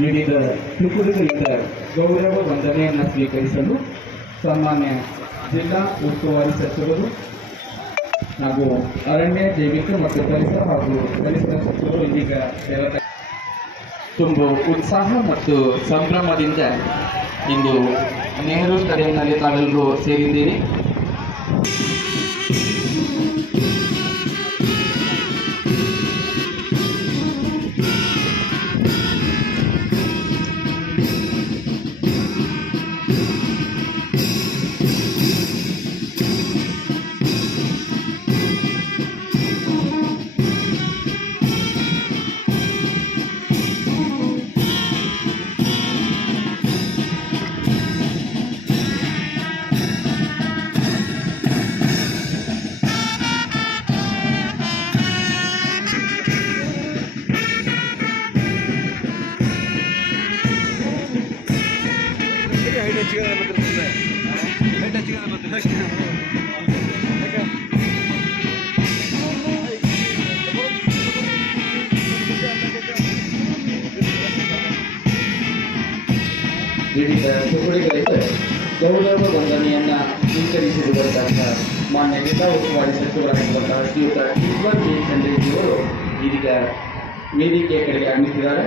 ವಿವಿಧ ತುಕುಡಿಗಳಿಂದ ಗೌರವ ವಂದನೆಯನ್ನು ಸ್ವೀಕರಿಸಲು ಸಾಮಾನ್ಯ ಜಿಲ್ಲಾ ಉಸ್ತುವಾರಿ ಸಚಿವರು ಹಾಗೂ ಅರಣ್ಯ ಜೈವಿಕ ಮತ್ತು ಪರಿಸರ ಹಾಗೂ ಪರಿಸರ ಸಚಿವರು ಇದೀಗ ತುಂಬ ಉತ್ಸಾಹ ಮತ್ತು ಸಂಭ್ರಮದಿಂದ ಇಂದು ನೆಹರು ಸ್ಟೇಡಿಯಂನಲ್ಲಿ ತಾವೆಲ್ಲರೂ ಸೇರಿದ್ದೀರಿ. ವಿವಿಧ ತುಕುಡಿಗಳಿಂದ ಗೌರವ ವಂದನೆಯನ್ನು ಸ್ವೀಕರಿಸಿರುವಂತಹ ಮಾನ್ಯ ಜಿಲ್ಲಾ ಉಸ್ತುವಾರಿ ಸಚಿವರಾಗಿರುವಂತಹ ಶ್ರೀಯುತ ಈಶ್ವರ್ ಕೆ ಚಂದ್ರೇಜಿಯವರು ಇದೀಗ ವೇದಿಕೆಯ ಕಡೆಗೆ ಆಗಮಿಸಿದ್ದಾರೆ.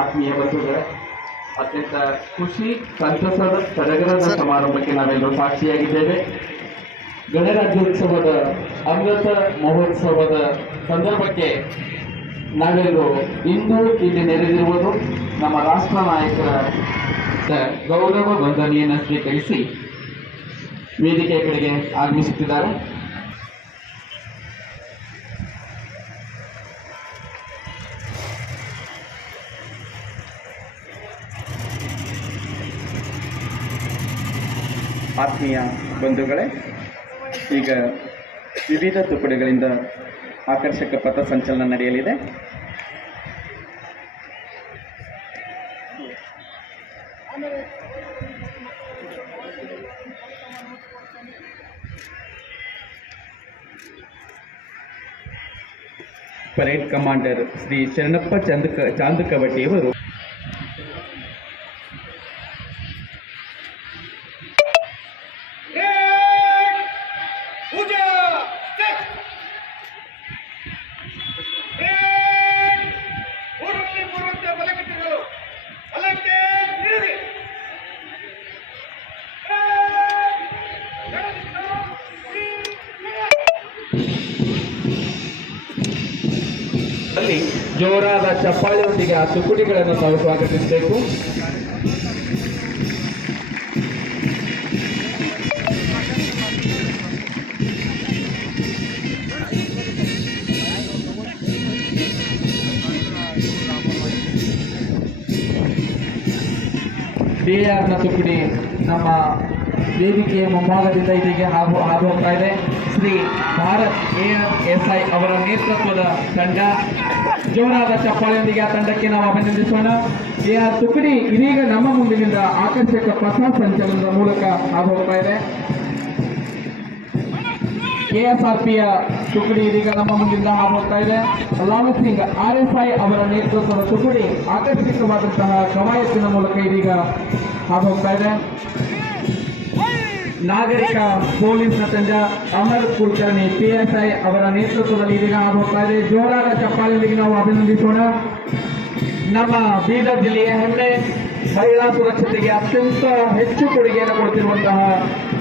ಆತ್ಮೀಯ ಬಂಧುಗಳೇ, ಅತ್ಯಂತ ಖುಷಿ ಸಂತಸದ ಸಡಗರದ ಸಮಾರಂಭಕ್ಕೆ ನಾವೆಲ್ಲರೂ ಸಾಕ್ಷಿಯಾಗಿದ್ದೇವೆ. ಗಣರಾಜ್ಯೋತ್ಸವದ ಅಮೃತ ಮಹೋತ್ಸವದ ಸಂದರ್ಭಕ್ಕೆ ನಾವೆಲ್ಲರೂ ಇಂದು ಇಲ್ಲಿ ನೆರೆದಿರುವುದು ನಮ್ಮ ರಾಷ್ಟ್ರ ನಾಯಕರ ಗೌರವ ವಂದನೆಯನ್ನು ಸ್ವೀಕರಿಸಿ ವೇದಿಕೆಯ ಕಡೆಗೆ ಆಗಮಿಸುತ್ತಿದ್ದಾರೆ. ಆತ್ಮೀಯ ಬಂಧುಗಳೇ, ಈಗ ವಿವಿಧ ತುಕುಡಿಗಳಿಂದ ಆಕರ್ಷಕ ಪಥಸಂಚಲನ ನಡೆಯಲಿದೆ. ಪರೇಡ್ ಕಮಾಂಡರ್ ಶ್ರೀ ಶರಣಪ್ಪ ಚಾಂದಕವಟಿಯವರು ಜೋರಾದ ಚಪ್ಪಾಳೆಯೊಂದಿಗೆ ಆ ತುಕುಡಿಗಳನ್ನು ತಾವು ಸ್ವಾಗತಿಸಬೇಕು. ಡಿಆರ್ನ ತುಕುಡಿ ನಮ್ಮ ವೇದಿಕೆಯ ಮುಂಭಾಗದಿಂದ ಇದೀಗ ಹಾದು ಹೋಗ್ತಾ ಇದೆ. ಶ್ರೀ ಭಾರತ್ ARSI ಅವರ ನೇತೃತ್ವದ ತಂಡ. ಜೋರಾದ ಚಪ್ಪಾಳೆಯೊಂದಿಗೆ ಆ ತಂಡಕ್ಕೆ ನಾವು ಅಭಿನಂದಿಸೋಣ. AR ತುಕಡಿ ಇದೀಗ ನಮ್ಮ ಮುಂದಿನಿಂದ ಆಕರ್ಷಕ ಪಥ ಸಂಚಲನದ ಮೂಲಕ ಹಾದು ಹೋಗ್ತಾ ಇದೆ. KSRPಯ ತುಕಡಿ ಇದೀಗ ನಮ್ಮ ಮುಂದಿನಿಂದ ಹಾದು ಹೋಗ್ತಾ ಇದೆ. ಲಾಲ್ ಸಿಂಗ್ RSI ಅವರ ನೇತೃತ್ವದ ತುಕಡಿ ಆಕರ್ಷಕವಾದಂತಹ ಕವಾಯತಿನ ಮೂಲಕ ಇದೀಗ ಹಾದು ಹೋಗ್ತಾ ಇದೆ. ನಾಗರಿಕ ಪೊಲೀಸ್ನ ತಂಡ ಅಮರ್ ಕುಲಕರ್ಣಿ PSI ಅವರ ನೇತೃತ್ವದಲ್ಲಿ ಇದೀಗ ಹಾದು ಹೋಗ್ತಾ ಇದೆ. ಜೋರಾದ ಚಪ್ಪಾಳೆಯೊಂದಿಗೆ ನಾವು ಅಭಿನಂದಿಸೋಣ. ನಮ್ಮ ಬೀದರ್ ಜಿಲ್ಲೆಯ ಹೆಮ್ಮೆ ಮಹಿಳಾ ಸುರಕ್ಷತೆಗೆ ಅತ್ಯಂತ ಹೆಚ್ಚು ಕೊಡುಗೆಯನ್ನು ಕೊಡುತ್ತಿರುವಂತಹ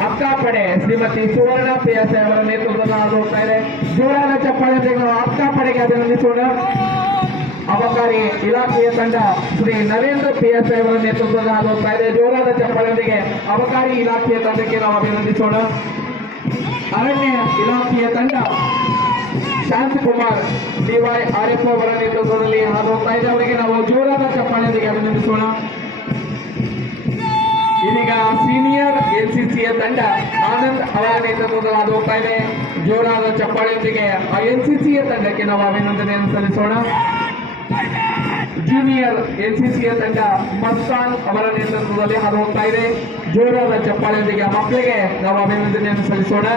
ಅಕ್ಕಾಪಡೆ ಶ್ರೀಮತಿ ಸುವರ್ಣ PSI ಅವರ ನೇತೃತ್ವದಲ್ಲಿ ಹಾದು ಹೋಗ್ತಾ ಇದೆ. ಜೋರಾದ ಚಪ್ಪಾಳೆಯೊಂದಿಗೆ ನಾವು ಅಕ್ಕಾಪಡೆಗೆ ಅಭಿನಂದಿಸೋಣ. ಅಬಕಾರಿ ಇಲಾಖೆಯ ತಂಡ ಶ್ರೀ ನರೇಂದ್ರ PSI ಅವರ ನೇತೃತ್ವದಲ್ಲಿ ಹಾದು ಹೋಗ್ತಾ ಇದೆ. ಜೋರಾದ ಚಪ್ಪಾಳೆಯೊಂದಿಗೆ ಅಬಕಾರಿ ಇಲಾಖೆಯ ತಂಡಕ್ಕೆ ನಾವು ಅಭಿನಂದಿಸೋಣ. ಅರಣ್ಯ ಇಲಾಖೆಯ ತಂಡ ಶಾಂತಕುಮಾರ್ DYRF ಅವರ ನೇತೃತ್ವದಲ್ಲಿ ಹಾದು ಹೋಗ್ತಾ ಇದೆ. ಅವರಿಗೆ ನಾವು ಜೋರಾದ ಚಪ್ಪಾಳೆಯೊಂದಿಗೆ ಅಭಿನಂದಿಸೋಣ. ಇದೀಗ ಸೀನಿಯರ್ NCCಯ ತಂಡ ಆನಂದ್ ಅವರ ನೇತೃತ್ವದಲ್ಲಿ ಹಾದು ಹೋಗ್ತಾ ಇದೆ. ಜೋರಾದ ಚಪ್ಪಾಳೆಯೊಂದಿಗೆ ಆ NCCಯ ತಂಡಕ್ಕೆ ನಾವು ಅಭಿನಂದನೆಯನ್ನು ಸಲ್ಲಿಸೋಣ. ಜೂನಿಯರ್ NCCಯ ತಂಡ ಮಸ್ತಾನ್ ಅವರ ನೇತೃತ್ವದಲ್ಲಿ ಹಾದು ಹೋಗ್ತಾ ಇದೆ. ಜೋರಾದ ಚಪ್ಪಾಳೆಯೊಂದಿಗೆ ಆ ಮಕ್ಕಳಿಗೆ ನಾವು ಅಭಿನಂದನೆಯನ್ನು ಸಲ್ಲಿಸೋಣ.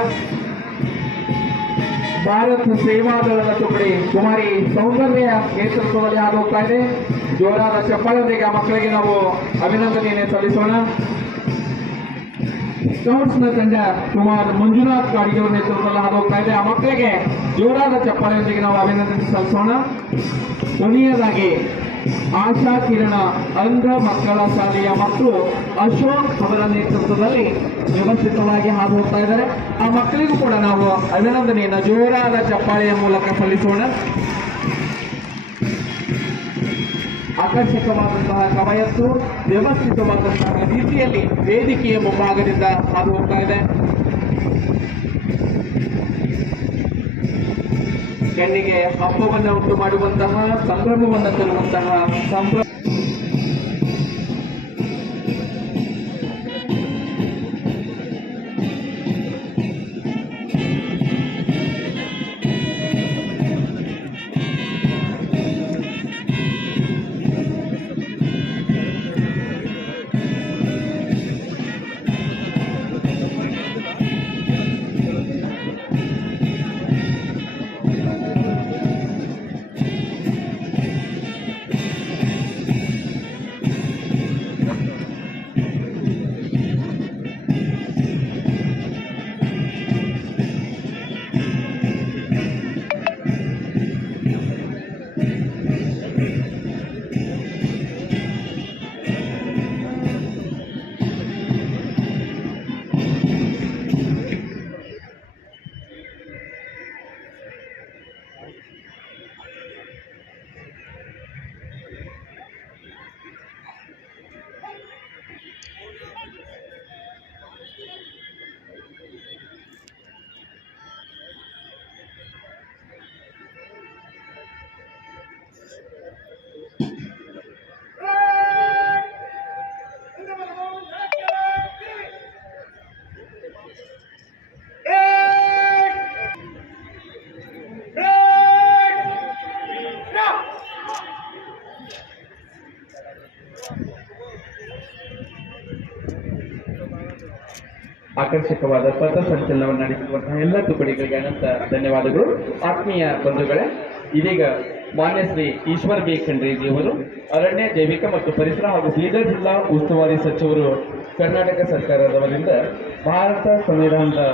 ಭಾರತ್ ಸೇವಾದಳದ ತುಕಡಿ ಕುಮಾರಿ ಸೌಂದರ್ಯ ನೇತೃತ್ವದಲ್ಲಿ ಹಾದು ಹೋಗ್ತಾ ಇದೆ. ಜೋರಾದ ಚಪ್ಪಾಳೆಯೊಂದಿಗೆ ಆ ಮಕ್ಕಳಿಗೆ ನಾವು ಅಭಿನಂದನೆಯನ್ನು ಸಲ್ಲಿಸೋಣ. ಸ್ಕೌಟ್ಸ್ನ ತಂಡ ಕುಮಾರ್ ಮಂಜುನಾಥ್ ಗಾಡಿಯವರ ನೇತೃತ್ವದಲ್ಲಿ ಹಾದು ಹೋಗ್ತಾ ಇದೆ. ಆ ಮಕ್ಕಳಿಗೆ ಜೋರಾದ ಚಪ್ಪಾಳೆಯೊಂದಿಗೆ ನಾವು ಅಭಿನಂದನೆ ಸಲ್ಲಿಸೋಣ. ಕೊನೆಯದಾಗಿ ಆಶಾ ಕಿರಣ ಅಂಧ ಮಕ್ಕಳ ಶಾಲೆಯ ಮಕ್ಕಳು ಅಶೋಕ್ ಅವರ ನೇತೃತ್ವದಲ್ಲಿ ವ್ಯವಸ್ಥಿತವಾಗಿ ಹಾದು ಹೋಗ್ತಾ ಇದ್ದಾರೆ. ಆ ಮಕ್ಕಳಿಗೂ ಕೂಡ ನಾವು ಅಭಿನಂದನೆಯನ್ನು ಜೋರಾದ ಚಪ್ಪಾಳೆಯ ಮೂಲಕ ಸಲ್ಲಿಸೋಣ. ಆಕರ್ಷಕವಾದಂತಹ ಕವಾಯತ್ತು ವ್ಯವಸ್ಥಿತವಾದಂತಹ ರೀತಿಯಲ್ಲಿ ವೇದಿಕೆಯ ಮುಂಭಾಗದಿಂದ ಹಾದು ಹೋಗ್ತಾ ಇದೆ. ಕಣ್ಣಿಗೆ ಹಬ್ಬವನ್ನು ಉಂಟು ಮಾಡುವಂತಹ ಸಂಭ್ರಮವನ್ನು ತರುವಂತಹ ಆಕರ್ಷಕವಾದ ಪಥ ಸಂಚಲನವನ್ನು ನಡೆಸುವಂತಹ ಎಲ್ಲ ತುಕಡಿಗಳಿಗೆ ಅನಂತ ಧನ್ಯವಾದಗಳು. ಆತ್ಮೀಯ ಬಂಧುಗಳೇ, ಇದೀಗ ಮಾನ್ಯ ಶ್ರೀ ಈಶ್ವರ್ ಬಿ ಖಂಡ್ರೇಜಿಯವರು ಅರಣ್ಯ, ಜೈವಿಕ ಮತ್ತು ಪರಿಸರ ಹಾಗೂ ಬೀದರ್ ಜಿಲ್ಲಾ ಉಸ್ತುವಾರಿ ಸಚಿವರು ಕರ್ನಾಟಕ ಸರ್ಕಾರದವರಿಂದ ಭಾರತ ಸಂವಿಧಾನದ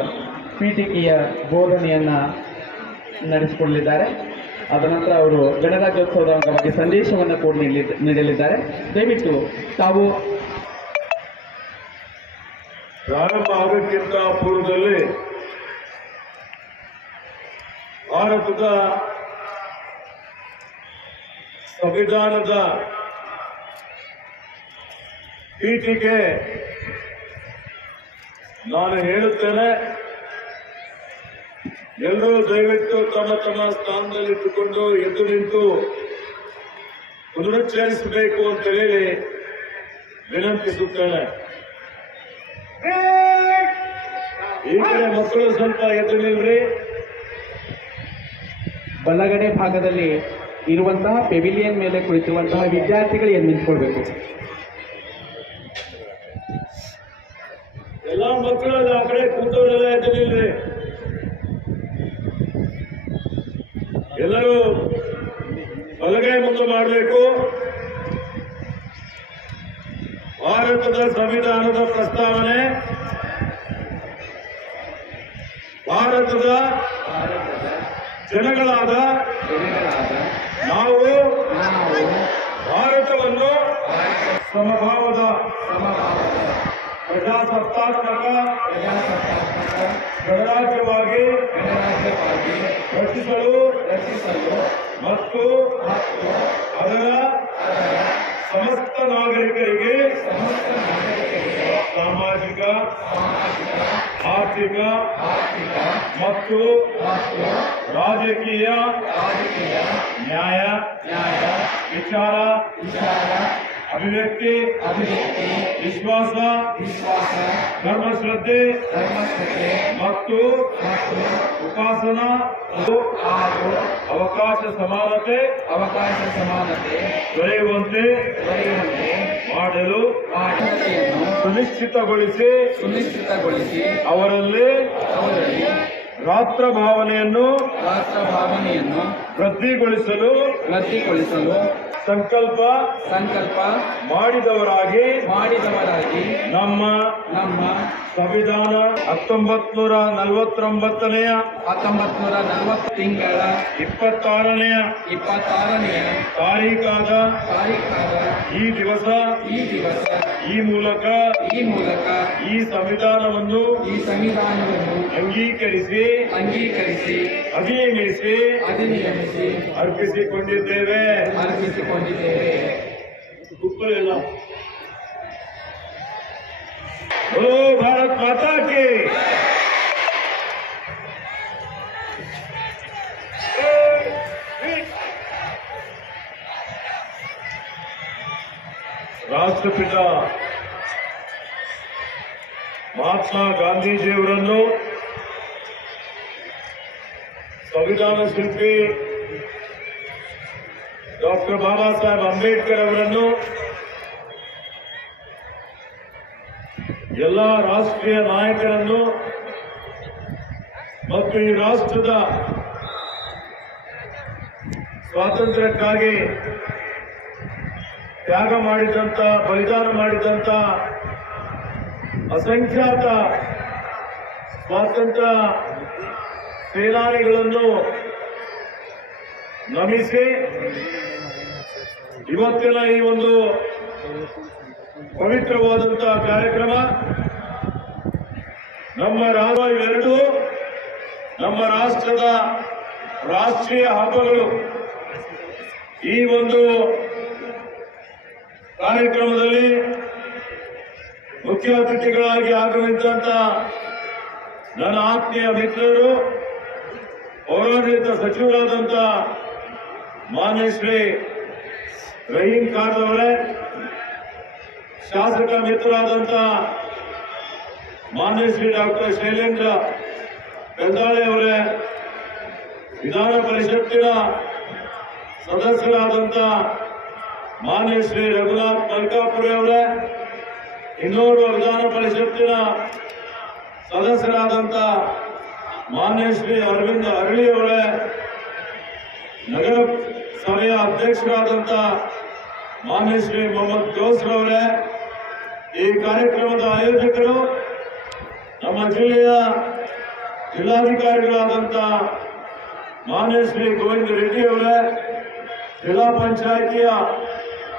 ಪೀಠಿಕೆಯ ಬೋಧನೆಯನ್ನು ನಡೆಸಿಕೊಳ್ಳಲಿದ್ದಾರೆ. ಅದ ನಂತರ ಅವರು ಗಣರಾಜ್ಯೋತ್ಸವದ ಅಂಗವಾಗಿ ಸಂದೇಶವನ್ನು ಕೂಡ ನೀಡಲಿದ್ದಾರೆ. ದಯವಿಟ್ಟು ತಾವು ಪ್ರಾರಂಭ ಆಗೋಕ್ಕಿಂತ ಪೂರ್ವದಲ್ಲಿ ಭಾರತದ ಸಂವಿಧಾನದ ಪೀಠಿಕೆ ನಾನು ಹೇಳುತ್ತೇನೆ. ಎಲ್ಲರೂ ದಯವಿಟ್ಟು ತಮ್ಮ ತಮ್ಮ ಸ್ಥಾನದಲ್ಲಿಟ್ಟುಕೊಂಡು ಎದ್ದು ನಿಂತು ಪುನರುಚ್ಚರಿಸಬೇಕು ಅಂತ ಹೇಳಿ ವಿನಂತಿಸುತ್ತೇನೆ. ಈ ಕಡೆ ಮಕ್ಕಳು ಸ್ವಲ್ಪ ಎದ್ದು ನಿಲ್ರಿ. ಬಲಗಡೆ ಭಾಗದಲ್ಲಿ ಇರುವಂತಹ ಪೆವಿಲಿಯನ್ ಮೇಲೆ ಕುಳಿತಿರುವಂತಹ ವಿದ್ಯಾರ್ಥಿಗಳು ಎದ್ದು ನಿಂತ್ಕೊಳ್ಬೇಕು. ಎಲ್ಲ ಮಕ್ಕಳು ಆ ಕಡೆ ಕೂತವರೆಲ್ಲ ಎದ್ದು ನಿಲ್ರಿ. ಎಲ್ಲರೂ ಬಲಗೈ ಮುಖ ಮಾಡಬೇಕು. ಭಾರತದ ಸಂವಿಧಾನದ ಪ್ರಸ್ತಾವನೆ ಭಾರತದ ಜನಗಳಾದ ನಾವು ಭಾರತವನ್ನು ಸಮಭಾವದ ಪ್ರಜಾಸತ್ತಾತ್ಮಕ ಗಣರಾಜ್ಯವಾಗಿ ರಚಿಸಲು ಮತ್ತು ಅದರ ಸಮಸ್ತ ನಾಗರಿಕರಿಗೆ ಸಾಮಾಜಿಕ, ಆರ್ಥಿಕ ಮತ್ತು ರಾಜಕೀಯ ನ್ಯಾಯ, ವಿಚಾರ, ಅಭಿವ್ಯಕ್ತಿ, ವಿಶ್ವಾಸ, ಧರ್ಮಶ್ರದ್ಧೆ ಮತ್ತು ಮತ್ತು ಉಪಾಸನಾ ಹಾಗೂ ಅವಕಾಶ ಸಮಾನತೆ ಅವಕಾಶ ಸಮಾನತೆ ದೊರೆಯುವಂತೆ ಮಾಡಲು ಸುನಿಶ್ಚಿತಗೊಳಿಸಿ ಅವರಲ್ಲಿ ರಾಷ್ಟ್ರ ಭಾವನೆಯನ್ನು ವೃದ್ಧಿಗೊಳಿಸಲು ಸಂಕಲ್ಪ ಮಾಡಿದವರಾಗಿ ನಮ್ಮ ಸಂವಿಧಾನ 1949ನೆಯ ತಿಂಗಳ 26ನೆಯ ತಾರೀಖಾದ ಈ ದಿವಸ ಈ ಮೂಲಕ ಈ ಸಂವಿಧಾನವನ್ನು ಅಂಗೀಕರಿಸಿ ಅಧಿನಿಯಮಿಸಿ ಅರ್ಪಿಸಿಕೊಂಡಿದ್ದೇವೆ. ಗುಪ್ಪಲಿಲ್ಲ. बोलो भारत माता की ರಾಷ್ಟ್ರಪಿತ ಮಹಾತ್ಮ ಗಾಂಧೀಜಿಯವರನ್ನು ಸಂವಿಧಾನ ಶಿಲ್ಪಿ ಡಾಕ್ಟರ್ ಬಾಬಾ ಸಾಹೇಬ್ ಅಂಬೇಡ್ಕರ್ ಅವರನ್ನು ಎಲ್ಲ ರಾಷ್ಟ್ರೀಯ ನಾಯಕರನ್ನು ಮತ್ತು ಈ ರಾಷ್ಟ್ರದ ಸ್ವಾತಂತ್ರ್ಯಕ್ಕಾಗಿ ತ್ಯಾಗ ಮಾಡಿದಂತ ಬಲಿದಾನ ಮಾಡಿದಂತ ಅಸಂಖ್ಯಾತ ಸ್ವಾತಂತ್ರ್ಯ ಸೇನಾನಿಗಳನ್ನು ನಮಿಸಿ ಇವತ್ತಿನ ಈ ಒಂದು ಪವಿತ್ರವಾದಂತಹ ಕಾರ್ಯಕ್ರಮ ನಮ್ಮ ಇವೆರಡು ನಮ್ಮ ರಾಷ್ಟ್ರದ ರಾಷ್ಟ್ರೀಯ ಹಬ್ಬಗಳು. ಈ ಒಂದು ಕಾರ್ಯಕ್ರಮದಲ್ಲಿ ಮುಖ್ಯ ಅತಿಥಿಗಳಾಗಿ ಆಗಮಿಸಿದಂತ ನನ್ನ ಆತ್ಮೀಯ ಮಿತ್ರರು, ಪೌರಾಡಳಿತ ಸಚಿವರಾದಂಥ ಮಾನ್ಯ ಶ್ರೀ ರಹೀಂ ಖಾನ್ ಅವರೇ, ಶಾಸಕ ಮಿತ್ರರಾದಂಥ ಮಾನ್ಯ ಶ್ರೀ ಡಾಕ್ಟರ್ ಶೈಲೇಂದ್ರ ಬೆಂದಾಳೆ ಅವರೇ, ವಿಧಾನ ಪರಿಷತ್ತಿನ ಸದಸ್ಯರಾದಂಥ ಮಾನ್ಯ ಶ್ರೀ ರಘುನಾಥ್ ಮಲ್ಕಾಪುರಿ ಅವರೇ, ಇನ್ನೋರ್ವ ವಿಧಾನ ಪರಿಷತ್ತಿನ ಸದಸ್ಯರಾದಂಥ ಮಾನ್ಯ ಶ್ರೀ ಅರವಿಂದ ಅರಳಿ ಅವರೇ, ನಗರ ಸಭೆಯ ಅಧ್ಯಕ್ಷರಾದಂಥ ಮಾನ್ಯ ಶ್ರೀ ಮೊಹಮ್ಮದ್ ಜೋಸ್ರವರೇ, ಈ ಕಾರ್ಯಕ್ರಮದ ಆಯೋಜಕರು ನಮ್ಮ ಜಿಲ್ಲೆಯ ಜಿಲ್ಲಾಧಿಕಾರಿಗಳಾದಂಥ ಮಾನ್ಯ ಶ್ರೀ ಗೋವಿಂದ ರೆಡ್ಡಿ ಅವರೇ, ಜಿಲ್ಲಾ ಪಂಚಾಯಿತಿಯ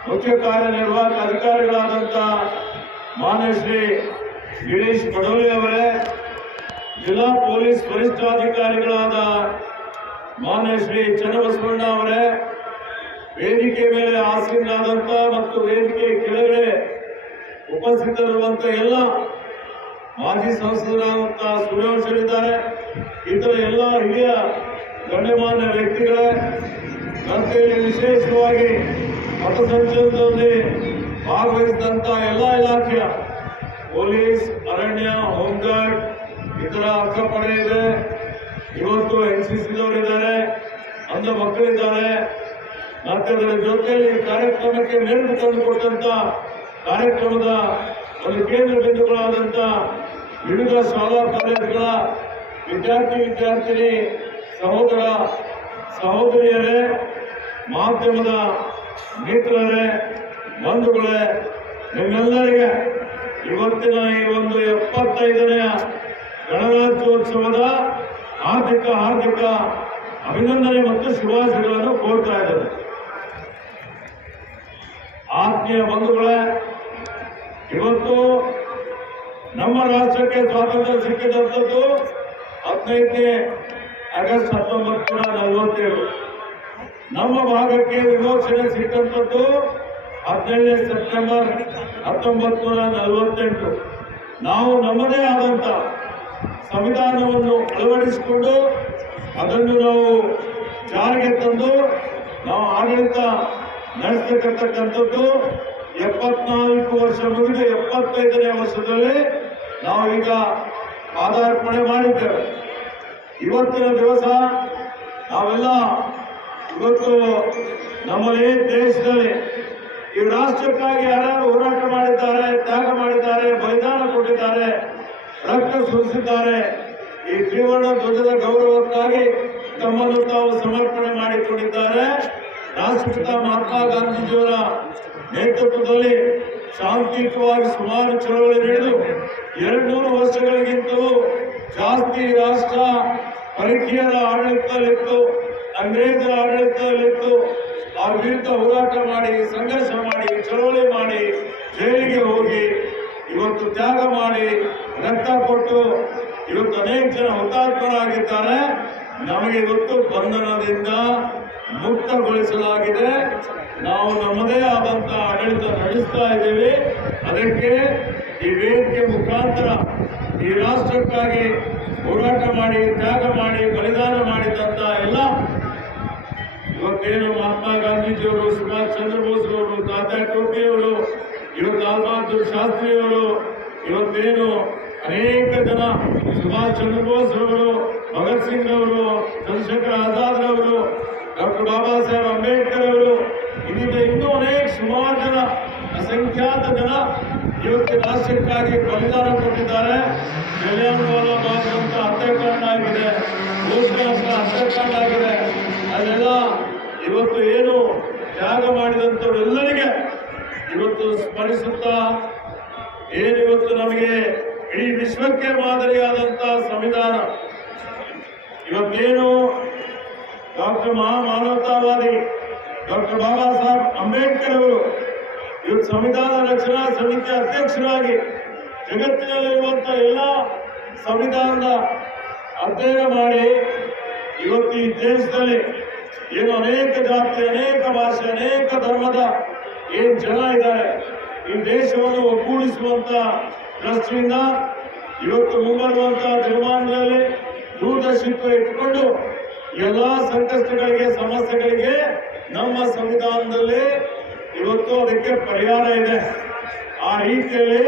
ಮುಖ್ಯ ಕಾರ್ಯನಿರ್ವಾಹಕ ಅಧಿಕಾರಿಗಳಾದಂಥ ಮಾನ್ಯ ಶ್ರೀ ಗಿರೀಶ್ ಬಡೋಲಿ ಅವರೇ, ಜಿಲ್ಲಾ ಪೊಲೀಸ್ ವರಿಷ್ಠಾಧಿಕಾರಿಗಳಾದ ಮಾನ್ಯ ಶ್ರೀ ಚನ್ನಬಸವಣ್ಣ ಅವರೇ, ವೇದಿಕೆ ಮೇಲೆ ಆಸೀನರಾದಂಥ ಮತ್ತು ವೇದಿಕೆ ಕೆಳಗಡೆ ಉಪಸ್ಥಿತರಿರುವಂತ ಎಲ್ಲ ಮಾಜಿ ಸಂಸದರಾದಂಥ ಸುರೇಶರಿದ್ದಾರೆ, ಇತರ ಎಲ್ಲ ಹಿರಿಯ ಗಣ್ಯಮಾನ್ಯ ವ್ಯಕ್ತಿಗಳೇ, ಗಂಟೆಯಲ್ಲಿ ವಿಶೇಷವಾಗಿ ಪಥಸಂಚಲನದಲ್ಲಿ ಭಾಗವಹಿಸಿದಂಥ ಎಲ್ಲ ಇಲಾಖೆಯ ಪೊಲೀಸ್, ಅರಣ್ಯ, ಹೋಂಗಾರ್ಡ್, ಇತರ ಅಕ್ಕಪಡೆ ಇದೆ, ಇವತ್ತು ಎನ್ಸಿಸಿದವರಿದ್ದಾರೆ, ಅಂಧ ಮಕ್ಕಳಿದ್ದಾರೆ. ಮತ್ತು ಅದರ ಜೊತೆಯಲ್ಲಿ ಕಾರ್ಯಕ್ರಮಕ್ಕೆ ಮೆರುಗು ತಂದುಕೊಟ್ಟಂತ ಕಾರ್ಯಕ್ರಮದ ಒಂದು ಕೇಂದ್ರ ಬಿಂದುಗಳಾದಂಥ ವಿವಿಧ ಶಾಲಾ ಕಾಲೇಜುಗಳ ವಿದ್ಯಾರ್ಥಿನಿ ಸಹೋದರ ಸಹೋದರಿಯರೇ, ಮಾಧ್ಯಮದ ಮಿತ್ರರೇ, ಬಂಧುಗಳೇ, ನಿಮ್ಮೆಲ್ಲರಿಗೆ ಇವತ್ತಿನ ಈ ಒಂದು 75ನೇ ಗಣರಾಜ್ಯೋತ್ಸವದ ಹಾರ್ದಿಕ ಅಭಿನಂದನೆ ಮತ್ತು ಶುಭಾಶಯಗಳನ್ನು ಕೋರ್ತಾ ಇದ್ದಾರೆ. ಆತ್ಮೀಯ ಬಂಧುಗಳೇ, ಇವತ್ತು ನಮ್ಮ ರಾಷ್ಟ್ರಕ್ಕೆ ಸ್ವಾತಂತ್ರ್ಯ ಸಿಕ್ಕಿದಂಥದ್ದು 15ನೇ ಆಗಸ್ಟ್ 1947. ನಮ್ಮ ಭಾಗಕ್ಕೆ ವಿಮೋಚನೆ ಸಿಕ್ಕಂಥದ್ದು 17ನೇ ಸೆಪ್ಟೆಂಬರ್ 1948. ನಾವು ನಮ್ಮದೇ ಆದಂಥ ಸಂವಿಧಾನವನ್ನು ಅಳವಡಿಸಿಕೊಂಡು ಅದನ್ನು ನಾವು ಜಾರಿಗೆ ತಂದು ನಾವು ಆಡಳಿತ ನಡೆಸತಕ್ಕಂಥದ್ದು 74 ವರ್ಷ ಮುಗಿದು 75ನೇ ವರ್ಷದಲ್ಲಿ ನಾವೀಗ ಪಾದಾರ್ಪಣೆ ಮಾಡಿದ್ದೇವೆ. ಇವತ್ತಿನ ದಿವಸ ನಾವೆಲ್ಲ ಇವತ್ತು ನಮ್ಮಲ್ಲಿ ದೇಶದಲ್ಲಿ ಈ ರಾಷ್ಟ್ರಕ್ಕಾಗಿ ಯಾರ್ಯಾರು ಹೋರಾಟ ಮಾಡಿದ್ದಾರೆ, ತ್ಯಾಗ ಮಾಡಿದ್ದಾರೆ, ಬಲಿದಾನ ಕೊಟ್ಟಿದ್ದಾರೆ, ರಕ್ತ ಸುರಿಸಿದ್ದಾರೆ, ಈ ತ್ರಿವರ್ಣ ಧ್ವಜದ ಗೌರವಕ್ಕಾಗಿ ತಮ್ಮನ್ನು ತಾವು ಸಮರ್ಪಣೆ ಮಾಡಿಕೊಂಡಿದ್ದಾರೆ. ರಾಷ್ಟ್ರಪಿತ ಮಹಾತ್ಮ ಗಾಂಧೀಜಿಯವರ ನೇತೃತ್ವದಲ್ಲಿ ಶಾಂತಿಯುತವಾಗಿ ಸುಮಾರು ಚಳವಳಿ ನಡೆದು 200 ವರ್ಷಗಳಿಗಿಂತಲೂ ಜಾಸ್ತಿ ರಾಷ್ಟ್ರ ಪರಕೀಯರ ಆಡಳಿತದಲ್ಲಿತ್ತು, ಅಂಗ್ರೇಜರ ಆಡಳಿತದಲ್ಲಿತ್ತು. ಆ ವಿರುದ್ಧ ಹೋರಾಟ ಮಾಡಿ, ಸಂಘರ್ಷ ಮಾಡಿ, ಚಳವಳಿ ಮಾಡಿ, ಜೈಲಿಗೆ ಹೋಗಿ ಇವತ್ತು ತ್ಯಾಗ ಮಾಡಿ, ರಕ್ತ ಕೊಟ್ಟು ಇವತ್ತು ಅನೇಕ ಜನ ಹುತಾತ್ಮರಾಗಿದ್ದಾರೆ. ನಮಗೆ ಇವತ್ತು ಬಂಧನದಿಂದ ಮುಕ್ತಗೊಳಿಸಲಾಗಿದೆ. ನಾವು ನಮ್ಮದೇ ಆದಂತಹ ಆಡಳಿತ ನಡೆಸ್ತಾ ಇದ್ದೇವೆ. ಅದಕ್ಕೆ ಈ ವೇದಿಕೆ ಮುಖಾಂತರ ಈ ರಾಷ್ಟ್ರಕ್ಕಾಗಿ ಹೋರಾಟ ಮಾಡಿ, ತ್ಯಾಗ ಮಾಡಿ, ಬಲಿದಾನ ಮಾಡಿದಂತ ಎಲ್ಲ ಇವತ್ತೇನು ಮಹಾತ್ಮ ಗಾಂಧೀಜಿಯವರು, ಸುಭಾಷ್ ಚಂದ್ರ ಬೋಸ್ ಅವರು, ತಾತ್ಯಾ ಟೋಪಿಯವರು, ಇವತ್ತು ಲಾಲ್ ಬಹದ್ದೂರ್ ಶಾಸ್ತ್ರಿಯವರು, ಇವತ್ತೇನು ಅನೇಕ ಜನ ಸುಭಾಷ್ ಚಂದ್ರ ಬೋಸ್ ಅವರು, ಭಗತ್ ಸಿಂಗ್ ಅವರು, ಚಂದ್ರಶೇಖರ್ ಆಜಾದ್ ಅವರು, ಡಾಕ್ಟರ್ ಬಾಬಾ ಸಾಹೇಬ್ ಅಂಬೇಡ್ಕರ್ ಅವರು, ಇನ್ನೂ ಅನೇಕ ಸುಮಾರು ಜನ, ಅಸಂಖ್ಯಾತ ಜನ ಇವತ್ತು ರಾಷ್ಟ್ರಕ್ಕಾಗಿ ಬಲಿದಾನ ಕೊಟ್ಟಿದ್ದಾರೆ. ಜಲಿಯನ್ವಾಲಾ ಬಾಗ್ ಅಂತ ಹತ್ಯಾಕಾಂಡ ಆಗಿದೆ, ಗೋಸ್ಕರ ಹತ್ಯಾಕಾಂಡ ಆಗಿದೆ. ಅದೆಲ್ಲ ಇವತ್ತು ಏನು ತ್ಯಾಗ ಮಾಡಿದಂಥವರೆಲ್ಲರಿಗೆ ಇವತ್ತು ಸ್ಮರಿಸುತ್ತಾ ಏನಿವತ್ತು ನಮಗೆ ಇಡೀ ವಿಶ್ವಕ್ಕೆ ಮಾದರಿಯಾದಂತಹ ಸಂವಿಧಾನ, ಇವತ್ತೇನು ಡಾಕ್ಟರ್ ಮಹಾಮಾನವತಾವಾದಿ ಡಾಕ್ಟರ್ ಬಾಬಾ ಸಾಹೇಬ್ ಅಂಬೇಡ್ಕರ್ ಅವರು ಇವತ್ತು ಸಂವಿಧಾನ ರಚನಾ ಸಮಿತಿ ಅಧ್ಯಕ್ಷರಾಗಿ ಜಗತ್ತಿನಲ್ಲಿರುವಂತಹ ಎಲ್ಲ ಸಂವಿಧಾನದ ಅಧ್ಯಯನ ಮಾಡಿ ಇವತ್ತು ಈ ದೇಶದಲ್ಲಿ ಏನು ಅನೇಕ ಜಾತಿ, ಅನೇಕ ಭಾಷೆ, ಅನೇಕ ಧರ್ಮದ ಏನು ಜನ ಇದ್ದಾರೆ, ಈ ದೇಶವನ್ನು ಒಗ್ಗೂಡಿಸುವಂತ ದೃಷ್ಟಿಯಿಂದ ಇವತ್ತು ಮುಂಬರುವಂತಹ ದಿನಮಾನಗಳಲ್ಲಿ ದೂರದರ್ಶಿತ್ವ ಇಟ್ಟುಕೊಂಡು ಎಲ್ಲಾ ಸಂಕಷ್ಟಗಳಿಗೆ, ಸಮಸ್ಯೆಗಳಿಗೆ ನಮ್ಮ ಸಂವಿಧಾನದಲ್ಲಿ ಇವತ್ತು ಅದಕ್ಕೆ ಪರಿಹಾರ ಇದೆ. ಆ ರೀತಿಯಲ್ಲಿ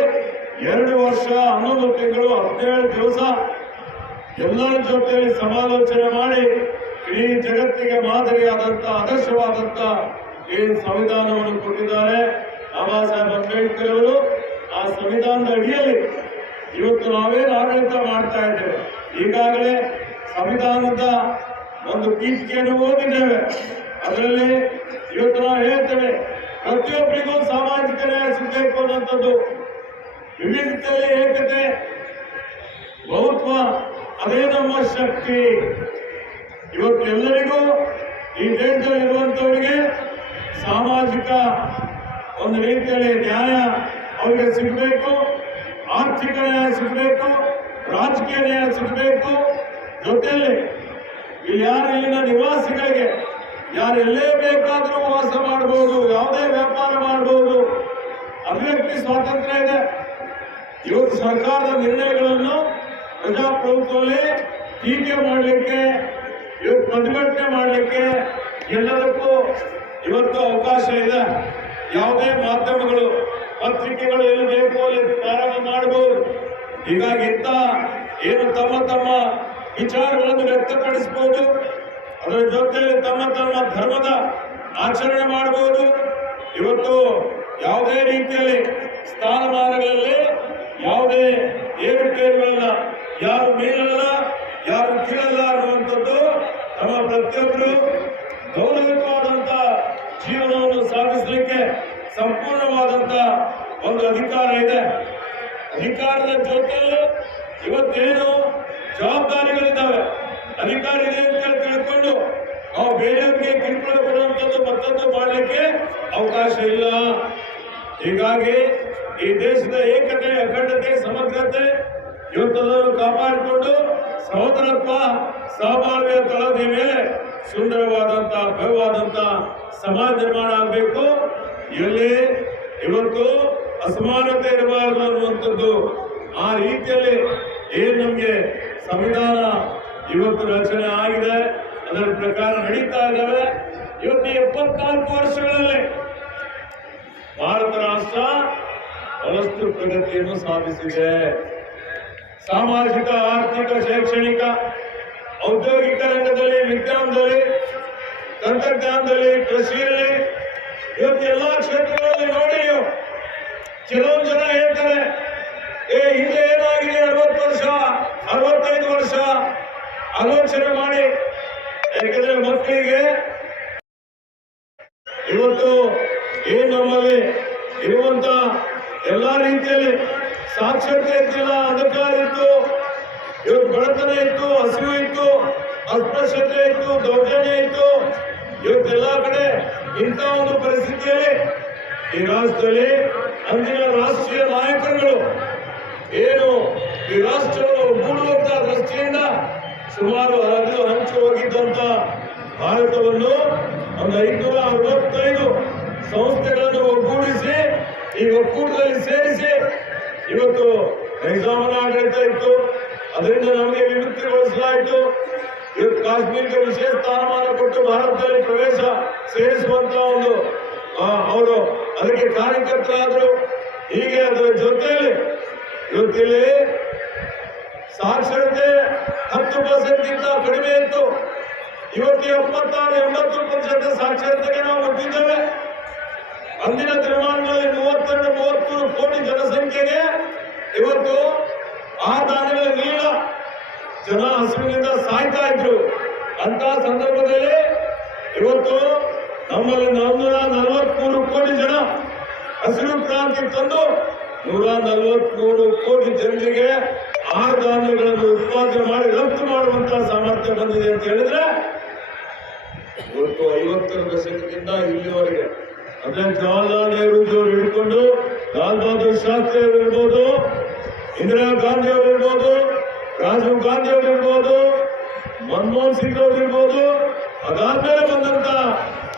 2 ವರ್ಷ 11 ತಿಂಗಳು 17 ದಿವಸ ಎಲ್ಲರ ಜೊತೆಯಲ್ಲಿ ಸಮಾಲೋಚನೆ ಮಾಡಿ ಇಡೀ ಜಗತ್ತಿಗೆ ಮಾದರಿಯಾದಂತ, ಆದರ್ಶವಾದಂತ ಏನು ಸಂವಿಧಾನವನ್ನು ಕೊಟ್ಟಿದ್ದಾರೆ ಬಾಬಾ ಸಾಹೇಬ್ ಅಂಬೇಡ್ಕರ್ ಅವರು. ಆ ಸಂವಿಧಾನದ ಅಡಿಯಲ್ಲಿ ಇವತ್ತು ನಾವೇನು ಆಡಳಿತ ಮಾಡ್ತಾ ಇದ್ದೇವೆ. ಈಗಾಗಲೇ ಸಂವಿಧಾನದ ಒಂದು ಪೀಠಿಕೆಯನ್ನು ಓದಿದ್ದೇವೆ. ಅದರಲ್ಲಿ ಇವತ್ತು ನಾವು ಹೇಳ್ತೇವೆ, ಪ್ರತಿಯೊಬ್ಬರಿಗೂ ಸಾಮಾಜಿಕ ನ್ಯಾಯ ಸಿಗಬೇಕು ಅನ್ನುವಂಥದ್ದು, ವಿವಿಧತೆಯಲ್ಲಿ ಏಕತೆ, ಬಹುತ್ವ, ಅದೇ ನಮ್ಮ ಶಕ್ತಿ. ಇವತ್ತು ಎಲ್ಲರಿಗೂ ಈ ದೇಶದಲ್ಲಿ ಇರುವಂತವರಿಗೆ ಸಾಮಾಜಿಕ ಒಂದು ರೀತಿಯಲ್ಲಿ ನ್ಯಾಯ ಅವರಿಗೆ ಸಿಗಬೇಕು, ಆರ್ಥಿಕ ನ್ಯಾಯ ಸಿಗಬೇಕು, ರಾಜಕೀಯ ನ್ಯಾಯ ಸಿಗಬೇಕು. ಜೊತೆಯಲ್ಲಿ ಇಲ್ಲಿ ಯಾರು ಇಲ್ಲಿನ ನಿವಾಸಿಗಳಿಗೆ ಯಾರು ಎಲ್ಲೇ ಬೇಕಾದರೂ ವಾಸ ಮಾಡಬಹುದು, ಯಾವುದೇ ವ್ಯಾಪಾರ ಮಾಡಬಹುದು, ಅಭಿವ್ಯಕ್ತಿ ಸ್ವಾತಂತ್ರ್ಯ ಇದೆ. ಇವತ್ತು ಸರ್ಕಾರದ ನಿರ್ಣಯಗಳನ್ನು ಪ್ರಜಾಪ್ರಭುತ್ವದಲ್ಲಿ ಟೀಕೆ ಮಾಡಲಿಕ್ಕೆ, ಇವತ್ತು ಪ್ರತಿಭಟನೆ ಮಾಡಲಿಕ್ಕೆ ಎಲ್ಲದಕ್ಕೂ ಇವತ್ತು ಅವಕಾಶ ಇದೆ. ಯಾವುದೇ ಮಾಧ್ಯಮಗಳು, ಪತ್ರಿಕೆಗಳು ಎಲ್ಲಿ ಬೇಕು ಅಲ್ಲಿ ಪ್ರಾರಂಭ ಮಾಡಬಹುದು. ಹೀಗಾಗಿ ಇಂಥ ಏನು ತಮ್ಮ ವಿಚಾರಗಳನ್ನು ವ್ಯಕ್ತಪಡಿಸಬಹುದು, ಅದರ ಜೊತೆಯಲ್ಲಿ ತಮ್ಮ ಧರ್ಮದ ಆಚರಣೆ ಮಾಡಬಹುದು. ಇವತ್ತು ಯಾವುದೇ ರೀತಿಯಲ್ಲಿ ಸ್ಥಾನಮಾನಗಳಲ್ಲಿ ಯಾವುದೇ ಏರುಪೇರುಗಳನ್ನ, ಯಾರು ಮೇಲಲ್ಲ, ಯಾರು ಕೀಳಲ್ಲ ಅನ್ನುವಂಥದ್ದು ನಮ್ಮ ಪ್ರತಿಯೊಬ್ಬರು ಗೌರವಯುತವಾದಂತ ಜೀವನವನ್ನು ಸಾಗಿಸಲಿಕ್ಕೆ ಸಂಪೂರ್ಣವಾದಂತ ಒಂದು ಅಧಿಕಾರ ಇದೆ. ಅಧಿಕಾರದ ಜೊತೆಯಲ್ಲಿ ಇವತ್ತೇನು ಜವಾಬ್ದಾರಿಗಳಿದ್ದಾವೆ, ಅಧಿಕಾರ ಇದೆ ಅಂತ ತಿಳ್ಕೊಂಡು ನಾವು ಬೇರೆಯವರಿಗೆ ಕಿರುಕುಳ ಕೊಡುವಂಥದ್ದು ಮತ್ತೊಂದು ಮಾಡಲಿಕ್ಕೆ ಅವಕಾಶ ಇಲ್ಲ. ಹೀಗಾಗಿ ಈ ದೇಶದ ಏಕತೆ, ಅಖಂಡತೆ, ಸಮಗ್ರತೆ ಇವತ್ತದನ್ನು ಕಾಪಾಡಿಕೊಂಡು ಸಹೋದರತ್ವ, ಸಹಬಾಳ್ವೆಯ ತಳದ ಮೇಲೆ ಸುಂದರವಾದಂತ, ಭವ್ಯವಾದಂತ ಸಮಾಜ ನಿರ್ಮಾಣ ಆಗಬೇಕು. ಎಲ್ಲಿ ಇವತ್ತು ಅಸಮಾನತೆ ಇರಬಾರದು ಅನ್ನುವಂಥದ್ದು. ಆ ರೀತಿಯಲ್ಲಿ ಏನು ನಮಗೆ ಸಂವಿಧಾನ ಇವತ್ತು ರಚನೆ ಆಗಿದೆ, ಅದರ ಪ್ರಕಾರ ನಡೀತಾ ಇದ್ದಾವೆ. ಇವತ್ತು 74 ವರ್ಷಗಳಲ್ಲಿ ಭಾರತ ರಾಷ್ಟ್ರ ಬಹಳಷ್ಟು ಪ್ರಗತಿಯನ್ನು ಸಾಧಿಸಿದೆ. ಸಾಮಾಜಿಕ, ಆರ್ಥಿಕ, ಶೈಕ್ಷಣಿಕ, ಔದ್ಯೋಗಿಕ ರಂಗದಲ್ಲಿ, ವಿಜ್ಞಾನದಲ್ಲಿ, ತಂತ್ರಜ್ಞಾನದಲ್ಲಿ, ಕೃಷಿಯಲ್ಲಿ, ಇವತ್ತು ಎಲ್ಲಾ ಕ್ಷೇತ್ರಗಳಲ್ಲಿ ನೋಡಿ ನೀವು ಕೆಲವೊಂದು ಜನ ಹೇಳ್ತಾರೆ, ಹಿಂದೆ ಏನಾಗಿದೆ 60 ವರ್ಷ 65 ವರ್ಷ ಆಲೋಚನೆ ಮಾಡಿ. ಯಾಕಂದ್ರೆ ಮಕ್ಕಳಿಗೆ ಇವತ್ತು ನಮ್ಮಲ್ಲಿ ಇರುವಂತ ಎಲ್ಲಾ ರೀತಿಯಲ್ಲಿ ಸಾಕ್ಷರತೆ ಇರ್ತಿಲ್ಲ, ಅಂಧಕಾರ ಇತ್ತು, ಇವತ್ತು ಬಡತನ ಇತ್ತು, ಹಸಿವು ಇತ್ತು, ಅಸ್ಪೃಶ್ಯತೆ ಇತ್ತು, ದೌರ್ಜನ್ಯ ಇತ್ತು. ಇವತ್ತೆಲ್ಲಾ ಕಡೆ ಇಂಥ ಒಂದು ಪರಿಸ್ಥಿತಿಯಲ್ಲಿ ಈ ರಾಷ್ಟ್ರದಲ್ಲಿ ಅಂದಿನ ರಾಷ್ಟ್ರೀಯ ನಾಯಕರುಗಳು ಈ ರಾಷ್ಟ್ರವನ್ನು ಒಗ್ಗೂಡುವಂತಹ ದೃಷ್ಟಿಯಿಂದ ಸುಮಾರು ಹಂಚಿ ಹೋಗಿದ್ದಂತ ಭಾರತವನ್ನು ಒಂದು 565 ಸಂಸ್ಥೆಗಳನ್ನು ಒಗ್ಗೂಡಿಸಿ ಈ ಒಕ್ಕೂಟದಲ್ಲಿ ಸೇರಿಸಿ ಇವತ್ತು ನಿಜಾಮನ ಆಡಳಿತ ಇತ್ತು, ಅದರಿಂದ ನಮಗೆ ವಿಮುಕ್ತಿಗೊಳಿಸಲಾಯಿತು. ಇವತ್ತು ಕಾಶ್ಮೀರಕ್ಕೆ ವಿಶೇಷ ಸ್ಥಾನಮಾನ ಕೊಟ್ಟು ಭಾರತದಲ್ಲಿ ಪ್ರವೇಶ ಸೇರಿಸುವಂತ ಒಂದು ಅವರು ಅದಕ್ಕೆ ಕಾರ್ಯಕರ್ತರಾದರು. ಹೀಗೆ ಅದರ ಜೊತೆಯಲ್ಲಿ ಇವತ್ತಿಲ್ಲಿ ಸಾಕ್ಷರತೆ 10% ಕಡಿಮೆ ಇತ್ತು. ಇವತ್ತು 76-80% ಸಾಕ್ಷರತೆಗೆ ನಾವು ಮುಟ್ಟಿದ್ದೇವೆ. ಅಂದಿನ ದಿನಮಾನಗಳಲ್ಲಿ 32-33 ಕೋಟಿ ಜನಸಂಖ್ಯೆಗೆ ಇವತ್ತು ಆ ದಾನಿಗಳಿರಲಿಲ್ಲ, ಜನ ಹಸಿವಿನಿಂದ ಸಾಯ್ತಾ ಇದ್ರು. ಅಂತ ಸಂದರ್ಭದಲ್ಲಿ ಇವತ್ತು ನಮ್ಮಲ್ಲಿ 143 ಕೋಟಿ ಜನ ಹಸಿರು ಕ್ರಾಂತಿ ತಂದು 143 ಕೋಟಿ ಜನರಿಗೆ ಆಹಾರ ಧಾನ್ಯಗಳನ್ನು ಉತ್ಪಾದನೆ ಮಾಡಿ ರಫ್ತು ಮಾಡುವಂತಹ ಸಾಮರ್ಥ್ಯ ಬಂದಿದೆ ಅಂತ ಹೇಳಿದ್ರೆ ಇವತ್ತು 50ರ ದಶಕದಿಂದ ಇಲ್ಲಿವರೆಗೆ ಅಂದ್ರೆ ಜವಾಹರ್ಲಾಲ್ ನೆಹರೂಜಿಯವರು ಹಿಡ್ಕೊಂಡು ಲಾಲ್ ಬಹದ್ದೂರ್ ಶಾಸ್ತ್ರಿ ಅವರು ಇರ್ಬೋದು, ಇಂದಿರಾ ಗಾಂಧಿ ಅವರು ಇರ್ಬೋದು, ರಾಜೀವ್ ಗಾಂಧಿ ಅವರು ಇರ್ಬೋದು, ಮನಮೋಹನ್ ಸಿಂಗ್ ಅವರು ಇರ್ಬೋದು, ಅದಾದ್ಮೇಲೆ ಬಂದಂತ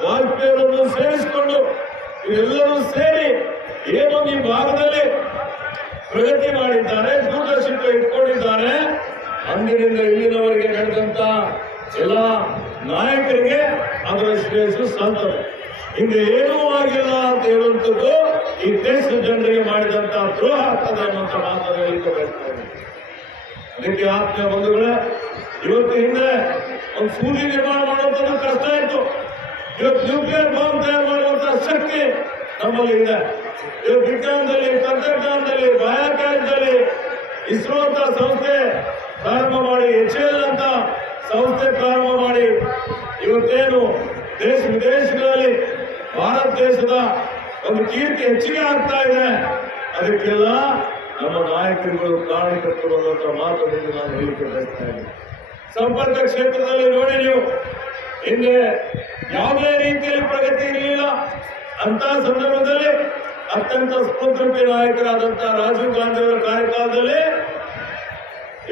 ವಾಜಪೇಯಿ ಅವರನ್ನು ಸೇರಿಸಿಕೊಂಡು ಇವೆಲ್ಲರೂ ಸೇರಿ ಈ ಭಾಗದಲ್ಲಿ ಪ್ರಗತಿ ಮಾಡಿದ್ದಾರೆ, ದೂರದರ್ಶಕ ಇಟ್ಕೊಂಡಿದ್ದಾರೆ. ಅಂದಿನಿಂದ ಇಲ್ಲಿನವರೆಗೆ ನಡೆದಂತ ಎಲ್ಲ ನಾಯಕರಿಗೆ ಅದರ ಶ್ರೇಯಸ್ಸು ಸಲ್ತದೆ. ಹಿಂದೆ ಏನೂ ಆಗಿಲ್ಲ ಅಂತ ಹೇಳುವಂಥದ್ದು ಈ ದೇಶದ ಜನರಿಗೆ ಮಾಡಿದಂತ ದ್ರೋಹ ಆಗ್ತದೆ ಅನ್ನುವಂಥ ಮಾತನ್ನು ಹೇಳಿಕೆ ಬರ್ತಾ ಇದೆ. ಅದಕ್ಕೆ ಆತ್ಮೀಯ ಬಂಧುಗಳೇ, ಇವತ್ತು ಹಿಂದೆ ಒಂದು ಸೂಜಿ ನಿರ್ಮಾಣ ಮಾಡುವಂಥದ್ದು ಕಷ್ಟ ಇತ್ತು. ಇವತ್ತು ನ್ಯೂಕ್ಲಿಯರ್ ಬಾಂಬ್ ತಯಾರು ಮಾಡುವಂತಹ ಶಕ್ತಿ ನಮ್ಮಲ್ಲಿ ಇದೆ. ಇವತ್ತು ವಿಜ್ಞಾನದಲ್ಲಿ, ತಂತ್ರಜ್ಞಾನದಲ್ಲಿ, ಬಾಹ್ಯಾಕಾಶದಲ್ಲಿ ಇಸ್ರೋ ಅಂತ ಸಂಸ್ಥೆ ಪ್ರಾರಂಭ ಮಾಡಿ, HAL ಅಂತ ಸಂಸ್ಥೆ ಪ್ರಾರಂಭ ಮಾಡಿ ಇವತ್ತೇನು ದೇಶ ವಿದೇಶಗಳಲ್ಲಿ ಭಾರತ ದೇಶದ ಒಂದು ಕೀರ್ತಿ ಹೆಚ್ಚಿಗೆ ಆಗ್ತಾ ಇದೆ. ಅದಕ್ಕೆಲ್ಲ ನಮ್ಮ ನಾಯಕರುಗಳು ಕಾರಣಕರ್ತರು ಅನ್ನುವಂಥ ಮಾತನ್ನು ನಾನು ಹೇಳಿಕೆ ಬಯಸ್ತಾ ಇದ್ದೀನಿ. ಸಂಪರ್ಕ ಕ್ಷೇತ್ರದಲ್ಲಿ ನೋಡಿ ನೀವು, ಹಿಂದೆ ಯಾವುದೇ ರೀತಿಯಲ್ಲಿ ಪ್ರಗತಿ ಇರಲಿಲ್ಲ. ಅಂತ ಸಂದರ್ಭದಲ್ಲಿ ಅತ್ಯಂತ ಸ್ಫೂರ್ತಿ ನಾಯಕರಾದಂತಹ ರಾಜೀವ್ ಗಾಂಧಿ ಅವರ ಕಾರ್ಯಕಾಲದಲ್ಲಿ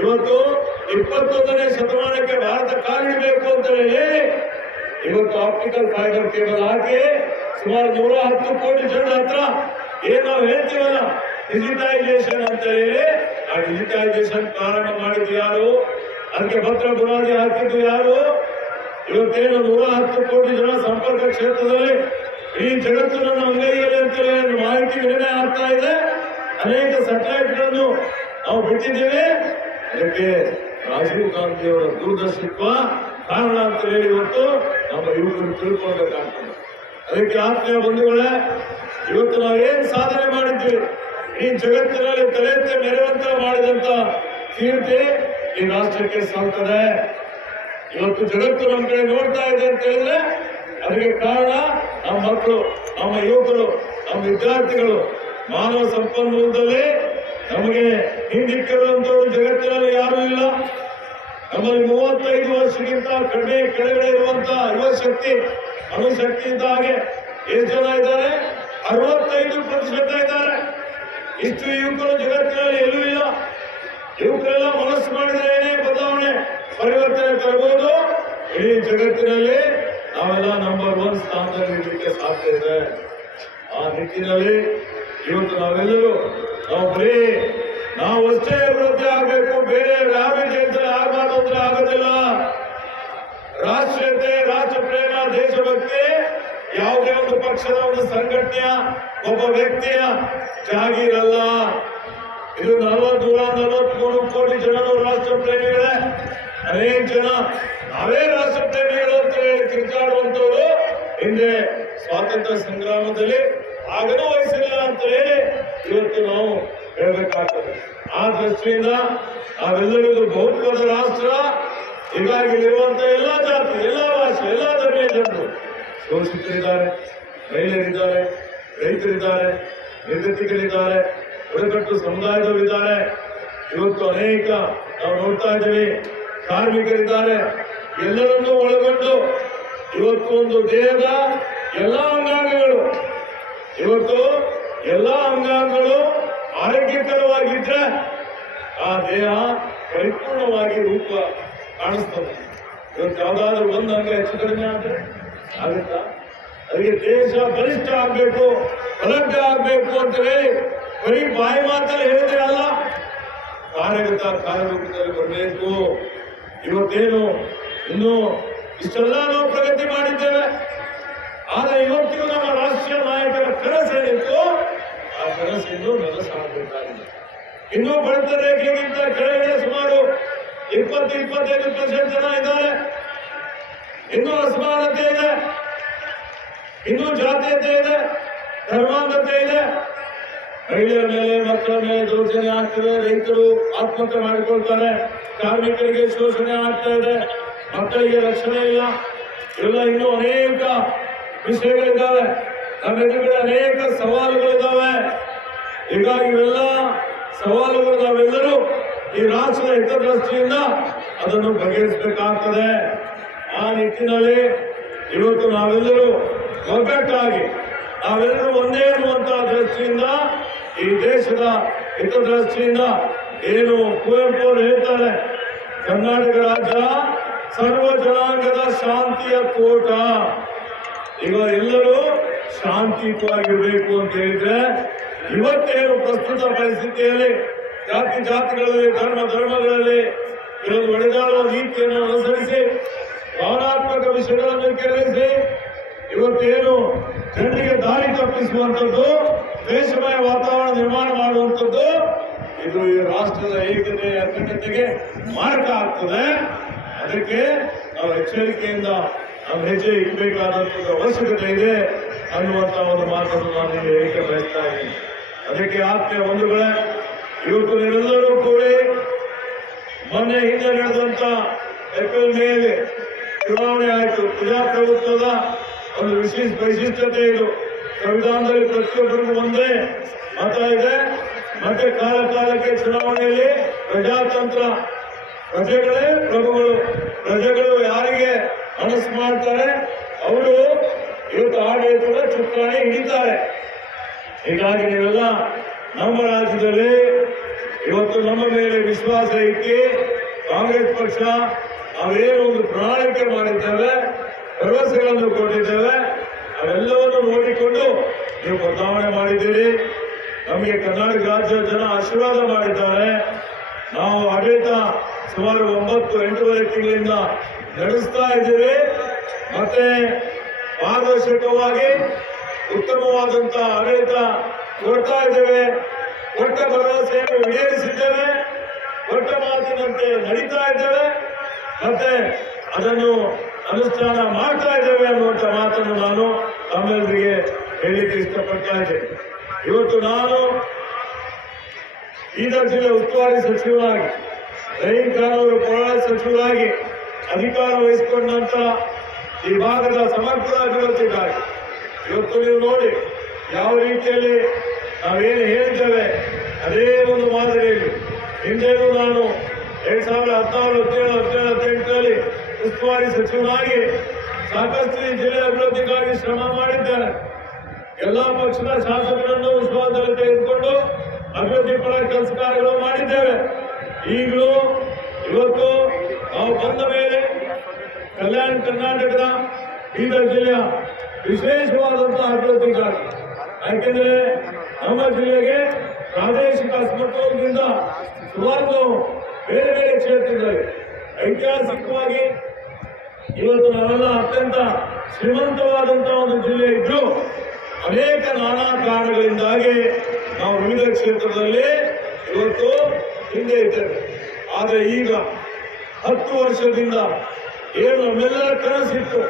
ಇವತ್ತು 21ನೇ ಶತಮಾನಕ್ಕೆ ಭಾರತ ಕಾಲಿಡಬೇಕು ಅಂತ ಹೇಳಿ ಇವತ್ತು ಆಪ್ಟಿಕಲ್ ಫೈಬರ್ ಕೇಬಲ್ ಹಾಕಿ ಸುಮಾರು 110 ಕೋಟಿ ಜನ ಹತ್ರ ಏನ್ ನಾವು ಹೇಳ್ತೀವಲ್ಲ ಡಿಜಿಟೈಸೇಷನ್ ಅಂತ ಹೇಳಿ, ಆ ಡಿಜಿಟೈಸೇಷನ್ ಪ್ರಾರಂಭ ಮಾಡಿದ್ದು ಯಾರು, ಅದಕ್ಕೆ ಭದ್ರ ಬುನಾದಿ ಹಾಕಿದ್ದು ಯಾರು? ಇವತ್ತೇನು 110 ಕೋಟಿ ಜನ ಸಂಪರ್ಕ ಕ್ಷೇತ್ರದಲ್ಲಿ ಈ ಜಗತ್ತು ನನ್ನ ಅಂಗೈಯಲ್ಲಿ ಅಂತೇಳಿ ಮಾಹಿತಿ ವಿನಿಮಯ ಆಗ್ತಾ ಇದೆ. ಅನೇಕ ಸ್ಯಾಟಲೈಟ್ಗಳನ್ನು ನಾವು ಬಿಟ್ಟಿದ್ದೇವೆ. ಅದಕ್ಕೆ ರಾಜೀವ್ ಗಾಂಧಿ ಅವರ ದೂರದರ್ಶಿತ್ವ ಕಾರಣ ಅಂತ ಹೇಳಿ ಇವತ್ತು ನಮ್ಮ ಯುವಕರು ತಿಳ್ಕೊಳ್ಬೇಕಾಗ್ತದೆ. ಅದಕ್ಕೆ ಆತ್ಮೀಯ ಬಂಧುಗಳೇ, ಇವತ್ತು ನಾವೇನ್ ಸಾಧನೆ ಮಾಡಿದ್ವಿ, ಈ ಜಗತ್ತಿನಲ್ಲಿ ತಲೆ ಎತ್ತಿ ಮೆರೆಯುವಂತ ಮಾಡಿದಂತ ಕೀರ್ತಿ ಈ ರಾಷ್ಟ್ರಕ್ಕೆ ಸಲ್ತದೆ. ಇವತ್ತು ಜಗತ್ತು ನಮ್ಮ ಕಡೆ ನೋಡ್ತಾ ಇದೆ ಅಂತ ಹೇಳಿದ್ರೆ ಅದಕ್ಕೆ ಕಾರಣ ನಮ್ಮ ಮಕ್ಕಳು, ನಮ್ಮ ಯುವಕರು, ನಮ್ಮ ವಿದ್ಯಾರ್ಥಿಗಳು. ಮಾನವ ಸಂಪನ್ಮೂಲದಲ್ಲಿ ನಮಗೆ ಹಿಂದಿಕ್ಕಿರುವಂತವರು ಜಗತ್ತಿನಲ್ಲಿ ಯಾರೂ ಇಲ್ಲ. ನಮ್ಮಲ್ಲಿ 35 ವರ್ಷಕ್ಕಿಂತ ಕಡಿಮೆ ಕೆಳಗಡೆ ಇರುವಂತಹ ಯುವ ಶಕ್ತಿ, ಅಣುಶಕ್ತಿ ಇದ್ದ ಹಾಗೆ ಎಷ್ಟು ಜನ ಇದ್ದಾರೆ? 65% ಇದ್ದಾರೆ. ಇಷ್ಟು ಯುವಕರು ಜಗತ್ತಿನಲ್ಲಿ ಎಲ್ಲೂ ಇಲ್ಲ. ಯುವಕರೆಲ್ಲ ಮನಸ್ಸು ಮಾಡಿದ್ರೆ ಏನೇ ಬದಲಾವಣೆ ಪರಿವರ್ತನೆ ತರಬಹುದು. ಇಡೀ ಜಗತ್ತಿನಲ್ಲಿ ನಾವೆಲ್ಲ ನಂಬರ್ 1 ಸ್ಥಾನದಲ್ಲಿ ಇರಲಿಕ್ಕೆ ಸಾಧ್ಯ ಇದೆ. ಆ ನಿಟ್ಟಿನಲ್ಲಿ ಇವತ್ತು ನಾವೆಲ್ಲರೂ ನಾವು ಅಷ್ಟೇ ಅಭಿವೃದ್ಧಿ ಆಗಬೇಕು, ಬೇರೆ ಯಾವ ದೇಶದಲ್ಲಿ ಆಗಬಾರ್ದು ಅಂದ್ರೆ ಆಗೋದಿಲ್ಲ. ರಾಷ್ಟ್ರೀಯತೆ, ರಾಷ್ಟ್ರ ಪ್ರೇಮ, ದೇಶಭಕ್ತಿ ಯಾವುದೇ ಒಂದು ಪಕ್ಷದ, ಒಂದು ಸಂಘಟನೆಯ, ಒಬ್ಬ ವ್ಯಕ್ತಿಯ ಜಾಗೀರಲ್ಲ. ಇದು 143 ಕೋಟಿ ಜನರು ರಾಷ್ಟ್ರ ಪ್ರೇಮಿಗಳೇ. ಅನೇಕ ಜನ ನಾವೇ ರಾಷ್ಟ್ರ ಪ್ರೇಮಿಗಳು ಅಂತ ಹೇಳಿ ಕಿರ್ಚಾಡುವಂತವರು ಹಿಂದೆ ಸ್ವಾತಂತ್ರ್ಯ ಸಂಗ್ರಾಮದಲ್ಲಿ ಆಗನೂ ವಹಿಸಿಲ್ಲ ಅಂತ ಹೇಳಿ ಇವತ್ತು ನಾವು ಹೇಳಬೇಕಾಗ್ತದೆ. ಆ ದೃಷ್ಟಿಯಿಂದ ನಾವೆಲ್ಲರಿಗೂ ಬಹುತ್ವದ ರಾಷ್ಟ್ರ. ಹೀಗಾಗಿ ಇಲ್ಲಿರುವಂತಹ ಎಲ್ಲಾ ಜಾತಿ, ಎಲ್ಲಾ ಭಾಷೆ, ಎಲ್ಲಾ ಧರ್ಮೀಯ ಜನರು ಶೋಷಿತರಿದ್ದಾರೆ, ಮಹಿಳೆಯರಿದ್ದಾರೆ, ರೈತರಿದ್ದಾರೆ, ನಿರ್ಗತಿಕರಿದ್ದಾರೆ, ಬುಡಕಟ್ಟು ಸಮುದಾಯದವರಿದ್ದಾರೆ. ಇವತ್ತು ಅನೇಕ ನಾವು ನೋಡ್ತಾ ಇದ್ದೀವಿ, ಕಾರ್ಮಿಕರಿದ್ದಾರೆ. ಎಲ್ಲರನ್ನೂ ಒಳಗೊಂಡು ಇವತ್ತು ಒಂದು ದೇಹದ ಎಲ್ಲಾ ಅಂಗಾಂಗಗಳು ಆರೋಗ್ಯಕರವಾಗಿದ್ರೆ ಆ ದೇಹ ಪರಿಪೂರ್ಣವಾಗಿ ರೂಪ ಕಾಣಿಸ್ತದೆ. ಇವತ್ತು ಯಾವ್ದಾದ್ರು ಒಂದು ಅಂಗ ಹೆಚ್ಚು ಕಡಿಮೆ ಆಗುತ್ತಾ? ಅದಕ್ಕೆ ದೇಶ ಬಲಿಷ್ಠ ಆಗ್ಬೇಕು, ಬಲಡ್ಡ ಆಗ್ಬೇಕು ಅಂತ ಹೇಳಿ ಬರೀ ಬಾಯಿ ಮಾತಲ್ಲಿ ಹೇಳಿದ್ರೆ ಅಲ್ಲ, ಕಾರ್ಯರೂಪದಲ್ಲಿ ಬರಬೇಕು. ಇವತ್ತೇನು ಇನ್ನು ಇಷ್ಟೆಲ್ಲ ನಾವು ಪ್ರಗತಿ ಮಾಡಿದ್ದೇವೆ, ಆದರೆ ಇವತ್ತಿಗೂ ನಮ್ಮ ರಾಷ್ಟ್ರೀಯ ನಾಯಕರ ಕನಸೇನಿತ್ತು ಆ ಕನಸಿನ್ನು ನನಸಾಗಬೇಕಾಗಿದೆ. ಇನ್ನೂ ಬಡತನ ರೇಖೆಗಿಂತ ಕೆಳಗೆ ಸುಮಾರು 20-25% ಜನ ಇದ್ದಾರೆ. ಇನ್ನೂ ಅಸಮಾನತೆ ಇದೆ, ಇನ್ನೂ ಜಾತೀಯತೆ ಇದೆ, ಧರ್ಮಾಂಧತೆ ಇದೆ. ಮಹಿಳೆಯರ ಮೇಲೆ, ಮಕ್ಕಳ ಮೇಲೆ ದೌರ್ಜನ್ಯ ಆಗ್ತದೆ, ರೈತರು ಆತ್ಮಹತ್ಯೆ ಮಾಡಿಕೊಳ್ತಾರೆ, ಕಾರ್ಮಿಕರಿಗೆ ಶೋಷಣೆ ಆಗ್ತಾ ಇದೆ, ಮಕ್ಕಳಿಗೆ ರಕ್ಷಣೆ ಇಲ್ಲ. ಇವೆಲ್ಲ ಇನ್ನೂ ಅನೇಕ ವಿಷಯಗಳಿದ್ದಾವೆ. ನಮ್ಮ ಎದುರುಗಡೆ ಅನೇಕ ಸವಾಲುಗಳಿದ್ದಾವೆ. ಹೀಗಾಗಿ ಇವೆಲ್ಲ ಸವಾಲುಗಳು ನಾವೆಲ್ಲರೂ ಈ ರಾಷ್ಟ್ರದ ಹಿತದೃಷ್ಟಿಯಿಂದ ಅದನ್ನು ಬಗೆಹರಿಸಬೇಕಾಗ್ತದೆ. ಆ ನಿಟ್ಟಿನಲ್ಲಿ ಇವತ್ತು ನಾವೆಲ್ಲರೂ ಒಗ್ಗಟ್ಟಾಗಿ, ನಾವೆಲ್ಲರೂ ಒಂದೇ ಅನ್ನುವಂತಹ ದೃಷ್ಟಿಯಿಂದ, ಈ ದೇಶದ ಹಿತದೃಷ್ಟಿಯಿಂದ ಏನು ಕುವೆಂಪು ಅವರು ಹೇಳ್ತಾರೆ, ಕರ್ನಾಟಕ ರಾಜ್ಯ ಸರ್ವ ಜನಾಂಗದ ಶಾಂತಿಯ ತೋಟ. ಈಗ ಎಲ್ಲರೂ ಶಾಂತಿಯುತವಾಗಿರಬೇಕು ಅಂತ ಹೇಳಿದ್ರೆ, ಇವತ್ತೇನು ಪ್ರಸ್ತುತ ಪರಿಸ್ಥಿತಿಯಲ್ಲಿ ಜಾತಿಗಳಲ್ಲಿ, ಧರ್ಮಗಳಲ್ಲಿ ಕೆಲವು ಒಡೆದಾಡುವ ನೀತಿಯನ್ನು ಅನುಸರಿಸಿ, ಭಾವನಾತ್ಮಕ ವಿಷಯಗಳನ್ನು ಕೆರಳಿಸಿ, ಇವತ್ತೇನು ಜನರಿಗೆ ದಾರಿ ತಪ್ಪಿಸುವಂಥದ್ದು, ದೇಶಮಯ ವಾತಾವರಣ ನಿರ್ಮಾಣ ಮಾಡುವಂಥದ್ದು, ಇದು ಈ ರಾಷ್ಟ್ರದ ಏಕತೆ, ಅಖಂಡತೆಗೆ ಮಾರಕ ಆಗ್ತದೆ. ಅದಕ್ಕೆ ನಾವು ಎಚ್ಚರಿಕೆಯಿಂದ ನಾವು ಹೆಜ್ಜೆ ಇಡಬೇಕಾದಂಥದ್ದು ಅವಶ್ಯಕತೆ ಇದೆ ಅನ್ನುವಂಥ ಒಂದು ಮಾತನ್ನು ನಾನು ಇಲ್ಲಿ ಹೇಳಿಕೆ ಬಯಸ್ತಾ ಇದ್ದೀನಿ. ಅದಕ್ಕೆ ಆತ್ಮೀಯ ಬಂಧುಗಳೇ, ಇವತ್ತು ನೀವೆಲ್ಲರೂ ಕೂಡಿ ಮೊನ್ನೆ ಹಿಂದೆ ನಡೆದಂತ ಏಪ್ರಿಲ್ ಮೇಲೆ ಚುನಾವಣೆ ಆಯಿತು. ಪ್ರಜಾಪ್ರಭುತ್ವದ ಒಂದು ವೈಶಿಷ್ಟ್ಯತೆ ಇದು. ಸಂವಿಧಾನದಲ್ಲಿ ಪ್ರತಿಯೊಬ್ಬರಿಗೂ ಒಂದೇ ಮತ ಇದೆ. ಮತ್ತೆ ಕಾಲಕ್ಕೆ ಚುನಾವಣೆಯಲ್ಲಿ ಪ್ರಜಾತಂತ್ರ, ಪ್ರಜೆಗಳೇ ಪ್ರಭುಗಳು. ಪ್ರಜೆಗಳು ಯಾರಿಗೆ ಮನಸ್ಸು ಮಾಡ್ತಾರೆ ಅವರು ಇವತ್ತು ಆಡಳಿತದ ಚುಕ್ಕಾಣಿ ಹಿಡಿತಾರೆ. ಹೀಗಾಗಿ ನೀವೆಲ್ಲ ನಮ್ಮ ರಾಜ್ಯದಲ್ಲಿ ಇವತ್ತು ನಮ್ಮ ಮೇಲೆ ವಿಶ್ವಾಸ ಇಟ್ಟು ಕಾಂಗ್ರೆಸ್ ಪಕ್ಷ ನಾವೇನು ಒಂದು ಪ್ರಣಾಳಿಕೆ ಮಾಡಿದ್ದೇವೆ, ಭರವಸೆಗಳನ್ನು ಕೊಟ್ಟಿದ್ದೇವೆ, ಅವೆಲ್ಲವನ್ನು ನೋಡಿಕೊಂಡು ನೀವು ಬದಲಾವಣೆ ಮಾಡಿದ್ದೀರಿ. ನಮಗೆ ಕರ್ನಾಟಕ ರಾಜ್ಯದ ಜನ ಆಶೀರ್ವಾದ ಮಾಡಿದ್ದಾರೆ. ನಾವು ಆಡಳಿತ ಸುಮಾರು 9-8 ತಿಂಗಳಿಂದ ನಡೆಸ್ತಾ ಇದ್ದೀವಿ. ಮತ್ತೆ ಪಾರದರ್ಶಕವಾಗಿ ಉತ್ತಮವಾದಂತ ಆಡಳಿತ ಕೊಡ್ತಾ ಇದ್ದೇವೆ. ಕೊಟ್ಟ ಭರವಸೆಯನ್ನು ಈಡೇರಿಸಿದ್ದೇವೆ, ಕೊಟ್ಟ ಮಾತಿನಂತೆ ನಡೀತಾ ಇದ್ದೇವೆ, ಮತ್ತೆ ಅದನ್ನು ಅನುಷ್ಠಾನ ಮಾಡ್ತಾ ಇದ್ದೇವೆ ಅನ್ನುವಂಥ ಮಾತನ್ನು ನಾನು ತಮ್ಮೆಲ್ಲರಿಗೆ ಹೇಳಲಿಕ್ಕೆ ಇಷ್ಟಪಡ್ತಾ ಇದ್ದೇನೆ. ಇವತ್ತು ನಾನು ಬೀದರ್ ಜಿಲ್ಲೆ ಉಸ್ತುವಾರಿ ಸಚಿವರಾಗಿ, ರಹೀಂ ಖಾನ್ ಅವರು ಪೊರಾಳ ಸಚಿವರಾಗಿ ಅಧಿಕಾರ ವಹಿಸಿಕೊಂಡ ನಂತರ ಈ ಭಾಗದ ಸಮಗ್ರ ಅಭಿವೃದ್ಧಿಗಾಗಿ ಇವತ್ತು ನೀವು ನೋಡಿ ಯಾವ ರೀತಿಯಲ್ಲಿ ನಾವೇನು ಹೇಳಿದ್ದೇವೆ ಅದೇ ಒಂದು ಮಾದರಿಯಲ್ಲಿ ಹಿಂದೆಯೂ ನಾನು 2016-17-18ರಲ್ಲಿ ಉಸ್ತುವಾರಿ ಸಚಿವನಾಗಿ ಸಾಕಷ್ಟು ಈ ಜಿಲ್ಲೆ ಅಭಿವೃದ್ಧಿಗಾಗಿ ಶ್ರಮ ಮಾಡಿದ್ದೇನೆ. ಎಲ್ಲಾ ಪಕ್ಷದ ಶಾಸಕರನ್ನು ವಿಶ್ವಾಸದಲ್ಲಿ ತೆಗೆದುಕೊಂಡು ಅಭಿವೃದ್ಧಿ ಪರ ಕೆಲಸ ಕಾರ್ಯಗಳು ಮಾಡಿದ್ದೇವೆ. ಈಗಲೂ ಇವತ್ತು ನಾವು ಬಂದ ಮೇಲೆ ಕಲ್ಯಾಣ ಕರ್ನಾಟಕದ ಬೀದರ್ ಜಿಲ್ಲೆಯ ವಿಶೇಷವಾದಂತಹ ಅಭಿವೃದ್ಧಿಗಾಗಿ, ಯಾಕೆಂದರೆ ನಮ್ಮ ಜಿಲ್ಲೆಗೆ ಪ್ರಾದೇಶಿಕ ಅಸಮತೋಲನದಿಂದ ಸುಮಾರು ಬೇರೆ ಬೇರೆ ಕ್ಷೇತ್ರದಲ್ಲಿ ಐತಿಹಾಸಿಕವಾಗಿ ಇವತ್ತು ನಾವೆಲ್ಲ ಅತ್ಯಂತ ಶ್ರೀಮಂತವಾದಂತಹ ಒಂದು ಜಿಲ್ಲೆ ಇದ್ದು ಅನೇಕ ನಾನಾ ಕಾರಣಗಳಿಂದಾಗಿ ನಾವು ವಿವಿಧ ಕ್ಷೇತ್ರದಲ್ಲಿ ಇವತ್ತು ಹಿಂದೆ ಇದ್ದೇವೆ. ಆದರೆ ಈಗ 10 ವರ್ಷದಿಂದ ಏನು ನಮ್ಮೆಲ್ಲರ ಕನಸಿತ್ತು,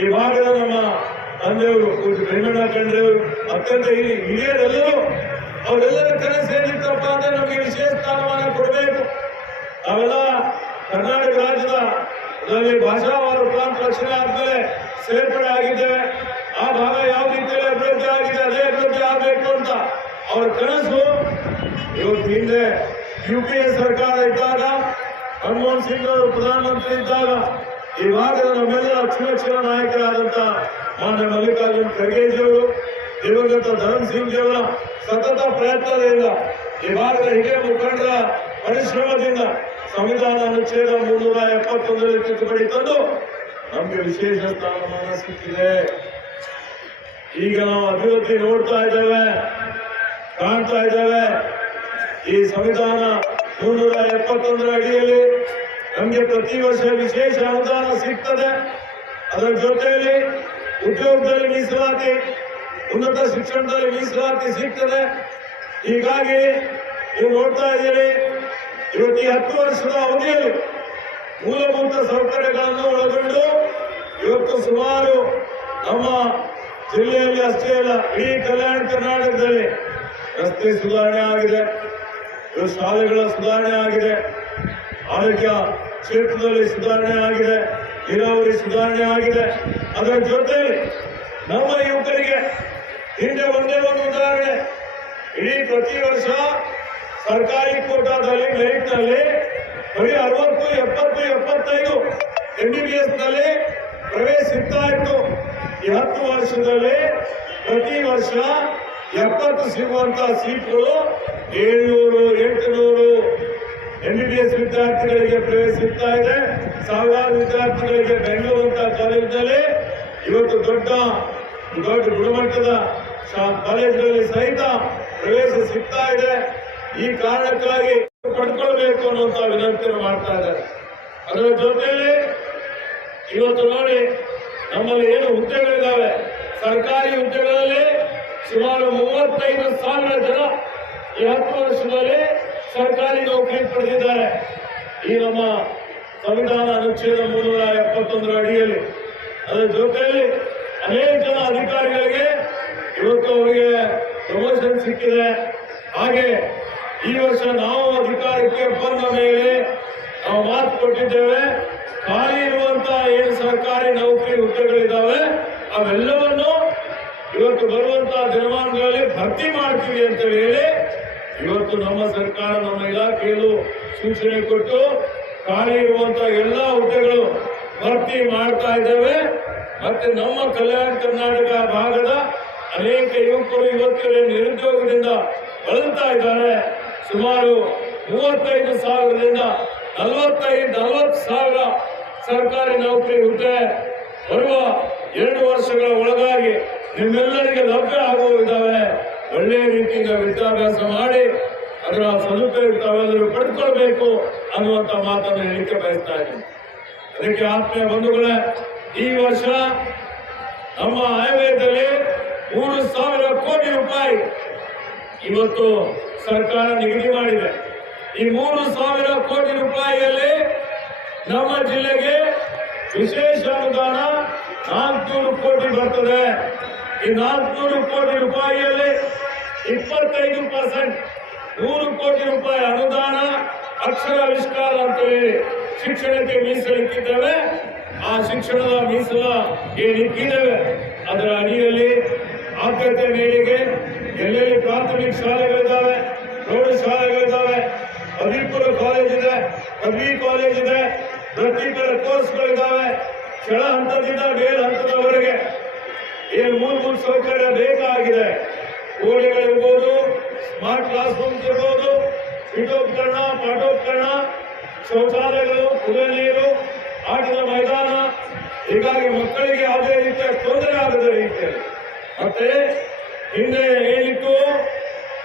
ಈ ಭಾಗದ ನಮ್ಮ ತಂದೆಯವರು ಪೂಜ್ಯ ಬೆಂಗಣ್ಣ ಕಂಡ್ರೆಯವರು ಅತ್ಯಂತ ಹಿರಿಯರೆಲ್ಲರೂ ಅವರೆಲ್ಲರ ಕನಸು ಏನಿತ್ತಪ್ಪ ಅಂದ್ರೆ ನಮಗೆ ವಿಶೇಷ ಸ್ಥಾನಮಾನ ಕೊಡಬೇಕು. ನಾವೆಲ್ಲ ಕರ್ನಾಟಕ ರಾಜ್ಯದಲ್ಲಿ ಭಾಷಾವಾರು ಪ್ರಾಂತ ರಕ್ಷಣೆ ಆದ್ಮೇಲೆ ಸೇರ್ಪಡೆ ಆಗಿದ್ದೇವೆ. ಆ ಭಾಗ ಯಾವ ರೀತಿಯಲ್ಲಿ ಅಭಿವೃದ್ಧಿ ಆಗಿದೆ ಅದೇ ಅಭಿವೃದ್ಧಿ ಆಗಬೇಕು ಅಂತ ಅವರ ಕನಸು. ಇವತ್ತು ಹಿಂದೆ UPA ಸರ್ಕಾರ ಇದ್ದಾಗ, ಮನಮೋಹನ್ ಸಿಂಗ್ ಅವರು ಪ್ರಧಾನಮಂತ್ರಿ ಇದ್ದಾಗ ಈ ಭಾಗದ ನಮ್ಮೆಲ್ಲ ಅಕ್ಷರ ನಾಯಕರಾದಂತ ಮಾನ್ಯ ಮಲ್ಲಿಕಾರ್ಜುನ್ ಖರ್ಗೆಜಿಯವರು, ದಿವಂಗತ ಧರಮ್ ಸಿಂಗ್ ಅವರ ಸತತ ಪ್ರಯತ್ನದಿಂದ ಈ ಭಾಗದ ಹಿರಿಯ ಮುಖಂಡರ ಪರಿಶ್ರಮದಿಂದ ಸಂವಿಧಾನ ಅನುಚ್ಛೇದ 371 ತಿದ್ದುಪಡಿ ತಂದು ನಮಗೆ ವಿಶೇಷ ಸ್ಥಾನಮಾನ ಸಿಕ್ಕಿದೆ. ಈಗ ನಾವು ಅಭಿವೃದ್ಧಿ ನೋಡ್ತಾ ಇದ್ದೇವೆ, ಕಾಣ್ತಾ ಇದ್ದೇವೆ. ಈ ಸಂವಿಧಾನ 371 ಅಡಿಯಲ್ಲಿ ನಮಗೆ ಪ್ರತಿ ವರ್ಷ ವಿಶೇಷ ಅನುದಾನ ಸಿಗ್ತದೆ. ಅದರ ಜೊತೆಯಲ್ಲಿ ಉದ್ಯೋಗದಲ್ಲಿ ಮೀಸಲಾತಿ, ಉನ್ನತ ಶಿಕ್ಷಣದಲ್ಲಿ ಮೀಸಲಾತಿ ಸಿಗ್ತದೆ. ಹೀಗಾಗಿ ನೀವು ನೋಡ್ತಾ ಇದ್ದೀರಿ, ಇವತ್ತು ಈ 10 ವರ್ಷದ ಅವಧಿಯಲ್ಲಿ ಮೂಲಭೂತ ಸೌಕರ್ಯಗಳನ್ನು ಒಳಗೊಂಡು ಇವತ್ತು ಸುಮಾರು ನಮ್ಮ ಜಿಲ್ಲೆಯಲ್ಲಿ ಅಷ್ಟೇ ಅಲ್ಲ, ಇಡೀ ಕಲ್ಯಾಣ ಕರ್ನಾಟಕದಲ್ಲಿ ರಸ್ತೆ ಸುಧಾರಣೆ ಆಗಿದೆ, ಶಾಲೆಗಳ ಸುಧಾರಣೆ ಆಗಿದೆ, ಆರೋಗ್ಯ ಕ್ಷೇತ್ರದಲ್ಲಿ ಸುಧಾರಣೆ ಆಗಿದೆ, ನೀರಾವರಿ ಸುಧಾರಣೆ ಆಗಿದೆ. ಅದರ ಜೊತೆ ನಮ್ಮ ಯುವಕರಿಗೆ ಹಿಂದೆ ಒಂದೇ ಒಂದು ಉದಾಹರಣೆ, ಇಡೀ ಪ್ರತಿ ವರ್ಷ ಸರ್ಕಾರಿ ಕೋಟಾದಲ್ಲಿ ಮೆರಿಟ್ನಲ್ಲಿ ಬರೀ 60, 70, 75 MBBS ನಲ್ಲಿ ಪ್ರವೇಶ ಸಿಗ್ತಾ ಇತ್ತು. ಈ 10 ವರ್ಷದಲ್ಲಿ ಪ್ರತಿ ವರ್ಷ 70 ಸಿಗುವಂತಹ ಸೀಟ್ಗಳು 700, 800 MBBS ವಿದ್ಯಾರ್ಥಿಗಳಿಗೆ ಪ್ರವೇಶ ಸಿಗ್ತಾ ಇದೆ. ಸಾವಿರಾರು ವಿದ್ಯಾರ್ಥಿಗಳಿಗೆ ಬೆಂಗಳೂರು ಅಂತ ಕಾಲೇಜಿನಲ್ಲಿ ಇವತ್ತು ದೊಡ್ಡ ಗುಣಮಟ್ಟದ ಕಾಲೇಜುಗಳಲ್ಲಿ ಸಹಿತ ಪ್ರವೇಶ ಸಿಗ್ತಾ ಇದೆ. ಈ ಕಾರಣಕ್ಕಾಗಿ ಪಡ್ಕೊಳ್ಬೇಕು ಅನ್ನುವಂತ ವಿನಂತಿಯನ್ನು ಮಾಡ್ತಾ ಇದ್ದಾರೆ. ಅದರ ಜೊತೆಯಲ್ಲಿ ಇವತ್ತು ನೋಡಿ, ನಮ್ಮಲ್ಲಿ ಏನು ಹುದ್ದೆಗಳಿದ್ದಾವೆ, ಸರ್ಕಾರಿ ಹುದ್ದೆಗಳಲ್ಲಿ ಸುಮಾರು 35,000 ಜನ ಈ 10 ವರ್ಷದಲ್ಲಿ ಸರ್ಕಾರಿ ನೌಕರಿ ಪಡೆದಿದ್ದಾರೆ. ಈ ನಮ್ಮ ಸಂವಿಧಾನ ಅನುಚ್ಛೇದ 371 ಅಡಿಯಲ್ಲಿ. ಅದರ ಜೊತೆಯಲ್ಲಿ ಅನೇಕ ಜನ ಅಧಿಕಾರಿಗಳಿಗೆ ಇವತ್ತು ಅವರಿಗೆ ಪ್ರಮೋಷನ್ ಸಿಕ್ಕಿದೆ. ಹಾಗೆ ಈ ವರ್ಷ ನಾವು ಅಧಿಕಾರಕ್ಕೆ ಬಂದ ಮೇಲೆ ನಾವು ಮಾತು ಕೊಟ್ಟಿದ್ದೇವೆ, ಖಾಲಿ ಇರುವಂತಹ ಏನು ಸರ್ಕಾರಿ ನೌಕರಿ ಹುದ್ದೆಗಳಿದ್ದಾವೆ ಅವೆಲ್ಲವನ್ನು ಇವತ್ತು ಬರುವಂತಹ ದಿನಮಾನಗಳಲ್ಲಿ ಭರ್ತಿ ಮಾಡ್ತೀವಿ ಅಂತ ಹೇಳಿ ಇವತ್ತು ನಮ್ಮ ಸರ್ಕಾರ ನಮ್ಮ ಇಲಾಖೆಯಲ್ಲೂ ಸೂಚನೆ ಕೊಟ್ಟು ಖಾಲಿ ಇರುವಂತಹ ಎಲ್ಲ ಹುದ್ದೆಗಳು ಭರ್ತಿ ಮಾಡ್ತಾ ಇದ್ದೇವೆ. ಮತ್ತೆ ನಮ್ಮ ಕಲ್ಯಾಣ ಕರ್ನಾಟಕ ಭಾಗದ ಅನೇಕ ಯುವಕರು ಇವತ್ತು ನಿರುದ್ಯೋಗದಿಂದ ಬಳಲ್ತಾ ಇದ್ದಾರೆ. ಸುಮಾರು 35,000ರಿಂದ 40,000 ಸರ್ಕಾರಿ ನೌಕರಿ ಹುದ್ದೆ ಬರುವ 2 ವರ್ಷಗಳ ಒಳಗಾಗಿ ನಿಮ್ಮೆಲ್ಲರಿಗೆ ಲಭ್ಯ ಆಗುವುದಿದ್ದಾವೆ. ಒಳ್ಳೆಯ ರೀತಿಯಿಂದ ವಿದ್ಯಾಭ್ಯಾಸ ಮಾಡಿ ಅದರ ಸದುಪಯೋಗ ತಾವೆಲ್ಲರೂ ಪಡೆದುಕೊಳ್ಬೇಕು ಅನ್ನುವಂಥ ಮಾತನ್ನು ಹೇಳಿಕೆ ಬಯಸ್ತಾ ಇದ್ದೀನಿ. ಅದಕ್ಕೆ ಆತ್ಮೀಯ ಬಂಧುಗಳೇ, ಈ ವರ್ಷ ನಮ್ಮ ಆಯವ್ಯಯದಲ್ಲಿ 3,000 ಕೋಟಿ ರೂಪಾಯಿ ಇವತ್ತು ಸರ್ಕಾರ ನಿಗದಿ ಮಾಡಿದೆ. ಈ 3,000 ಕೋಟಿ ರೂಪಾಯಿಯಲ್ಲಿ ನಮ್ಮ ಜಿಲ್ಲೆಗೆ ವಿಶೇಷ ಅನುದಾನ 400 ಕೋಟಿ ಬರ್ತದೆ. ಈ 400 ಕೋಟಿ ರೂಪಾಯಿಯಲ್ಲಿ 25% 100 ಕೋಟಿ ರೂಪಾಯಿ ಅನುದಾನ ಅಕ್ಷರ ಆವಿಷ್ಕಾರ ಅಂತೇಳಿ ಶಿಕ್ಷಣಕ್ಕೆ ಮೀಸಲಿಟ್ಟಿದ್ದೇವೆ. ಆ ಶಿಕ್ಷಣದ ಮೀಸಲ ಏನಿಕ್ಕಿದ್ದೇವೆ ಅದರ ಅಡಿಯಲ್ಲಿ ಆದ್ಯತೆ ಮೇರೆಗೆ ಎಲ್ಲೆಲ್ಲಿ ಪ್ರಾಥಮಿಕ ಶಾಲೆಗಳಿದ್ದಾವೆ, ಪ್ರೌಢಶಾಲೆಗಳಿದ್ದಾವೆ, ಪದವಿಪೂರ್ವ ಕಾಲೇಜ್ ಇದೆ, ಪದವಿ ಕಾಲೇಜ್ ಇದೆ, ವೃತ್ತಿಪರ ಕೋರ್ಸ್ಗಳಿದ್ದಾವೆ. ಕೆಳ ಹಂತದಿಂದ ಮೇಲ್ ಹಂತದವರೆಗೆ ಏನು ಮೂಲಭೂತ ಸೌಕರ್ಯ ಬೇಕಾಗಿದೆ, ಗೋಡೆಗಳಿರ್ಬೋದು, ಸ್ಮಾರ್ಟ್ ಕ್ಲಾಸ್ ರೂಮ್ಸ್ ಇರ್ಬೋದು, ಪೀಠೋಪಕರಣ, ಪಾಠೋಪಕರಣ, ಶೌಚಾಲಯಗಳು, ಕುಡಿಯುವ ನೀರು, ಆಟದ ಮೈದಾನ, ಹೀಗಾಗಿ ಮಕ್ಕಳಿಗೆ ಯಾವುದೇ ರೀತಿಯ ತೊಂದರೆ ಆಗದ ರೀತಿಯಲ್ಲಿ. ಮತ್ತೆ ಹಿಂದೆ ಏನಿತ್ತು,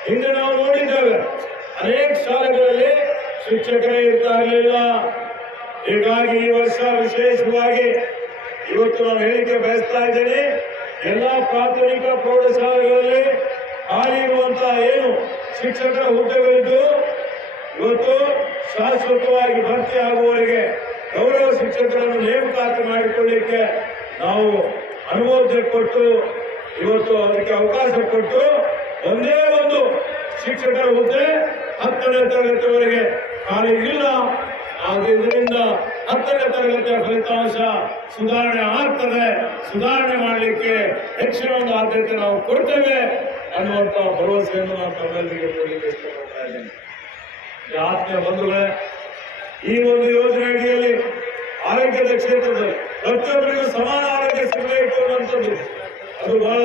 ಹಿಂದೆ ನಾವು ನೋಡಿದ್ದೇವೆ ಅನೇಕ ಶಾಲೆಗಳಲ್ಲಿ ಶಿಕ್ಷಕರೇ ಇರ್ತಾ ಇರಲಿಲ್ಲ. ಹೀಗಾಗಿ ಈ ವರ್ಷ ವಿಶೇಷವಾಗಿ ಇವತ್ತು ನಾನು ಹೇಳಿಕೆ ಬಯಸ್ತಾ ಇದ್ದೇನೆ, ಎಲ್ಲ ಪ್ರಾಥಮಿಕ ಪ್ರೌಢಶಾಲೆಗಳಲ್ಲಿ ಖಾಲಿ ಇರುವಂತಹ ಏನು ಶಿಕ್ಷಕರ ಹುದ್ದೆಗಳಿದ್ದು ಇವತ್ತು ಶಾಶ್ವತವಾಗಿ ಭರ್ತಿ ಆಗುವವರೆಗೆ ಗೌರವ ಶಿಕ್ಷಕರನ್ನು ನೇಮಕಾತಿ ಮಾಡಿಕೊಳ್ಳಲಿಕ್ಕೆ ನಾವು ಅನುಮೋದನೆ ಕೊಟ್ಟು ಇವತ್ತು ಅದಕ್ಕೆ ಅವಕಾಶ ಕೊಟ್ಟು ಒಂದೇ ಒಂದು ಶಿಕ್ಷಕರ ಹುದ್ದೆ 10ನೇ ತರಗತಿವರೆಗೆ ಖಾಲಿ ಇಲ್ಲ. ಇದರಿಂದ 10ನೇ ತರಗತಿಯ ಫಲಿತಾಂಶ ಸುಧಾರಣೆ ಆಗ್ತದೆ. ಸುಧಾರಣೆ ಮಾಡಲಿಕ್ಕೆ ಹೆಚ್ಚಿನ ಒಂದು ಆದ್ಯತೆ ನಾವು ಕೊಡ್ತೇವೆ ಅನ್ನುವಂತ ಭರವಸೆಯನ್ನು ನಾನು ತಮ್ಮೆಲ್ಲರಿಗೆ ಕೊಡಲಿಕ್ಕೆ ಇಷ್ಟಪಡ್ತಾ ಇದ್ದೇನೆ. ಆತ್ಮೀಯ ಬಂಧುಗಳೇ, ಈ ಒಂದು ಯೋಜನೆ ಅಡಿಯಲ್ಲಿ ಆರೋಗ್ಯದ ಕ್ಷೇತ್ರದಲ್ಲಿ ಪ್ರತಿಯೊಬ್ಬರಿಗೂ ಸಮಾನ ಆರೋಗ್ಯ ಸಿಗಬೇಕು ಅನ್ನುವಂಥದ್ದು ಅದು ಬಹಳ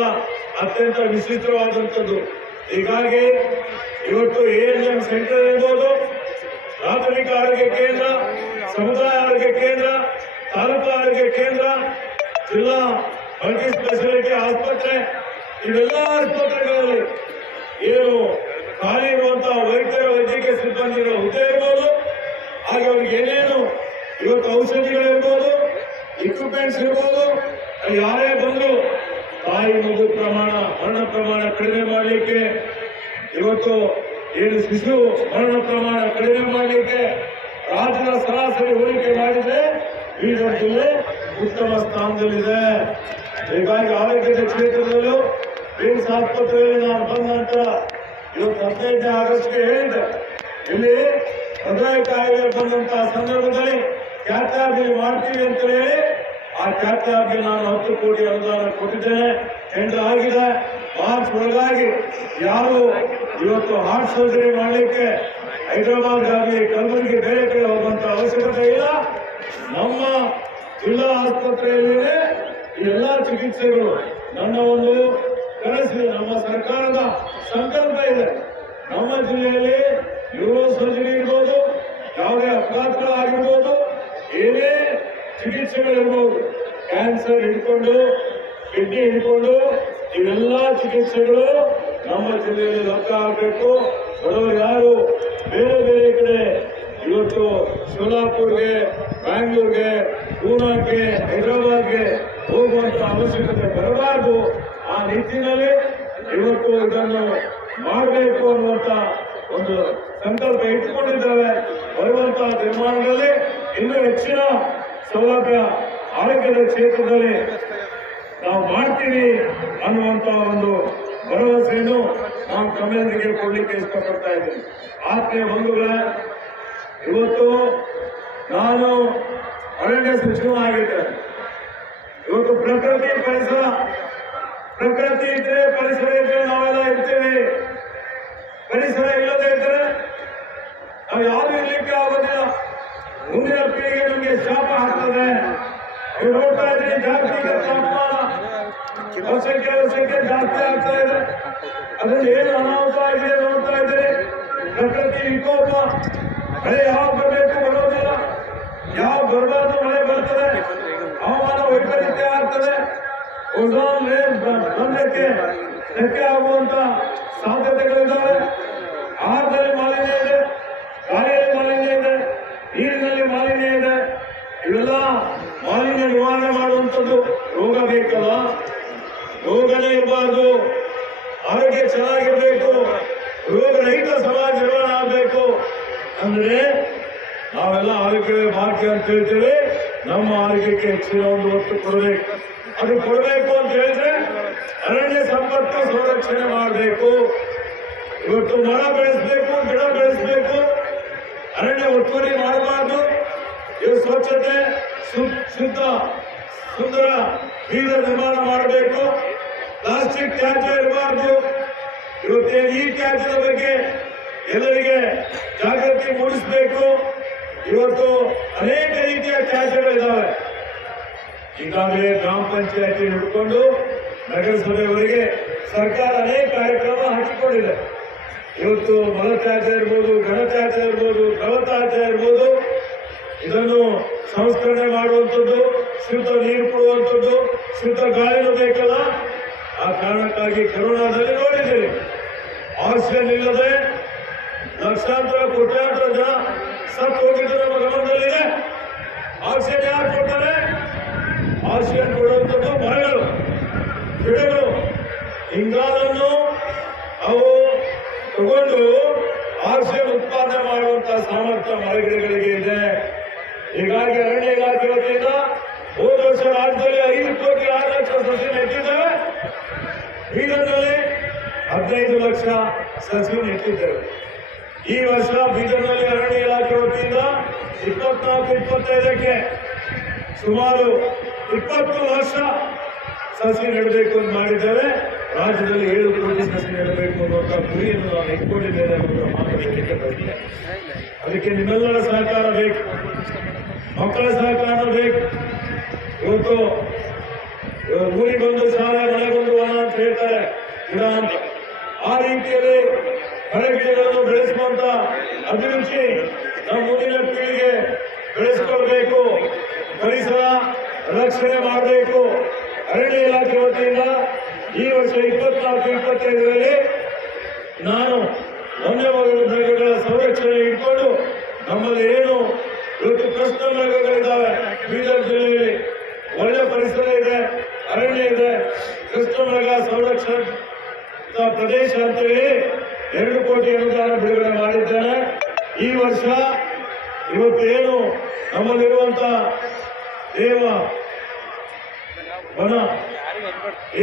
ಅತ್ಯಂತ ವಿಶಿಷ್ಟವಾದಂಥದ್ದು. ಹೀಗಾಗಿ ಇವತ್ತು ANM ಸೆಂಟರ್ ಇರ್ಬೋದು, ಪ್ರಾಥಮಿಕ ಆರೋಗ್ಯ ಕೇಂದ್ರ, ಸಮುದಾಯ ಆರೋಗ್ಯ ಕೇಂದ್ರ, ತಾಲೂಕು ಆರೋಗ್ಯ ಕೇಂದ್ರ, ಜಿಲ್ಲಾ ಮಲ್ಟಿ ಸ್ಪೆಷಾಲಿಟಿ ಆಸ್ಪತ್ರೆ, ಇವೆಲ್ಲ ಆಸ್ಪತ್ರೆಗಳಲ್ಲಿ ಏನು ಖಾಲಿ ಇರುವಂತಹ ವೈದ್ಯಕೀಯ ಸಿಬ್ಬಂದಿಗಳ ಹುದ್ದೆ ಇರ್ಬೋದು, ಹಾಗೆ ಅವ್ರಿಗೆ ಏನೇನು ಇವತ್ತು ಔಷಧಿಗಳಿರ್ಬೋದು, ಇಕ್ವಿಪ್ಮೆಂಟ್ಸ್ ಇರ್ಬೋದು, ಅಲ್ಲಿ ಯಾರೇ ಬಂದು ತಾಯಿ ಮಗು ಪ್ರಮಾಣ ಮರಣ ಪ್ರಮಾಣ ಕಡಿಮೆ ಮಾಡಲಿಕ್ಕೆ, ಇವತ್ತು ಏನು ಶಿಶು ಮರಣ ಪ್ರಮಾಣ ಕಡಿಮೆ ಮಾಡಲಿಕ್ಕೆ ರಾಜ್ಯದ ಸರಾಸರಿ ಹೋಲಿಕೆ ಮಾಡಿದ್ರೆ ಬೀದರ್ ಜಿಲ್ಲೆ ಉತ್ತಮ ಸ್ಥಾನದಲ್ಲಿದೆ. ಹೀಗಾಗಿ ಆರೋಗ್ಯದ ಕ್ಷೇತ್ರದಲ್ಲೂ ಬೇಸ್ ಆಸ್ಪತ್ರೆಯಲ್ಲಿ ನಾನು ಬಂದ ನಂತರ ಇವತ್ತು 15ನೇ ಆಗಸ್ಟ್ಗೆ ಹೇಳಿದ್ದೆ, ಇಲ್ಲಿ ಹೃದಯ ಕಾಯಿಲೆ ಬಂದಂತಹ ಸಂದರ್ಭದಲ್ಲಿ ಕ್ಯಾಥ್ಲ್ಯಾಬ್ ಮಾಡ್ತೀವಿ ಅಂತ ಹೇಳಿ ಆ ಕ್ಯಾಥ್ಲ್ಯಾಬ್ಗೆ ನಾನು 10 ಕೋಟಿ ಅನುದಾನ ಕೊಟ್ಟಿದ್ದೇನೆ. ಟೆಂಡರ್ ಆಗಿದೆ. ಮಾರ್ಚ್ ಒಳಗಾಗಿ ಯಾರು ಇವತ್ತು ಹಾರ್ಟ್ ಸರ್ಜರಿ ಮಾಡಲಿಕ್ಕೆ ಹೈದರಾಬಾದ್ ಆಗಲಿ ಕಲಬುರಗಿ ಬೇರೆ ಕಡೆ ಹೋಗುವಂತ ಅವಶ್ಯಕತೆ ಇಲ್ಲ. ನಮ್ಮ ಜಿಲ್ಲಾ ಆಸ್ಪತ್ರೆಯಲ್ಲಿಯೇ ಎಲ್ಲ ಚಿಕಿತ್ಸೆಗಳು ನನ್ನ ಒಂದು ಕನಸಿದೆ. ನಮ್ಮ ಸರ್ಕಾರದ ಸಂಕಲ್ಪ ಇದೆ. ನಮ್ಮ ಜಿಲ್ಲೆಯಲ್ಲಿ ನ್ಯೂರೋ ಸರ್ಜರಿ ಇರ್ಬೋದು, ಯಾವುದೇ ಅಪಘಾತಗಳಾಗಿರ್ಬೋದು, ಏನೇ ಚಿಕಿತ್ಸೆಗಳಿರ್ಬೋದು, ಕ್ಯಾನ್ಸರ್ ಹಿಡ್ಕೊಂಡು ಕಿಡ್ನಿ ಹಿಡ್ಕೊಂಡು ಇವೆಲ್ಲ ಚಿಕಿತ್ಸೆಗಳು ನಮ್ಮ ಜಿಲ್ಲೆಯಲ್ಲಿ ಲಭ್ಯ ಆಗಬೇಕು. ಬಡವರು ಯಾರು ಬೇರೆ ಬೇರೆ ಕಡೆ ಇವತ್ತು ಸೋಲಾಪುರ್ಗೆ, ಬ್ಯಾಂಗ್ಳೂರ್ಗೆ, ಪೂನಾಕ್ಕೆ, ಹೈದರಾಬಾದ್ಗೆ ಹೋಗುವಂತ ಅವಶ್ಯಕತೆ ಬರಬಾರದು. ಆ ನಿಟ್ಟಿನಲ್ಲಿ ಇವತ್ತು ಇದನ್ನು ಮಾಡಬೇಕು ಅನ್ನುವಂತ ಒಂದು ಸಂಕಲ್ಪ ಇಟ್ಟುಕೊಂಡಿದ್ದೇವೆ. ಬರುವಂತಹ ನಿರ್ಮಾಣದಲ್ಲಿ ಇನ್ನೂ ಹೆಚ್ಚಿನ ಸೌಲಭ್ಯ ಆರೋಗ್ಯದ ಕ್ಷೇತ್ರದಲ್ಲಿ ನಾವು ಮಾಡ್ತೀವಿ ಅನ್ನುವಂತ ಒಂದು ಭರವಸೆಯನ್ನು ನಾವು ತಮ್ಮೆಲ್ಲರಿಗೆ ಕೊಡ್ಲಿಕ್ಕೆ ಇಷ್ಟಪಡ್ತಾ ಇದ್ದೀನಿ. ಆತ್ಮೀಯ ಬಂಧುಗಳೇ, ಇವತ್ತು ನಾನು ಅರಣ್ಯ ಸಚಿವನಾಗಿದ್ದೇನೆ. ಇವತ್ತು ಪ್ರಕೃತಿ ಪರಿಸರ, ಪ್ರಕೃತಿ ಇದ್ರೆ ಪರಿಸರ ಇದ್ರೆ ನಾವೆಲ್ಲ ಇರ್ತೀವಿ. ಪರಿಸರ ಇಲ್ಲದೆ ಇದ್ರೆ ನಾವು ಯಾರು ಇರ್ಲಿಕ್ಕೆ ಆಗೋದಿಲ್ಲ. ಮುಂದಿನ ಪೀಳಿಗೆ ನಮಗೆ ಶಾಪ ಆಗ್ತದೆ. ನೀವು ನೋಡ್ತಾ ಇದ್ದೀರಿ, ಜಾಗತಿಕ ತಾಪಮಾನ ವರ್ಷಕ್ಕೆ ಜಾಸ್ತಿ ಆಗ್ತಾ ಇದೆ. ಅದ್ರಲ್ಲಿ ಏನು ಅನಾಹುತ ಆಗಿದೆ ನೋಡ್ತಾ ಇದ್ದೀರಿ. ಪ್ರಕೃತಿ ವಿಕೋಪ, ಮಳೆ ಯಾವ ಬರಬೇಕು ಬರೋದಿಲ್ಲ, ಯಾವ ಬರಬಾರ್ದು ಮಳೆ ಬರ್ತದೆ, ಹವಾಮಾನ ವೈಪರೀತ್ಯ ಆಗ್ತದೆ. ಓಝೋನ್ ಲೇಯರ್ ಬಂಧಕ್ಕೆ ಧಕ್ಕೆ ಆಗುವಂತ ಸಾಧ್ಯತೆಗಳಿದ್ದಾವೆ. ಆಹಾರದಲ್ಲಿ ಮಾಲಿನ್ಯ ಇದೆ, ಗಾಳಿಯಲ್ಲಿ ಮಾಲಿನ್ಯ ಇದೆ, ನೀರಿನಲ್ಲಿ ಮಾಲಿನ್ಯ ಇದೆ. ಇವೆಲ್ಲ ಮಾಲಿನ್ಯ ನಿವಾರಣೆ ಮಾಡುವಂಥದ್ದು. ರೋಗ ಬೇಕಲ್ಲ, ರೋಗನೇ ಇರಬಾರ್ದು, ಆರೋಗ್ಯ ಚೆನ್ನಾಗಿರ್ಬೇಕು, ರೋಗರಹಿತ ಸಮಾಜ ನಿರ್ಮಾಣ ಆಗಬೇಕು ಅಂದ್ರೆ ನಾವೆಲ್ಲ ಆರೋಗ್ಯವೇ ಭಾಗ್ಯ ಅಂತ ಹೇಳ್ತೇವೆ. ನಮ್ಮ ಆರೋಗ್ಯಕ್ಕೆ ಹೆಚ್ಚಿನ ಒಂದು ಒತ್ತು ಕೊಡಬೇಕು. ಅದು ಕೊಡಬೇಕು ಅಂತ ಹೇಳಿದ್ರೆ ಅರಣ್ಯ ಸಂಪತ್ತು ಸಂರಕ್ಷಣೆ ಮಾಡಬೇಕು. ಇವತ್ತು ಮರ ಬೆಳೆಸಬೇಕು, ಗಿಡ ಬೆಳೆಸಬೇಕು, ಅರಣ್ಯ ಒತ್ತುವರಿ ಮಾಡಬಾರ್ದು. ಇವು ಸ್ವಚ್ಛತೆ, ಶುದ್ಧ ಸುಂದರ ಬೀದರ್ ನಿರ್ಮಾಣ ಮಾಡಬೇಕು. ಪ್ಲಾಸ್ಟಿಕ್ ತ್ಯಾಜ್ಯ ಇರಬಾರ್ದು. ಇವತ್ತೇನು ಈ ತ್ಯಾಜ್ಯದ ಬಗ್ಗೆ ಎಲ್ಲರಿಗೆ ಜಾಗೃತಿ ಮೂಡಿಸಬೇಕು. ಇವತ್ತು ಅನೇಕ ರೀತಿಯ ತ್ಯಾಜ್ಯಗಳಿದ್ದಾವೆ. ಈಗಾಗಲೇ ಗ್ರಾಮ ಪಂಚಾಯತಿ ಹಿಡ್ಕೊಂಡು ನಗರಸಭೆಯವರೆಗೆ ಸರ್ಕಾರ ಅನೇಕ ಕಾರ್ಯಕ್ರಮ ಹಾಕಿಕೊಂಡಿದೆ. ಇವತ್ತು ಮಲತ್ಯಾಜ್ಯ ಇರ್ಬೋದು, ಘನತ್ಯಾಜ್ಯ ಇರ್ಬೋದು, ದ್ರವತ್ಯಾಜ್ಯ ಇರ್ಬೋದು, ಇದನ್ನು ಸಂಸ್ಕರಣೆ ಮಾಡುವಂಥದ್ದು, ಶುದ್ಧ ನೀರು ಕೊಡುವಂಥದ್ದು, ಶುದ್ಧ ಗಾಳಿನೂ ಬೇಕಲ್ಲ. ಆ ಕಾರಣಕ್ಕಾಗಿ ಕರೋನಾದಲ್ಲಿ ನೋಡಿದ್ದೀರಿ, ಆಕ್ಸಿಜನ್ ಇಲ್ಲದೆ ಲಕ್ಷಾಂತರ ಕೋಟ್ಯಾಂತರ ಜನ ಸತ್ತು ಹೋಗಿದ್ದು ನಮ್ಮ ಗಮನದಲ್ಲಿದೆ. ಆಕ್ಸಿಜನ್ ಯಾರು ಕೊಡ್ತಾರೆ? ಆಕ್ಸಿಜನ್ ಕೊಡುವಂಥದ್ದು ಮರಗಳು, ಗಿಡಗಳು. ಇಂಗಾಲನ್ನು ಅರಣ್ಯ ಇಲಾಖೆ ವತಿಯಿಂದ ಹೋದ ವರ್ಷ ರಾಜ್ಯದಲ್ಲಿ 5 ಕೋಟಿ 6 ಲಕ್ಷ ಸಸಿ ನೆಟ್ಟಿದ್ದೇವೆ. ಬೀದರ್ನಲ್ಲಿ 15 ಲಕ್ಷ ಸಸಿ ನೆಟ್ಟಿದ್ದೇವೆ. ಈ ವರ್ಷ ಬೀದರ್ನಲ್ಲಿ ಅರಣ್ಯ ಇಲಾಖೆ ವತಿಯಿಂದ 24-25ಕ್ಕೆ ಸುಮಾರು 20 ಲಕ್ಷ ಸಸಿ ನೆಡಬೇಕು ಅಂತ ಮಾಡಿದ್ದೇವೆ. ರಾಜ್ಯದಲ್ಲಿ 7 ಕೋಟಿ ಸಸಿ ನೆಡಬೇಕು ಅನ್ನುವಂಥ ಗುರಿಯನ್ನು ನಾನು ಇಟ್ಕೊಂಡಿದ್ದೇನೆ ಅನ್ನೋದು ಮಾತನಾಡಲಿಕ್ಕೆ ಬರ್ತೇನೆ. ಅದಕ್ಕೆ ನಿಮ್ಮೆಲ್ಲರ ಸಹಕಾರ ಬೇಕು, ಮಕ್ಕಳ ಸಹಕಾರ ಬೇಕು. ಇವತ್ತು ಊರಿಗೊಂದು ಶಾಲೆ ಮನೆಗೊಂದು ವನ ಅಂತ ಹೇಳ್ತಾರೆ ಗಿಡ ಅಂತ. ಆ ರೀತಿಯಲ್ಲಿ ಮರಗಿಡಗಳನ್ನು ಬೆಳೆಸುವಂತ ಅಭಿರುಚಿ ನಮ್ಮ ಮುಂದಿನ ಪೀಳಿಗೆ ಬೆಳೆಸಿಕೊಳ್ಬೇಕು. ಪರಿಸರ ರಕ್ಷಣೆ ಮಾಡಬೇಕು. ಅರಣ್ಯ ಇಲಾಖೆ ವತಿಯಿಂದ ಈ ವರ್ಷ 24-25ರಲ್ಲಿ ನಾನು ವನ್ಯಮೃಗಗಳ ಸಂರಕ್ಷಣೆ ಇಟ್ಕೊಂಡು ನಮ್ಮಲ್ಲಿ ಏನು ಇವತ್ತು ಕೃಷ್ಣ ಮೃಗಗಳಿದ್ದಾವೆ ಬೀದರ್ ಜಿಲ್ಲೆಯಲ್ಲಿ ಒಳ್ಳೆ ಪರಿಸರ ಇದೆ, ಅರಣ್ಯ ಇದೆ. ಕೃಷ್ಣ ಮೃಗ ಸಂರಕ್ಷಣಾ ಪ್ರದೇಶ ಅಂತೇಳಿ 2 ಕೋಟಿ ಅನುದಾನ ಬಿಡುಗಡೆ ಮಾಡಿದ್ದೇನೆ. ಈ ವರ್ಷ ಇವತ್ತೇನು ನಮ್ಮಲ್ಲಿರುವಂತ ದೇವ ವನ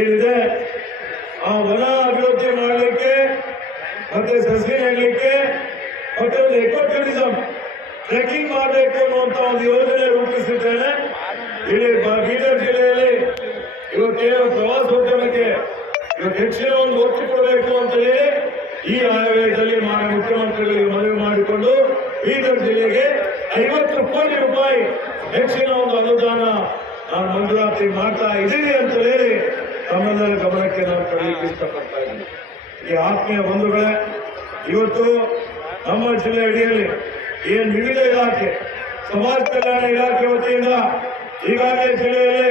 ಏನಿದೆ ಆ ವನ ಅಭಿವೃದ್ಧಿ ಮಾಡಲಿಕ್ಕೆ ಮತ್ತೆ ಸಸಿ ನೆಡಲಿಕ್ಕೆ ಮತ್ತೆ ಒಂದು ಎಕೋ ಟೂರಿಸಂ ಟ್ರೆಕ್ಕಿಂಗ್ ಮಾಡಬೇಕು ಅನ್ನುವಂತ ಒಂದು ಯೋಜನೆ ರೂಪಿಸಿದ್ದೇನೆ. ಇಲ್ಲಿ ಬೀದರ್ ಜಿಲ್ಲೆಯಲ್ಲಿ ಇವತ್ತೇನು ಪ್ರವಾಸೋದ್ಯಮಕ್ಕೆ ಇವತ್ತು ಹೆಚ್ಚಿನ ಒಂದು ಒತ್ತು ಕೊಡಬೇಕು ಅಂತ ಹೇಳಿ ಈ ಆಯವ್ಯಯದಲ್ಲಿ ಮಾನ್ಯ ಮುಖ್ಯಮಂತ್ರಿಗಳಿಗೆ ಮನವಿ ಮಾಡಿಕೊಂಡು ಬೀದರ್ ಜಿಲ್ಲೆಗೆ 50 ಕೋಟಿ ರೂಪಾಯಿ ಹೆಚ್ಚಿನ ಒಂದು ಅನುದಾನ ನಾನು ಮಂಜೂರಾತಿ ಮಾಡ್ತಾ ಇದ್ದೀನಿ ಅಂತ ಹೇಳಿ ತಮ್ಮೆಲ್ಲರ ಗಮನಕ್ಕೆ ನಾನು ತರಲಿಕ್ಕೆ ಇಷ್ಟಪಡ್ತಾ ಇದ್ದೀನಿ. ಈ ಆತ್ಮೀಯ ಬಂಧುಗಳೇ, ಇವತ್ತು ನಮ್ಮ ಜಿಲ್ಲೆ ಅಡಿಯಲ್ಲಿ ಏನು ವಿವಿಧ ಇಲಾಖೆ ಸಮಾಜ ಕಲ್ಯಾಣ ಇಲಾಖೆ ವತಿಯಿಂದ ಈಗಾಗಲೇ ಜಿಲ್ಲೆಯಲ್ಲಿ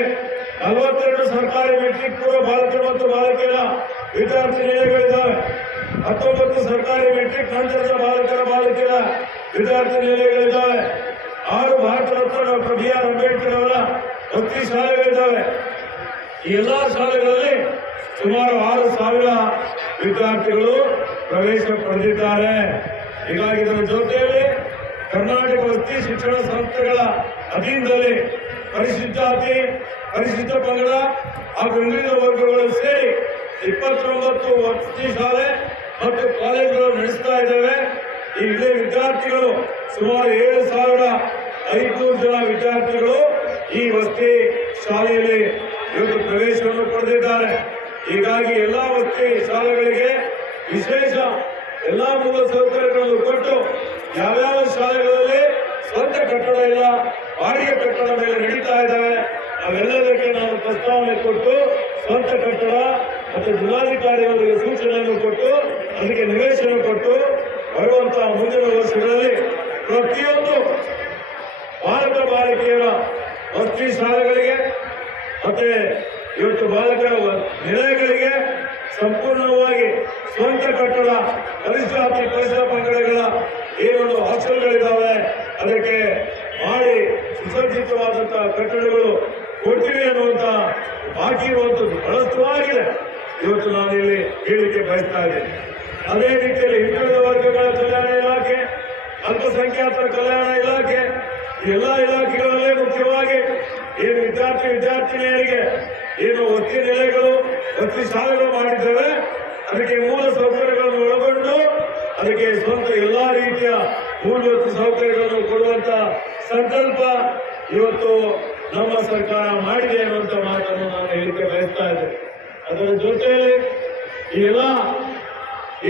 42 ಸರ್ಕಾರಿ ಮೆಟ್ರಿಕ್ ಪೂರ್ವ ಬಾಲಕರು ಮತ್ತು ಬಾಲಕಿಯರ ವಿದ್ಯಾರ್ಥಿ ನಿಲಯಗಳಿದ್ದಾವೆ. 19 ಸರ್ಕಾರಿ ಮೆಟ್ರಿಕ್ ನಂತರದ ಬಾಲಕಿಯರ ವಿದ್ಯಾರ್ಥಿ ನಿಲಯಗಳಿದ್ದಾವೆ. 6 ಭಾರತ ರತ್ನ ಡಾಕ್ಟರ್ BR ಅಂಬೇಡ್ಕರ್ ಅವರ ವಸತಿ ಶಾಲೆಗಳಿದ್ದಾವೆ. ಈ ಎಲ್ಲಾ ಶಾಲೆಗಳಲ್ಲಿ ಸುಮಾರು 6,000 ವಿದ್ಯಾರ್ಥಿಗಳು ಪ್ರವೇಶ ಪಡೆದಿದ್ದಾರೆ. ಹೀಗಾಗಿ ಇದರ ಜೊತೆಯಲ್ಲಿ ಕರ್ನಾಟಕ ವಸತಿ ಶಿಕ್ಷಣ ಸಂಸ್ಥೆಗಳ ಅಧೀನದಲ್ಲಿ ಪರಿಶಿಷ್ಟ ಜಾತಿ, ಪರಿಶಿಷ್ಟ ಪಂಗಡ ಹಾಗೂ ಹಿಂದುಳಿದ ವರ್ಗಗಳು ಸೇರಿ 29 ವಸತಿ ಶಾಲೆ ಮತ್ತು ಕಾಲೇಜುಗಳು ನಡೆಸ್ತಾ ಇದ್ದೇವೆ. ಈ ವಿದ್ಯಾರ್ಥಿಗಳು ಸುಮಾರು 7,500 ಜನ ವಿದ್ಯಾರ್ಥಿಗಳು ಈ ವಸತಿ ಶಾಲೆಯಲ್ಲಿ ಇವತ್ತು ಪ್ರವೇಶವನ್ನು ಪಡೆದಿದ್ದಾರೆ. ಹೀಗಾಗಿ ಎಲ್ಲಾ ವಸತಿ ಶಾಲೆಗಳಿಗೆ ವಿಶೇಷ ಎಲ್ಲಾ ಮೂಲ ಸೌಕರ್ಯಗಳನ್ನು ಕೊಟ್ಟು ಯಾವ್ಯಾವ ಶಾಲೆಗಳಲ್ಲಿ ಸ್ವಂತ ಕಟ್ಟಡ ಇಲ್ಲ, ಬಾಡಿಗೆ ಕಟ್ಟಡ ಮೇಲೆ ನಡೀತಾ ಇದ್ದಾವೆ, ಅವೆಲ್ಲದಕ್ಕೆ ನಾನು ಪ್ರಸ್ತಾವನೆ ಕೊಟ್ಟು ಸ್ವಂತ ಕಟ್ಟಡ ಮತ್ತು ಜಿಲ್ಲಾಧಿಕಾರಿಗಳಿಗೆ ಸೂಚನೆಯನ್ನು ಕೊಟ್ಟು ಅದಕ್ಕೆ ನಿವೇಶನ ಕೊಟ್ಟು ಬರುವಂತಹ ಮುಂದಿನ ವರ್ಷಗಳಲ್ಲಿ ಪ್ರತಿಯೊಂದು ಬಾಲಕಿಯರ ವಸತಿ ಶಾಲೆಗಳಿಗೆ ಮತ್ತೆ ಇವತ್ತು ಬಾಲಕರ ನಿಲಯಗಳಿಗೆ ಸಂಪೂರ್ಣವಾಗಿ ಸ್ವಂತ ಕಟ್ಟಡ, ಪರಿಶಿಷ್ಟ ಜಾತಿ ಪರಿಶಿಷ್ಟ ಪಂಗಡಗಳ ಏನೊಂದು ಹಾಸ್ಟೆಲ್ಗಳಿದ್ದಾವೆ ಅದಕ್ಕೆ ಮಾಡಿ ಸುಸಜ್ಜಿತವಾದಂತಹ ಕಟ್ಟಡಗಳು ಕೊಡ್ತೀವಿ ಅನ್ನುವಂತ ಬಾಕಿ ಇರುವಂಥದ್ದು ಬಹಳಷ್ಟವಾಗಿದೆ. ಇವತ್ತು ನಾನು ಇಲ್ಲಿ ಹೇಳಿಕೆ ಬಯಸ್ತಾ ಇದ್ದೇನೆ. ಅದೇ ರೀತಿಯಲ್ಲಿ ಹಿಂದುಳಿದ ವರ್ಗಗಳ ಕಲ್ಯಾಣ ಇಲಾಖೆ, ಅಲ್ಪಸಂಖ್ಯಾತರ ಕಲ್ಯಾಣ ಇಲಾಖೆ, ಎಲ್ಲ ಇಲಾಖೆಗಳಲ್ಲೇ ಮುಖ್ಯವಾಗಿ ಏನು ವಿದ್ಯಾರ್ಥಿನಿಯರಿಗೆ ಏನು ವಸತಿ ನಿಲಯಗಳು, ವಸತಿ ಶಾಲೆಗಳು ಮಾಡಿದ್ದೇವೆ. ಅದಕ್ಕೆ ಮೂಲ ಸೌಕರ್ಯಗಳನ್ನು ಒಳಗೊಂಡು ಅದಕ್ಕೆ ಸ್ವಂತ ಎಲ್ಲಾ ರೀತಿಯ ಮೂಲಭೂತ ಸೌಕರ್ಯಗಳನ್ನು ಕೊಡುವಂತ ಸಂಕಲ್ಪ ಇವತ್ತು ನಮ್ಮ ಸರ್ಕಾರ ಮಾಡಿದೆ ಅನ್ನುವಂಥ ಮಾತನ್ನು ನಾನು ಹೇಳಿಕೆ ಬಯಸ್ತಾ ಇದ್ದೇನೆ. ಅದರ ಜೊತೆಯಲ್ಲಿ ಈ ಎಲ್ಲ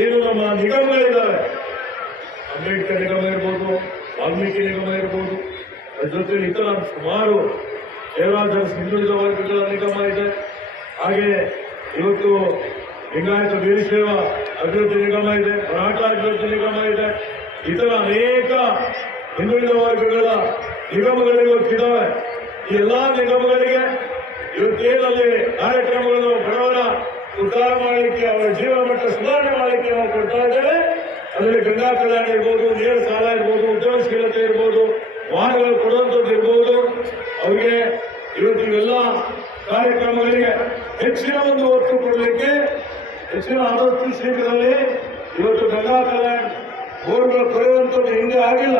ಏನು ನಮ್ಮ ನಿಗಮಗಳಿದ್ದಾವೆ, ಅಂಬೇಡ್ಕರ್ ನಿಗಮ ಇರ್ಬೋದು, ವಾಲ್ಮೀಕಿ ನಿಗಮ ಇರ್ಬೋದು, ಅದ್ರ ಜೊತೆಯಲ್ಲಿ ಇತರ ಸುಮಾರು ದೇವರಾಜ ಹಿಂದುಳಿದ ವರ್ಗಗಳ ನಿಗಮ ಇದೆ. ಹಾಗೆ ಇವತ್ತು ಲಿಂಗಾಯತ ವೀರಶೈವ ಅಭಿವೃದ್ಧಿ ನಿಗಮ ಇದೆ, ಮರಾಠ ಅಭಿವೃದ್ಧಿ ನಿಗಮ ಇದೆ, ಇತರ ಅನೇಕ ಹಿಂದುಳಿದ ವರ್ಗಗಳ ನಿಗಮಗಳು ಇವತ್ತಿದ್ದಾವೆ. ಈ ಎಲ್ಲಾ ನಿಗಮಗಳಿಗೆ ಇವತ್ತೇನಲ್ಲಿ ಕಾರ್ಯಕ್ರಮಗಳನ್ನು ಬಡವರ ಉದ್ಧಾರ ಮಾಡಲಿಕ್ಕೆ, ಅವರ ಜೀವನ ಮಟ್ಟ ಸುಧಾರಣೆ ಮಾಡಲಿಕ್ಕೆ ನಾವು ಕೊಡ್ತಾ ಇದ್ದೇವೆ. ಅದರಲ್ಲಿ ಗಂಗಾ ಕಲ್ಯಾಣ ಇರ್ಬೋದು, ನೇರ ಸಾಲ ಇರ್ಬೋದು, ಉದ್ಯಮಶೀಲತೆ ಇರ್ಬೋದು, ವಾಹನಗಳು ಕೊಡುವಂಥದ್ದು ಇರ್ಬೋದು. ಅವರಿಗೆ ಇವತ್ತು ಇವೆಲ್ಲ ಕಾರ್ಯಕ್ರಮಗಳಿಗೆ ಹೆಚ್ಚಿನ ಒಂದು ಒತ್ತು ಕೊಡಲಿಕ್ಕೆ ಹೆಚ್ಚಿನ ಆದಷ್ಟು ಶೀಘ್ರದಲ್ಲಿ ಇವತ್ತು ಗಂಗಾ ಕಲ್ಯಾಣ ಬೋರ್ಗಳು ಕೊಡುವಂಥದ್ದು ಹಿಂದೆ ಆಗಿಲ್ಲ,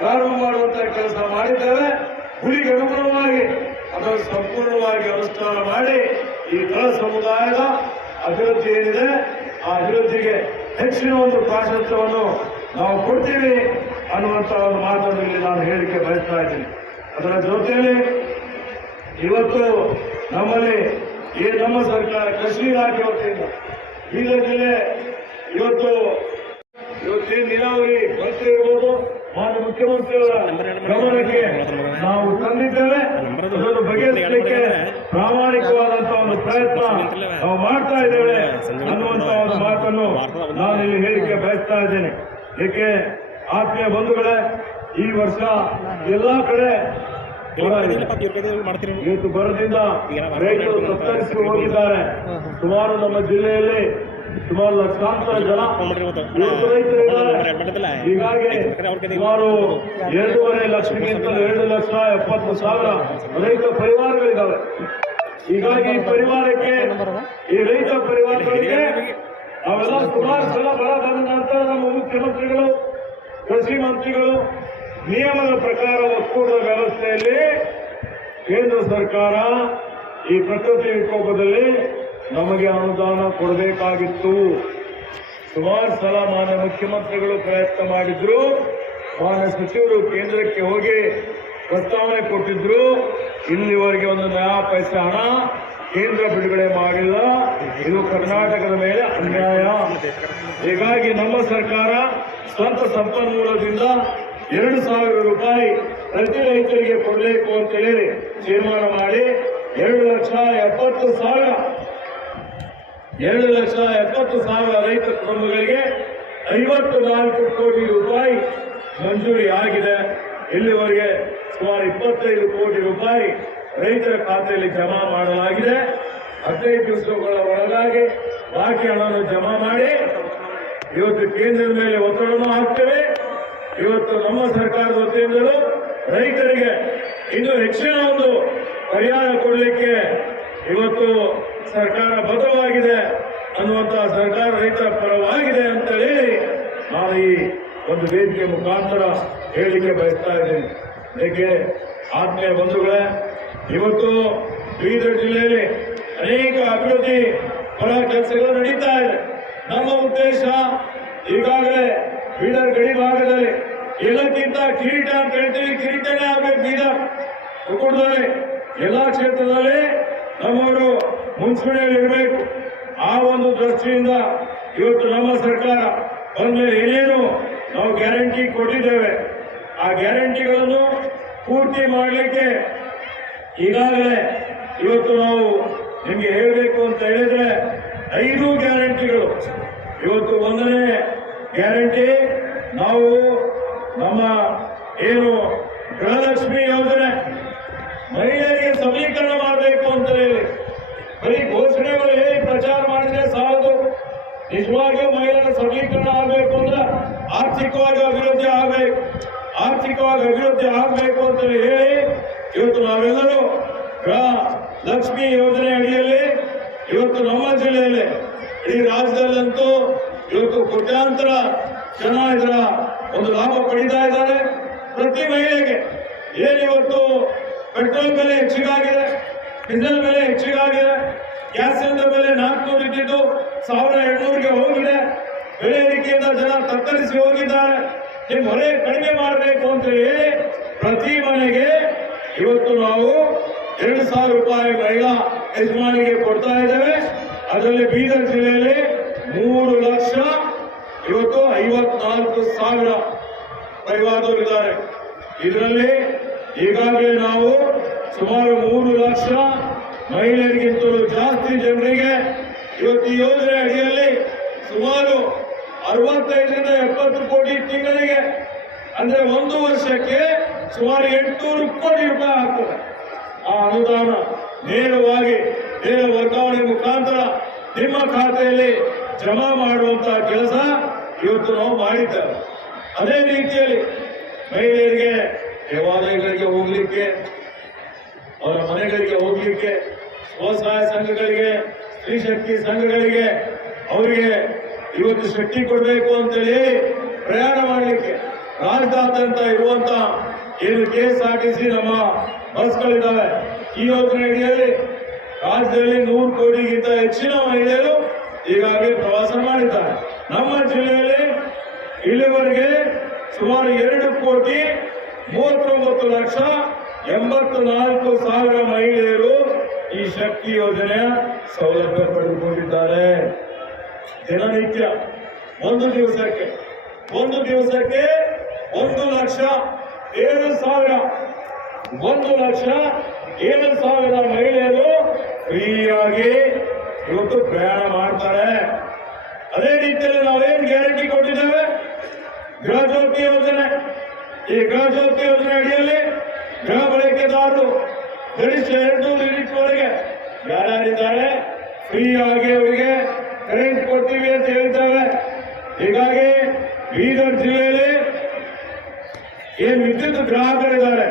ಪ್ರಾರಂಭ ಮಾಡುವಂತಹ ಕೆಲಸ ಮಾಡಿದ್ದೇವೆ. ಗುರಿಗೆ ಅನುಗುಣವಾಗಿ ಅದನ್ನು ಸಂಪೂರ್ಣವಾಗಿ ಅನುಷ್ಠಾನ ಮಾಡಿ ಈ ತಳ ಸಮುದಾಯದ ಅಭಿವೃದ್ಧಿ ಏನಿದೆ ಆ ಅಭಿವೃದ್ಧಿಗೆ ಹೆಚ್ಚಿನ ಒಂದು ಪ್ರಾಶಸ್ತ್ಯವನ್ನು ನಾವು ಕೊಡ್ತೀವಿ ಅನ್ನುವಂಥ ಒಂದು ಮಾತನ್ನು ಇಲ್ಲಿ ನಾನು ಹೇಳಿಕೆ ಬಯಸ್ತಾ ಇದ್ದೀನಿ. ಅದರ ಜೊತೆಯಲ್ಲಿ ಇವತ್ತು ನಮ್ಮಲ್ಲಿ ಈ ನಮ್ಮ ಸರ್ಕಾರ ಕೃಷಿ ಇಲಾಖೆ ವತಿಯಿಂದ ಬೀದರ್ ಜಿಲ್ಲೆ ಇವತ್ತೇನು ನೀರಾವರಿ ಮಂತ್ರಿ ಇರ್ಬೋದು ಮಾನ್ಯ ಮುಖ್ಯಮಂತ್ರಿಯವರ ಗಮನಕ್ಕೆ ನಾವು ತಂದಿದ್ದೇವೆ. ಅದನ್ನು ಬಗೆಹರಿಸಲಿಕ್ಕೆ ಪ್ರಾಮಾಣಿಕವಾದಂತಹ ಒಂದು ಪ್ರಯತ್ನ ನಾವು ಮಾಡ್ತಾ ಇದ್ದೇವೆ ಅನ್ನುವಂತಹ ಒಂದು ಮಾತನ್ನು ನಾನು ಇಲ್ಲಿ ಹೇಳಿಕೆ ಬಯಸ್ತಾ ಇದ್ದೇನೆ. ಏಕೆ ಆತ್ಮೀಯ ಬಂಧುಗಳೇ, ಈ ವರ್ಷ ಎಲ್ಲಾ ಕಡೆ ಇವತ್ತು ಬರದಿಂದ ರೈತರು ತತ್ತರಿಸಿ ಹೋಗಿದ್ದಾರೆ. ಸುಮಾರು ನಮ್ಮ ಜಿಲ್ಲೆಯಲ್ಲಿ ಸುಮಾರು ಲಕ್ಷಾಂತರ ಜನ ಹೀಗಾಗಿ ಸುಮಾರು 2.5 ಲಕ್ಷಕ್ಕಿಂತಲೂ 2,70,000 ರೈತ ಪರಿವಾರಗಳಿದ್ದಾವೆ. ಹೀಗಾಗಿ ಈ ಪರಿವಾರಕ್ಕೆ ಈ ರೈತ ಪರಿವಾರಗಳಿಗೆ ನಾವೆಲ್ಲ ಸುಮಾರು ಸಲ ಬರ ಬಂದ ನಂತರ ನಮ್ಮ ಮುಖ್ಯಮಂತ್ರಿಗಳು ಕೃಷಿ ಮಂತ್ರಿಗಳು ನಿಯಮದ ಪ್ರಕಾರ ಒಕ್ಕೂಟದ ವ್ಯವಸ್ಥೆಯಲ್ಲಿ ಕೇಂದ್ರ ಸರ್ಕಾರ ಈ ಪ್ರಕೃತಿ ವಿಕೋಪದಲ್ಲಿ ನಮಗೆ ಅನುದಾನ ಕೊಡಬೇಕಾಗಿತ್ತು. ಸುಮಾರು ಸಲ ಮಾನ್ಯ ಮುಖ್ಯಮಂತ್ರಿಗಳು ಪ್ರಯತ್ನ ಮಾಡಿದ್ರು, ಮಾನ್ಯ ಸಚಿವರು ಕೇಂದ್ರಕ್ಕೆ ಹೋಗಿ ಪ್ರಸ್ತಾವನೆ ಕೊಟ್ಟಿದ್ರು. ಇಲ್ಲಿವರೆಗೆ ಒಂದು ನಯಾ ಪೈಸೆ ಹಣ ಕೇಂದ್ರ ಬಿಡುಗಡೆ ಮಾಡಿಲ್ಲ. ಇದು ಕರ್ನಾಟಕದ ಮೇಲೆ ಅನ್ಯಾಯ. ಹೀಗಾಗಿ ನಮ್ಮ ಸರ್ಕಾರ ಸ್ವಂತ ಸಂಪನ್ಮೂಲದಿಂದ 2,000 ರೂಪಾಯಿ ಪ್ರತಿ ರೈತರಿಗೆ ಕೊಡಬೇಕು ಅಂತ ಹೇಳಿ ತೀರ್ಮಾನ ಮಾಡಿ 2,70,000 ರೈತ ಕುಟುಂಬಗಳಿಗೆ 54 ಕೋಟಿ ರೂಪಾಯಿ ಮಂಜೂರಿ ಆಗಿದೆ. ಇಲ್ಲಿವರೆಗೆ ಸುಮಾರು 25 ಕೋಟಿ ರೂಪಾಯಿ ರೈತರ ಖಾತೆಯಲ್ಲಿ ಜಮಾ ಮಾಡಲಾಗಿದೆ. 15 ದಿವಸಗಳ ಒಳಗಾಗಿ ಬಾಕಿ ಹಣವನ್ನು ಜಮಾ ಮಾಡಿ ಇವತ್ತು ಕೇಂದ್ರದ ಮೇಲೆ ಒತ್ತಡವನ್ನು ಹಾಕ್ತೇವೆ. ಇವತ್ತು ನಮ್ಮ ಸರ್ಕಾರದ ವತಿಯಿಂದಲೂ ರೈತರಿಗೆ ಇನ್ನೂ ಹೆಚ್ಚಿನ ಒಂದು ಪರಿಹಾರ ಕೊಡಲಿಕ್ಕೆ ಇವತ್ತು ಸರ್ಕಾರ ಬದ್ಧವಾಗಿದೆ ಅನ್ನುವಂತಹ ಸರ್ಕಾರ ರೈತರ ಪರವಾಗಿದೆ ಅಂತ ಹೇಳಿ ನಾನು ಈ ಒಂದು ವೇದಿಕೆ ಮುಖಾಂತರ ಹೇಳಿಕೆ ಬಯಸ್ತಾ ಇದ್ದೇನೆ. ಏಕೆ ಆತ್ಮೀಯ ಬಂಧುಗಳೇ, ಇವತ್ತು ಬೀದರ್ ಜಿಲ್ಲೆಯಲ್ಲಿ ಅನೇಕ ಅಭಿವೃದ್ಧಿ ಪರ ಕೆಲಸಗಳು ನಡೀತಾ ಇದೆ. ನಮ್ಮ ಉದ್ದೇಶ ಈಗಾಗಲೇ ಬೀದರ್ ಗಡಿ ಭಾಗದಲ್ಲಿ ಎಲ್ಲಕ್ಕಿಂತ ಕಿರೀಟ ಅಂತ ಹೇಳ್ತೀವಿ, ಕಿರೀಟನೇ ಆಗ್ಬೇಕು ಬೀದರ್ ಒಕ್ಕೂಟದಲ್ಲಿ. ಎಲ್ಲಾ ಕ್ಷೇತ್ರದಲ್ಲಿ ನಮ್ಮವರು ಮುಂಚೂಣಿಯಲ್ಲಿರಬೇಕು. ಆ ಒಂದು ದೃಷ್ಟಿಯಿಂದ ಇವತ್ತು ನಮ್ಮ ಸರ್ಕಾರ ಬಂದ್ಮೇಲೆ ಏನೇನು ನಾವು ಗ್ಯಾರಂಟಿ ಕೊಟ್ಟಿದ್ದೇವೆ ಆ ಗ್ಯಾರಂಟಿಗಳನ್ನು ಪೂರ್ತಿ ಮಾಡಲಿಕ್ಕೆ ಈಗಾಗಲೇ ಇವತ್ತು ನಾವು ನಿಮಗೆ ಹೇಳಬೇಕು ಅಂತ ಹೇಳಿದ್ರೆ 5 ಗ್ಯಾರಂಟಿಗಳು. ಇವತ್ತು 1ನೇ ಗ್ಯಾರಂಟಿ ನಾವು ನಮ್ಮ ಏನು ಗೃಹಲಕ್ಷ್ಮಿ ಯೋಜನೆ ಮಹಿಳೆಯರಿಗೆ ಸಬಲೀಕರಣ ಮಾಡಬೇಕು ಅಂತ ಹೇಳಿ ಬರೀ ಘೋಷಣೆಗಳು ಹೇಳಿ ಪ್ರಚಾರ ಮಾಡಿದ್ರೆ ಸಾಲದು. ನಿಜವಾಗಿಯೂ ಮಹಿಳೆಯರ ಸಬಲೀಕರಣ ಆಗಬೇಕು ಅಂದ್ರೆ ಆರ್ಥಿಕವಾಗಿ ಅಭಿವೃದ್ಧಿ ಆಗಬೇಕು. ಆರ್ಥಿಕವಾಗಿ ಅಭಿವೃದ್ಧಿ ಆಗಬೇಕು ಅಂತ ಹೇಳಿ ಇವತ್ತು ನಾವೆಲ್ಲರೂ ಗೃಹ ಲಕ್ಷ್ಮಿ ಯೋಜನೆ ಅಡಿಯಲ್ಲಿ ಇವತ್ತು ನಮ್ಮ ಜಿಲ್ಲೆಯಲ್ಲಿ ಇಡೀ ರಾಜ್ಯದಲ್ಲಂತೂ ಇವತ್ತು ಕೋಟ್ಯಾಂತರ ಜನ ಇದರ ಒಂದು ಲಾಭ ಪಡಿತಾ ಇದ್ದಾರೆ. ಪ್ರತಿ ಮಹಿಳೆಗೆ ಏನಿವತ್ತು ಪೆಟ್ರೋಲ್ ಬೆಲೆ ಹೆಚ್ಚಿಗಾಗಿದೆ, ಡೀಸೆಲ್ ಬೆಲೆ ಹೆಚ್ಚಿಗಾಗಿದೆ, ಗ್ಯಾಸ್ ಸಿಲಿಂಡರ್ ಬೆಲೆ 400 ಇದ್ದಿದ್ದು 1,800ಗೆ ಹೋಗಿದೆ. ಬೆಲೆ ಏರಿಕೆಯಿಂದ ಜನ ತತ್ತರಿಸಿ ಹೋಗಿದ್ದಾರೆ. ನಿಮ್ಮ ಹೊರೆ ಕಡಿಮೆ ಮಾಡಬೇಕು ಅಂತ ಹೇಳಿ ಪ್ರತಿ ಮನೆಗೆ ಇವತ್ತು ನಾವು 2,000 ರೂಪಾಯಿ ಮಹಿಳಾ ಯಜಮಾನಿಗೆ ಕೊಡ್ತಾ ಇದ್ದೇವೆ. ಅದರಲ್ಲಿ ಬೀದರ್ ಜಿಲ್ಲೆಯಲ್ಲಿ 3 ಲಕ್ಷ ಇವತ್ತು 54,000 ಪರಿವಾರದವರಿದ್ದಾರೆ. ಇದರಲ್ಲಿ ಈಗಾಗಲೇ ನಾವು ಸುಮಾರು 3 ಲಕ್ಷ ಮಹಿಳೆಯರಿಗಿಂತಲೂ ಜಾಸ್ತಿ ಜನರಿಗೆ ಇವತ್ತು ಈ ಯೋಜನೆ ಅಡಿಯಲ್ಲಿ ಸುಮಾರು 65ರಿಂದ 70 ಕೋಟಿ ತಿಂಗಳಿಗೆ, ಅಂದ್ರೆ 1 ವರ್ಷಕ್ಕೆ ಸುಮಾರು 800 ಕೋಟಿ ರೂಪಾಯಿ ಆಗ್ತದೆ. ಆ ಅನುದಾನ ನೇರವಾಗಿ ನೇರ ವರ್ಗಾವಣೆ ಮುಖಾಂತರ ನಿಮ್ಮ ಖಾತೆಯಲ್ಲಿ ಜಮಾ ಮಾಡುವಂತಹ ಕೆಲಸ ಇವತ್ತು ನಾವು ಮಾಡಿದ್ದೇವೆ. ಅದೇ ರೀತಿಯಲ್ಲಿ ಮಹಿಳೆಯರಿಗೆ ದೇವಾಲಯಗಳಿಗೆ ಹೋಗ್ಲಿಕ್ಕೆ, ಅವರ ಮನೆಗಳಿಗೆ ಹೋಗ್ಲಿಕ್ಕೆ, ಸ್ವಸಹಾಯ ಸಂಘಗಳಿಗೆ, ಸ್ತ್ರೀ ಶಕ್ತಿ ಸಂಘಗಳಿಗೆ ಅವರಿಗೆ ಇವತ್ತು ಶಕ್ತಿ ಕೊಡಬೇಕು ಅಂತೇಳಿ ಪ್ರಯಾಣ ಮಾಡಲಿಕ್ಕೆ ರಾಜ್ಯಾದ್ಯಂತ ಇರುವಂತಹ ಏನು KSRTC ನಮ್ಮ ಬಸ್ಗಳಿದ್ದಾವೆ. ಈ ಯೋಜನೆ ಅಡಿಯಲ್ಲಿ ರಾಜ್ಯದಲ್ಲಿ 100 ಕೋಟಿಗಿಂತ ಹೆಚ್ಚಿನ ಮಹಿಳೆಯರು ಈಗಾಗಲೇ ಪ್ರವಾಸ ಮಾಡಿದ್ದಾರೆ. ನಮ್ಮ ಜಿಲ್ಲೆಯಲ್ಲಿ ಇಲ್ಲಿವರೆಗೆ ಸುಮಾರು 2,39,84,000 ಮಹಿಳೆಯರು ಈ ಶಕ್ತಿ ಯೋಜನೆಯ ಸೌಲಭ್ಯ ಪಡೆದುಕೊಂಡಿದ್ದಾರೆ. ದಿನನಿತ್ಯ ಒಂದು ದಿವಸಕ್ಕೆ 1,07,000 ಮಹಿಳೆಯರು ಫ್ರೀಯಾಗಿ ಇವತ್ತು ಪ್ರಯಾಣ ಮಾಡ್ತಾರೆ. ಅದೇ ರೀತಿಯಲ್ಲಿ ನಾವೇನು ಗ್ಯಾರಂಟಿ ಕೊಟ್ಟಿದ್ದೇವೆ, ಗೃಹ ಜ್ಯೋತಿ ಯೋಜನೆ. ಈ ಗೃಹ ಜ್ಯೋತಿ ಯೋಜನೆ ಅಡಿಯಲ್ಲಿ ಗೃಹ ಬಳಕೆದಾರರು ಗರಿಷ್ಠ 200 ಯೂನಿಟ್ ವರೆಗೆ ಯಾರ್ಯಾರಿದ್ದಾರೆ ಫ್ರೀಯಾಗಿ ಅವರಿಗೆ ಕರೆಂಟ್ ಕೊಡ್ತೀವಿ ಅಂತ ಹೇಳ್ತಾರೆ. ಹೀಗಾಗಿ ಬೀದರ್ ಜಿಲ್ಲೆಯಲ್ಲಿ ಏನು ವಿದ್ಯುತ್ ಗ್ರಾಹಕರಿದ್ದಾರೆ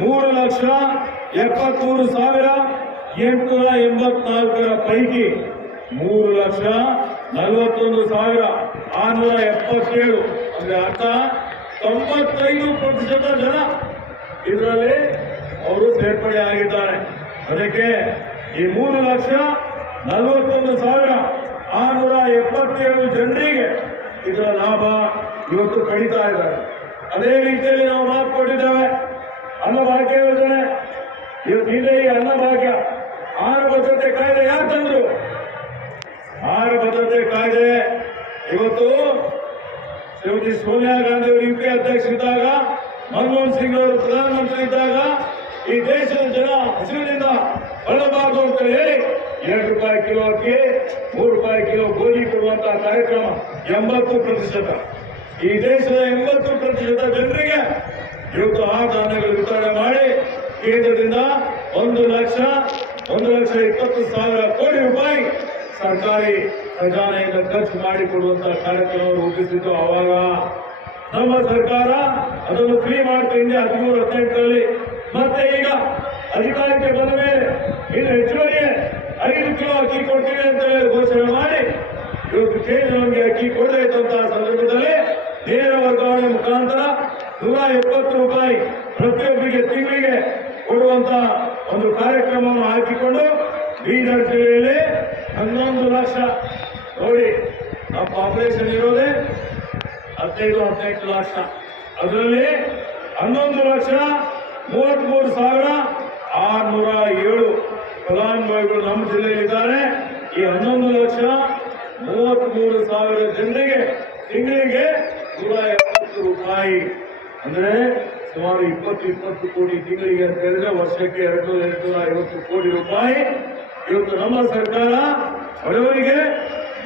3,73,884 ಪೈಕಿ 3,41,677 ಅಂದ್ರೆ ಅರ್ಥ 95% ಜನ ಇದರಲ್ಲಿ ಅವರು ಸೇರ್ಪಡೆ ಆಗಿದ್ದಾರೆ. ಅದಕ್ಕೆ ಈ 3,41,677 ಜನರಿಗೆ ಇದರ ಲಾಭ ಇವತ್ತು ಪಡಿತಾ ಇದ್ದಾರೆ. ಅದೇ ರೀತಿಯಲ್ಲಿ ನಾವು ಮಾತು ಕೊಟ್ಟಿದ್ದೇವೆ ಅನ್ನಭಾಗ್ಯ ಯೋಜನೆ. ಇವತ್ತು ಇದೆ ಈ ಅನ್ನಭಾಗ್ಯ. ಆಹಾರ ಭದ್ರತೆ ಕಾಯ್ದೆ ಯಾರು ತಂದ್ರು? ಆಹಾರ ಭದ್ರತೆ ಕಾಯ್ದೆ ಇವತ್ತು ಶ್ರೀಮತಿ ಸೋನಿಯಾ ಗಾಂಧಿ ಅವರು UPA ಅಧ್ಯಕ್ಷರಿದ್ದಾಗ, ಮನಮೋಹನ್ ಸಿಂಗ್ ಅವರು ಪ್ರಧಾನಮಂತ್ರಿ ಇದ್ದಾಗ ಈ ದೇಶದ ಜನ ಹಸಿವಿನಿಂದ ಬಳಲಬಾರದು ಅಂತ ಹೇಳಿ ₹2 ಕಿಲೋ ಅಕ್ಕಿ, ₹3 ಕಿಲೋ ಗೋಧಿ ಕೊಡುವಂತಹ ಕಾರ್ಯಕ್ರಮ 80%. ಈ ದೇಶದ 80% ಜನರಿಗೆ ಇವತ್ತು ಆ ಧಾನ್ಯಗಳು ವಿತರಣೆ ಮಾಡಿ ಕೇಂದ್ರದಿಂದ 1,20,000 ಕೋಟಿ ರೂಪಾಯಿ ಸರ್ಕಾರಿ ಖಜಾನೆಯಿಂದ ಖರ್ಚು ಮಾಡಿಕೊಡುವಂತಹ ಕಾರ್ಯಕ್ರಮ ರೂಪಿಸಿದ್ದು ಆವಾಗ ನಮ್ಮ ಸರ್ಕಾರ ಅದನ್ನು ಫ್ರೀ ಮಾಡ್ತಾ ಹಿಂದೆ 13-18ರಲ್ಲಿ. ಮತ್ತೆ ಈಗ ಅಧಿಕಾರಕ್ಕೆ ಬಂದ ಮೇಲೆ ಇನ್ನು ಹೆಚ್ಚುವರಿ 5 ಕಿಲೋ ಅಕ್ಕಿ ಕೊಡ್ತೀವಿ ಅಂತ ಹೇಳಿ ಘೋಷಣೆ ಮಾಡಿ ಇವತ್ತು ಕೇಂದ್ರ ನಮಗೆ ಅಕ್ಕಿ ಕೊಡದೇ ಇದ್ದಂತಹ ಸಂದರ್ಭದಲ್ಲಿ ನೇರ ವರ್ಗಾವಣೆ ಮುಖಾಂತರ ₹170 ಪ್ರತಿಯೊಬ್ಬರಿಗೆ ತಿಂಗಳಿಗೆ ಕೊಡುವಂತ ಒಂದು ಕಾರ್ಯಕ್ರಮವನ್ನು ಹಾಕಿಕೊಂಡು ಬೀದರ್ ಜಿಲ್ಲೆಯಲ್ಲಿ 11 ಲಕ್ಷ ನೋಡಿ, ನಮ್ಮ ಪಾಪ್ಯುಲೇಷನ್ ಇರೋದೇ 15-18 ಲಕ್ಷ. ಅದರಲ್ಲಿ 11,33,607 ಫಲಾನುಭವಿಗಳು ನಮ್ಮ ಜಿಲ್ಲೆಯಲ್ಲಿದ್ದಾರೆ. ಈ 11,33,000 ಜನರಿಗೆ ತಿಂಗಳಿಗೆ ₹170 ಅಂದ್ರೆ ಸುಮಾರು 20 ಕೋಟಿ ತಿಂಗಳಿಗೆ ಅಂತ ಹೇಳಿದ್ರೆ ವರ್ಷಕ್ಕೆ 250 ಕೋಟಿ ರೂಪಾಯಿ ಇವತ್ತು ನಮ್ಮ ಸರ್ಕಾರ ಬಡವರಿಗೆ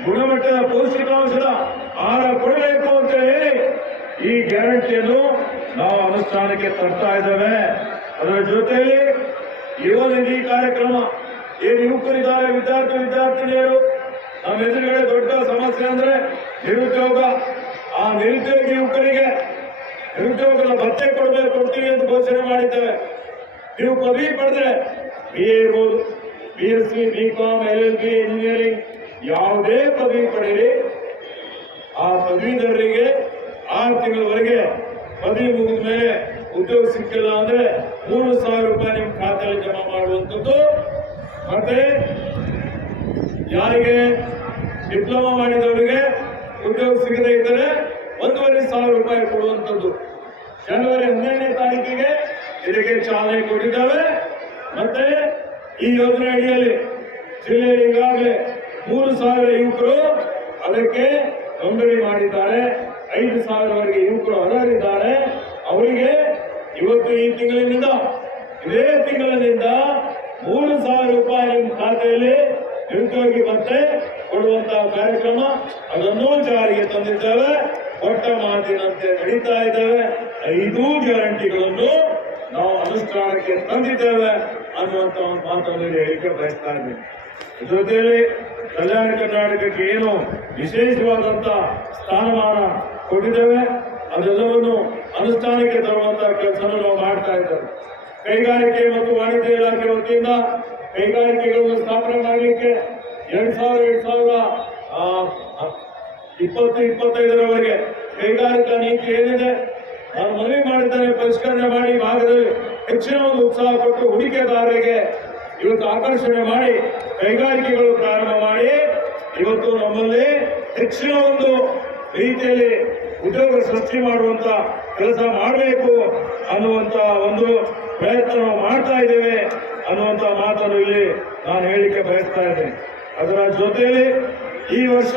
ಗುಣಮಟ್ಟದ ಪೌಷ್ಟಿಕಾಂಶದ ಆಹಾರ ಕೊಡಬೇಕು ಅಂತ ಹೇಳಿ ಈ ಗ್ಯಾರಂಟಿಯನ್ನು ನಾವು ಅನುಷ್ಠಾನಕ್ಕೆ ತರ್ತಾ ಇದ್ದೇವೆ. ಅದರ ಜೊತೆಯಲ್ಲಿ ಯುವ ನಿಧಿ ಕಾರ್ಯಕ್ರಮ. ಏನು ಯುವಕರಿದ್ದಾರೆ, ವಿದ್ಯಾರ್ಥಿನಿಯರು, ನಮ್ಮ ಎದುರುಗಡೆ ದೊಡ್ಡ ಸಮಸ್ಯೆ ಅಂದ್ರೆ ನಿರುದ್ಯೋಗ. ಆ ನಿರುದ್ಯೋಗಿ ಯುವಕರಿಗೆ ನಿರುದ್ಯೋಗದ ಭತ್ಯೆ ಕೊಡ್ತೀವಿ ಅಂತ ಘೋಷಣೆ ಮಾಡಿದ್ದೇವೆ. ನೀವು ಪದವಿ ಪಡೆದ್ರೆ BA ಇರ್ಬೋದು, BSc, BCom, LLB, ಇಂಜಿನಿಯರಿಂಗ್ ಯಾವುದೇ ಪದವಿ ಪಡೆಯಲಿ, ಆ ಪದವೀಧರರಿಗೆ 6 ತಿಂಗಳವರೆಗೆ ಪದವಿ ಮುಗಿದ ಮೇಲೆ ಉದ್ಯೋಗ ಸಿಕ್ಕಿಲ್ಲ ಅಂದ್ರೆ ₹3,000 ನಿಮ್ಮ ಖಾತೆಯಲ್ಲಿ ಜಮಾ ಮಾಡುವಂಥದ್ದು. ಮತ್ತೆ ಯಾರಿಗೆ ಡಿಪ್ಲೊಮಾ ಮಾಡಿದವರಿಗೆ ಉದ್ಯೋಗ ಸಿಗದೇ ಇದ್ದರೆ ₹1,500 ಕೊಡುವಂಥದ್ದು. ಜನವರಿ 12ನೇ ತಾರೀಕಿಗೆ ಇದಕ್ಕೆ ಚಾಲನೆ ಕೊಟ್ಟಿದ್ದಾವೆ. ಮತ್ತೆ ಈ ಯೋಜನೆ ಅಡಿಯಲ್ಲಿ ಜಿಲ್ಲೆಯಲ್ಲಿ ಈಗಾಗಲೇ 3,000 ಯುವಕರು ಅದಕ್ಕೆ ನೋಂದಣಿ ಮಾಡಿದ್ದಾರೆ. 5,000ವರೆಗೆ ಯುವಕರು ಅರ್ಹರಿದ್ದಾರೆ. ಅವರಿಗೆ ಇವತ್ತು ಈ ತಿಂಗಳಿನಿಂದ ಇದೇ ತಿಂಗಳಿನಿಂದ ₹3,000 ನಿಮ್ಮ ಖಾತೆಯಲ್ಲಿ ನಿರುದ್ಯೋಗಿ ಭತ್ಯೆ ಕೊಡುವಂತಹ ಕಾರ್ಯಕ್ರಮ ಅದನ್ನು ಜಾರಿಗೆ ತಂದಿದ್ದೇವೆ. ಕೊಟ್ಟ ಮಾತಿನಂತೆ ನಡೀತಾ ಇದ್ದೇವೆ. 5 ಗ್ಯಾರಂಟಿಗಳನ್ನು ನಾವು ಅನುಷ್ಠಾನಕ್ಕೆ ತಂದಿದ್ದೇವೆ ಅನ್ನುವಂತ ಒಂದು ಮಾತನ್ನು ಹೇಳಿಕೆ ಬಯಸ್ತಾ ಇದ್ದೇನೆ. ಜೊತೆಯಲ್ಲಿ ಕಲ್ಯಾಣ ಕರ್ನಾಟಕಕ್ಕೆ ಏನು ವಿಶೇಷವಾದಂತ ಸ್ಥಾನಮಾನ ಕೊಟ್ಟಿದ್ದೇವೆ ಅದೆಲ್ಲವನ್ನು ಅನುಷ್ಠಾನಕ್ಕೆ ತರುವಂತಹ ಕೆಲಸವನ್ನು ನಾವು ಮಾಡ್ತಾ ಇದ್ದೇವೆ. ಕೈಗಾರಿಕೆ ಮತ್ತು ವಾಣಿಜ್ಯ ಇಲಾಖೆ ವತಿಯಿಂದ ಕೈಗಾರಿಕೆಗಳನ್ನು ಸ್ಥಾಪನೆ ಮಾಡಲಿಕ್ಕೆ 2025ರವರೆಗೆ ಕೈಗಾರಿಕಾ ನೀತಿ ಏನಿದೆ ನಾನು ಮನವಿ ಮಾಡಿದ್ದೇನೆ, ಪರಿಷ್ಕರಣೆ ಮಾಡಿ ಭಾಗದಲ್ಲಿ ಹೆಚ್ಚಿನ ಒಂದು ಉತ್ಸಾಹ ಕೊಟ್ಟು ಹೂಡಿಕೆದಾರರಿಗೆ ಇವತ್ತು ಆಕರ್ಷಣೆ ಮಾಡಿ ಕೈಗಾರಿಕೆಗಳು ಪ್ರಾರಂಭ ಮಾಡಿ ಇವತ್ತು ನಮ್ಮಲ್ಲಿ ಹೆಚ್ಚಿನ ಒಂದು ರೀತಿಯಲ್ಲಿ ಉದ್ಯೋಗ ಸೃಷ್ಟಿ ಮಾಡುವಂತ ಕೆಲಸ ಮಾಡಬೇಕು ಅನ್ನುವಂತ ಒಂದು ಪ್ರಯತ್ನ ನಾವು ಮಾಡ್ತಾ ಇದ್ದೇವೆ ಅನ್ನುವಂತ ಮಾತನ್ನು ಇಲ್ಲಿ ನಾನು ಹೇಳಿಕೆ ಬಯಸ್ತಾ ಇದ್ದೇನೆ. ಅದರ ಜೊತೆಯಲ್ಲಿ ಈ ವರ್ಷ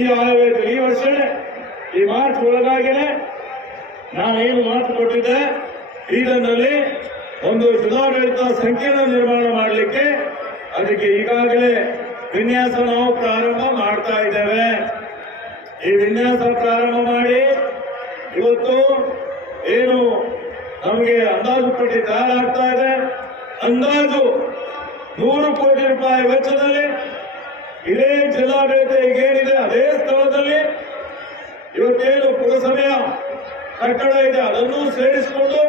ಈ ಆಯವ್ಯಯ ಈ ವರ್ಷನೇ ಈ ಮಾರ್ಚ್ ಒಳಗಾಗಿನೇ ನಾನೇನು ಮಾತು ಕೊಟ್ಟಿದ್ದೆ, ಇದರಲ್ಲಿ ಒಂದು ಜಿಲ್ಲಾಡಳಿತ ಸಂಕೀರ್ಣ ನಿರ್ಮಾಣ ಮಾಡಲಿಕ್ಕೆ ಅದಕ್ಕೆ ಈಗಾಗಲೇ ವಿನ್ಯಾಸ ನಾವು ಪ್ರಾರಂಭ ಮಾಡ್ತಾ ಇದ್ದೇವೆ. ಈ ವಿನ್ಯಾಸ ಪ್ರಾರಂಭ ಮಾಡಿ ಇವತ್ತು ಏನು ನಮಗೆ ಅಂದಾಜು ಪಟ್ಟಿ ತಯಾರಾಗ್ತಾ ಇದೆ. ಅಂದಾಜು 100 ಕೋಟಿ ರೂಪಾಯಿ ವೆಚ್ಚದಲ್ಲಿ ಇದೇ ಜಿಲ್ಲಾಡಳಿತ ಈಗೇನಿದೆ ಅದೇ ಸ್ಥಳದಲ್ಲಿ ಇವತ್ತೇನು ಪುರಸಭೆಯ ಕಟ್ಟಡ ಇದೆ ಅದನ್ನು ಸೇರಿಸಿಕೊಂಡು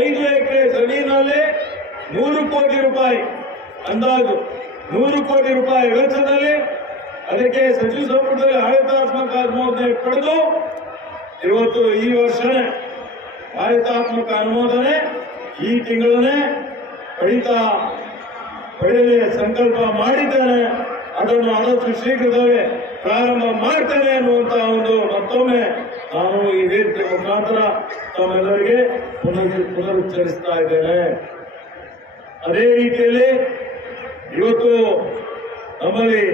5 ಎಕರೆ ಜಮೀನಲ್ಲಿ 100 ಕೋಟಿ ರೂಪಾಯಿ ಅಂದಾಜು 100 ಕೋಟಿ ರೂಪಾಯಿ ವೆಚ್ಚದಲ್ಲಿ ಅದಕ್ಕೆ ಸಚಿವ ಸಂಪುಟದಲ್ಲಿ ಆಡಳಿತಾತ್ಮಕ ಅನುಮೋದನೆ ಪಡೆದು ಇವತ್ತು ಈ ವರ್ಷನೇ ಆಡಳಿತಾತ್ಮಕ ಅನುಮೋದನೆ ಈ ತಿಂಗಳನ್ನೇ ಪಡೆಯಲಿ ಸಂಕಲ್ಪ ಮಾಡಿದ್ದೇನೆ. ಅದನ್ನು ಆದಷ್ಟು ಶೀಘ್ರದಲ್ಲೇ ಪ್ರಾರಂಭ ಮಾಡ್ತೇನೆ ಅನ್ನುವಂತ ಒಂದು ಮತ್ತೊಮ್ಮೆ ನಾನು ಈ ವೇದಿಕೆ ಮುಖಾಂತರ ತಮ್ಮೆಲ್ಲರಿಗೆ ಪುನರುಚ್ಚರಿಸ್ತಾ ಇದ್ದೇನೆ. ಅದೇ ರೀತಿಯಲ್ಲಿ ಇವತ್ತು ನಮ್ಮಲ್ಲಿ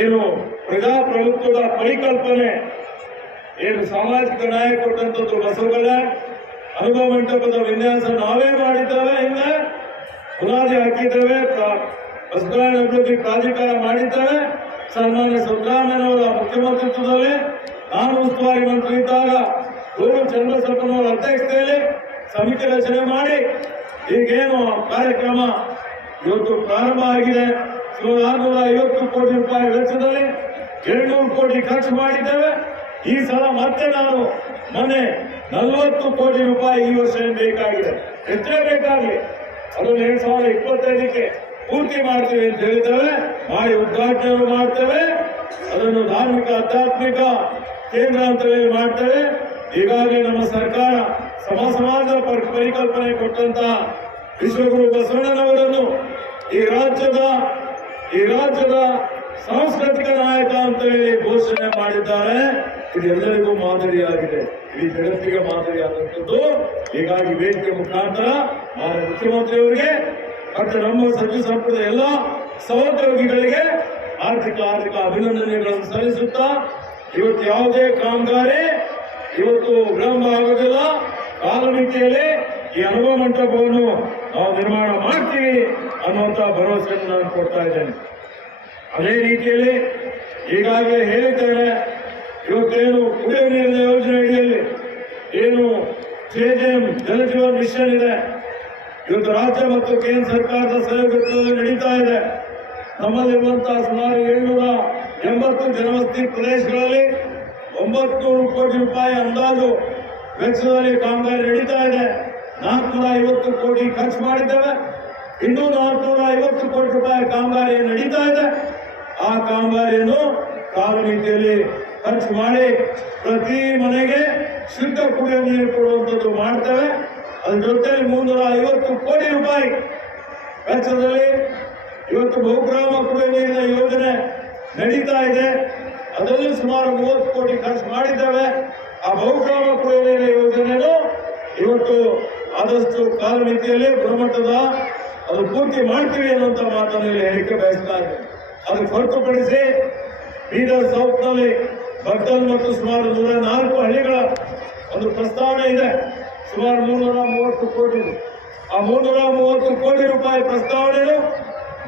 ಏನು ಪ್ರಜಾಪ್ರಭುತ್ವದ ಪರಿಕಲ್ಪನೆ ಏನು ಸಾಮಾಜಿಕ ನ್ಯಾಯ ಕೊಟ್ಟಂತದ್ದು ಬಸವಗಳ ಅನುಭವ ಮಂಟಪದ ವಿನ್ಯಾಸ ನಾವೇ ಮಾಡಿದ್ದೇವೆ, ಹಿಂದೆ ಬುನಾದಿ ಹಾಕಿದ್ದೇವೆ, ಬಸವರಾಜ ಅಭಿವೃದ್ಧಿ ಪ್ರಾಧಿಕಾರ ಮಾಡಿದ್ದೇವೆ. ಸನ್ಮಾನ್ಯ ಸಿದ್ದರಾಮಯ್ಯನವರ ಮುಖ್ಯಮಂತ್ರಿತ್ವದಲ್ಲಿ ನಾನು ಉಸ್ತುವಾರಿ ಮಂತ್ರಿ ಇದ್ದಾಗ ಗೌರವ ಚಂದ್ರಶೇಖರನವರ ಅಧ್ಯಕ್ಷತೆಯಲ್ಲಿ ಸಮಿತಿ ರಚನೆ ಮಾಡಿ ಈಗೇನು ಕಾರ್ಯಕ್ರಮ ಇವತ್ತು ಪ್ರಾರಂಭ ಆಗಿದೆ. 650 ಕೋಟಿ ರೂಪಾಯಿ ವೆಚ್ಚದಲ್ಲಿ 200 ಕೋಟಿ ಖರ್ಚು ಮಾಡಿದ್ದೇವೆ. ಈ ಸಲ ಮತ್ತೆ ನಾನು ಮೊನ್ನೆ 40 ಕೋಟಿ ರೂಪಾಯಿ ಈ ವರ್ಷ ಬೇಕಾಗಿದೆ, ಎಷ್ಟೇ ಬೇಕಾಗಲಿ ಅದನ್ನು 2025ಕ್ಕೆ ಪೂರ್ತಿ ಮಾಡ್ತೀವಿ ಅಂತ ಹೇಳಿದ್ದೇವೆ. ಮಾಡಿ ಉದ್ಘಾಟನೆ ಮಾಡ್ತೇವೆ. ಅದನ್ನು ಧಾರ್ಮಿಕ ಆಧ್ಯಾತ್ಮಿಕ ಕೇಂದ್ರ ಅಂತ ಹೇಳಿ ಮಾಡ್ತೇವೆ. ಈಗಾಗಲೇ ನಮ್ಮ ಸರ್ಕಾರ ಸಮಾಜದ ಪರಿಕಲ್ಪನೆ ಕೊಟ್ಟಂತ ವಿಶ್ವಗುರು ಬಸವಣ್ಣನವರನ್ನು ಈ ರಾಜ್ಯದ ಸಾಂಸ್ಕೃತಿಕ ನಾಯಕ ಅಂತ ಹೇಳಿ ಘೋಷಣೆ ಮಾಡಿದ್ದಾರೆ. ಇದು ಎಲ್ಲರಿಗೂ ಮಾದರಿಯಾಗಿದೆ, ಇಡೀ ಜಗತ್ತಿಗೆ ಮಾದರಿಯಾದಂಥದ್ದು. ಹೀಗಾಗಿ ವೇದಿಕೆ ಮುಖಾಂತರ ಮಾನ್ಯ ಮುಖ್ಯಮಂತ್ರಿಯವರಿಗೆ ಮತ್ತು ನಮ್ಮ ಸಚಿವ ಸಂಪುಟದ ಎಲ್ಲ ಸಹೋದ್ಯೋಗಿಗಳಿಗೆ ಆರ್ಥಿಕ ಅಭಿನಂದನೆಗಳನ್ನು ಸಲ್ಲಿಸುತ್ತಾ ಇವತ್ತು ಯಾವುದೇ ಕಾಮಗಾರಿ ಇವತ್ತು ವಿಳಂಬ ಆಗುವುದಿಲ್ಲ. ಕಾಲಮಿತಿಯಲ್ಲಿ ಈ ಅನುಭವ ಮಂಟಪವನ್ನು ನಾವು ನಿರ್ಮಾಣ ಮಾಡ್ತೀವಿ ಅನ್ನುವಂತ ಭರವಸೆಯನ್ನು ನಾನು ಕೊಡ್ತಾ ಇದ್ದೇನೆ. ಅದೇ ರೀತಿಯಲ್ಲಿ ಈಗಾಗಲೇ ಹೇಳಿದ್ದೇನೆ, ಇವತ್ತೇನು ಕುಡಿಯುವ ನೀರಿನ ಯೋಜನೆ ಅಡಿಯಲ್ಲಿ ಏನು JJM ಜಲ ಜೀವನ್ ಮಿಷನ್ ಇದೆ, ಇವತ್ತು ರಾಜ್ಯ ಮತ್ತು ಕೇಂದ್ರ ಸರ್ಕಾರದ ಸಹಯೋಗದಲ್ಲಿ ನಡೀತಾ ಇದೆ. ನಮ್ಮಲ್ಲಿರುವಂತಹ ಸುಮಾರು 780 ಜನವಸತಿ ಪ್ರದೇಶಗಳಲ್ಲಿ 900 ಕೋಟಿ ರೂಪಾಯಿ ಅಂದಾಜು ವೆಚ್ಚದಲ್ಲಿ ಕಾಮಗಾರಿ ನಡೀತಾ ಇದೆ. 450 ಕೋಟಿ ಖರ್ಚು ಮಾಡಿದ್ದೇವೆ. ಇನ್ನೂ 450 ಕೋಟಿ ರೂಪಾಯಿ ಕಾಮಗಾರಿ ನಡೀತಾ ಇದೆ. ಆ ಕಾಮಗಾರಿಯನ್ನು ಕಾಲಮಿತಿಯಲ್ಲಿ ಖರ್ಚು ಮಾಡಿ ಪ್ರತಿ ಮನೆಗೆ ಶುದ್ಧ ಕುಡಿಯುವ ನೀರು ಕೊಡುವಂಥದ್ದು ಮಾಡ್ತೇವೆ. ಅದ್ರ ಜೊತೆಯಲ್ಲಿ 350 ಕೋಟಿ ರೂಪಾಯಿ ವೆಚ್ಚದಲ್ಲಿ ಇವತ್ತು ಬಹುಗ್ರಾಮ ಕುಡಿಯುವ ನೀರಿನ ಯೋಜನೆ ನಡೀತಾ ಇದೆ. ಅದರಲ್ಲಿ ಸುಮಾರು 30 ಕೋಟಿ ಖರ್ಚು ಮಾಡಿದ್ದೇವೆ. ಆ ಬಹುಗ್ರಾಮ ಕುಡಿಯುವ ನೀರಿನ ಯೋಜನೆಯನ್ನು ಇವತ್ತು ಆದಷ್ಟು ಕಾಲಮಿತಿಯಲ್ಲಿ ಗುಣಮಟ್ಟದ ಅದು ಪೂರ್ತಿ ಮಾಡ್ತೀವಿ ಅನ್ನುವಂಥ ಮಾತನ್ನು ಇಲ್ಲಿ ಹೇಳಿಕೆ ಬಯಸ್ತಾ ಇದ್ದೇವೆ. ಅದು ಹೊರತುಪಡಿಸಿ ಬೀದರ್ ಸೌತ್ನಲ್ಲಿ ಬಗ್ದಲ್ ಮತ್ತು ಸುಮಾರು 104 ಹಳ್ಳಿಗಳ ಒಂದು ಪ್ರಸ್ತಾವನೆ ಇದೆ, ಸುಮಾರು 330 ಕೋಟಿ. ಆ 330 ಕೋಟಿ ರೂಪಾಯಿ ಪ್ರಸ್ತಾವನೆಯನ್ನು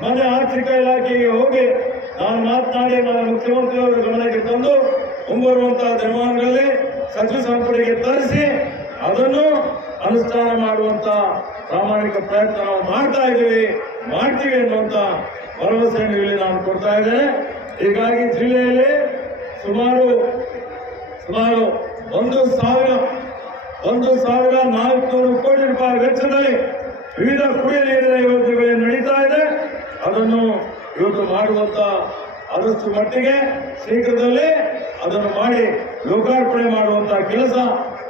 ಮನೆ ಆರ್ಥಿಕ ಇಲಾಖೆಗೆ ಹೋಗಿ ನಾನು ಮಾತನಾಡಿ ನಾನು ಮುಖ್ಯಮಂತ್ರಿಯವರ ಗಮನಕ್ಕೆ ತಂದು ಮುಂಬರುವಂತಹ ದಿನಮಾನಗಳಲ್ಲಿ ಸಚಿವ ಸಂಪುಟಕ್ಕೆ ತರಿಸಿ ಅದನ್ನು ಅನುಷ್ಠಾನ ಮಾಡುವಂತ ಪ್ರಾಮಾಣಿಕ ಪ್ರಯತ್ನ ನಾವು ಮಾಡ್ತೀವಿ ಅನ್ನುವಂತ ಭರವಸೆಯನ್ನು ಇಲ್ಲಿ ನಾನು ಕೊಡ್ತಾ ಇದ್ದೇನೆ. ಹೀಗಾಗಿ ಜಿಲ್ಲೆಯಲ್ಲಿ ಸುಮಾರು 1,400 ಕೋಟಿ ರೂಪಾಯಿ ವೆಚ್ಚದಲ್ಲಿ ವಿವಿಧ ಕುಡಿಯುವ ನೀರಿನ ಯೋಜನೆಗಳು ನಡೀತಾ ಇದೆ. ಅದನ್ನು ಇವತ್ತು ಮಾಡುವಂತ ಆದಷ್ಟು ಮಟ್ಟಿಗೆ ಶೀಘ್ರದಲ್ಲೇ ಅದನ್ನು ಮಾಡಿ ಲೋಕಾರ್ಪಣೆ ಮಾಡುವಂತಹ ಕೆಲಸ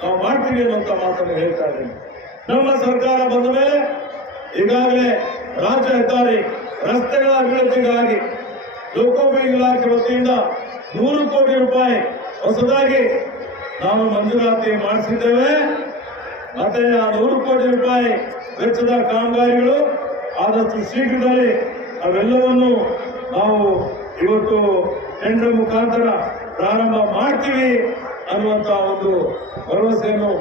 ನಾವು ಮಾಡ್ತೀವಿ ಅನ್ನುವಂತ ಮಾತನ್ನು ಹೇಳ್ತಾ ಇದ್ದೀನಿ. ನಮ್ಮ ಸರ್ಕಾರ ಬಂದ ಮೇಲೆ ಈಗಾಗಲೇ ರಾಜ್ಯ ಹೆದ್ದಾರಿ ರಸ್ತೆಗಳ ಅಭಿವೃದ್ಧಿಗಾಗಿ ಲೋಕೋಪಯೋಗಿ ಇಲಾಖೆ ವತಿಯಿಂದ 100 ಕೋಟಿ ರೂಪಾಯಿ ಹೊಸದಾಗಿ ನಾವು ಮಂಜೂರಾತಿ ಮಾಡಿಸಿದ್ದೇವೆ. ಮತ್ತೆ ಆ 100 ಕೋಟಿ ರೂಪಾಯಿ ವೆಚ್ಚದ ಕಾಮಗಾರಿಗಳು ಆದಷ್ಟು ಶೀಘ್ರದಲ್ಲಿ ಅವೆಲ್ಲವನ್ನು ನಾವು ಇವತ್ತು ಟೆಂಡರ್ ಮುಖಾಂತರ ಪ್ರಾರಂಭ ಮಾಡ್ತೀವಿ ಅನ್ನುವಂತ ಒಂದು ಭರವಸೆಯನ್ನು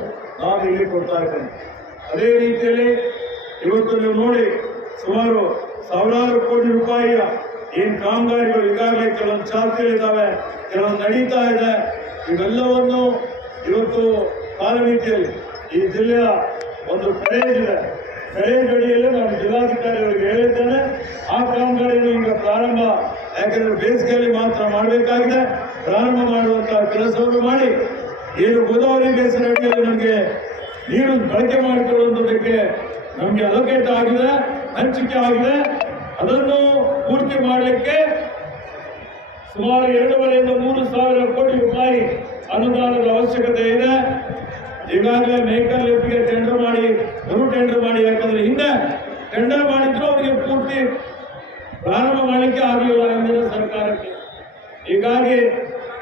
ನಾನು ಇಲ್ಲಿ ಕೊಡ್ತಾ ಇದ್ದೇನೆ. ಅದೇ ರೀತಿಯಲ್ಲಿ ಇವತ್ತು ನೀವು ನೋಡಿ ಸುಮಾರು ಸಾವಿರಾರು ಕೋಟಿ ರೂಪಾಯಿಯ ಏನ್ ಕಾಮಗಾರಿಗಳು ಈಗಾಗಲೇ ಕೆಲವೊಂದು ಚಾಲ್ತಿಯಲ್ಲಿದ್ದಾವೆ, ಕೆಲವೊಂದು ನಡೀತಾ ಇದೆ. ಇವೆಲ್ಲವನ್ನು ಇವತ್ತು ಕಾಲಮಿತಿಯಲ್ಲಿ ಈ ಜಿಲ್ಲೆಯ ಒಂದು ಕರೇಜ್ ಇದೆ, ಕರೇಜ್ ಅಡಿಯಲ್ಲಿ ನಾನು ಜಿಲ್ಲಾಧಿಕಾರಿ ಅವರಿಗೆ ಹೇಳಿದ್ದೇನೆ. ಆ ಕಾಮಗಾರಿಯನ್ನು ಈಗ ಪ್ರಾರಂಭ, ಯಾಕಂದ್ರೆ ಬೇಸಿಗೆಯಲ್ಲಿ ಮಾತ್ರ ಮಾಡಬೇಕಾಗಿದೆ, ಪ್ರಾರಂಭ ಮಾಡುವಂತಹ ಕೆಲಸವನ್ನು ಮಾಡಿ ಏನು ಗೋದಾವರಿ ಬೇಸಿಗೆ ಅಡಿಯಲ್ಲಿ ನಮಗೆ ನೀರು ಬಳಕೆ ಮಾಡಿಕೊಳ್ಳುವುದಕ್ಕೆ ನಮಗೆ ಅಲೋಕೇಟ್ ಆಗಿದೆ, ಹಂಚಿಕೆ ಆಗಿದೆ. ಅದನ್ನು ಪೂರ್ತಿ ಮಾಡಲಿಕ್ಕೆ ಸುಮಾರು 2,500 3 ಸಾವಿರ ಕೋಟಿ ರೂಪಾಯಿ ಅನುದಾನದ ಅವಶ್ಯಕತೆ ಇದೆ. ಈಗಾಗಲೇ ಮೇಕರ್ ಲಿಫ್ಟ್ಗೆ ಟೆಂಡರ್ ಮಾಡಿ, ಟೆಂಡರ್ ಮಾಡಿ, ಯಾಕಂದ್ರೆ ಹಿಂದೆ ಟೆಂಡರ್ ಮಾಡಿದ್ರು ಅವರಿಗೆ ಪೂರ್ತಿ ಪ್ರಾರಂಭ ಮಾಡಲಿಕ್ಕೆ ಆಗಲಿಲ್ಲ ಹಿಂದಿನ ಸರ್ಕಾರಕ್ಕೆ. ಹೀಗಾಗಿ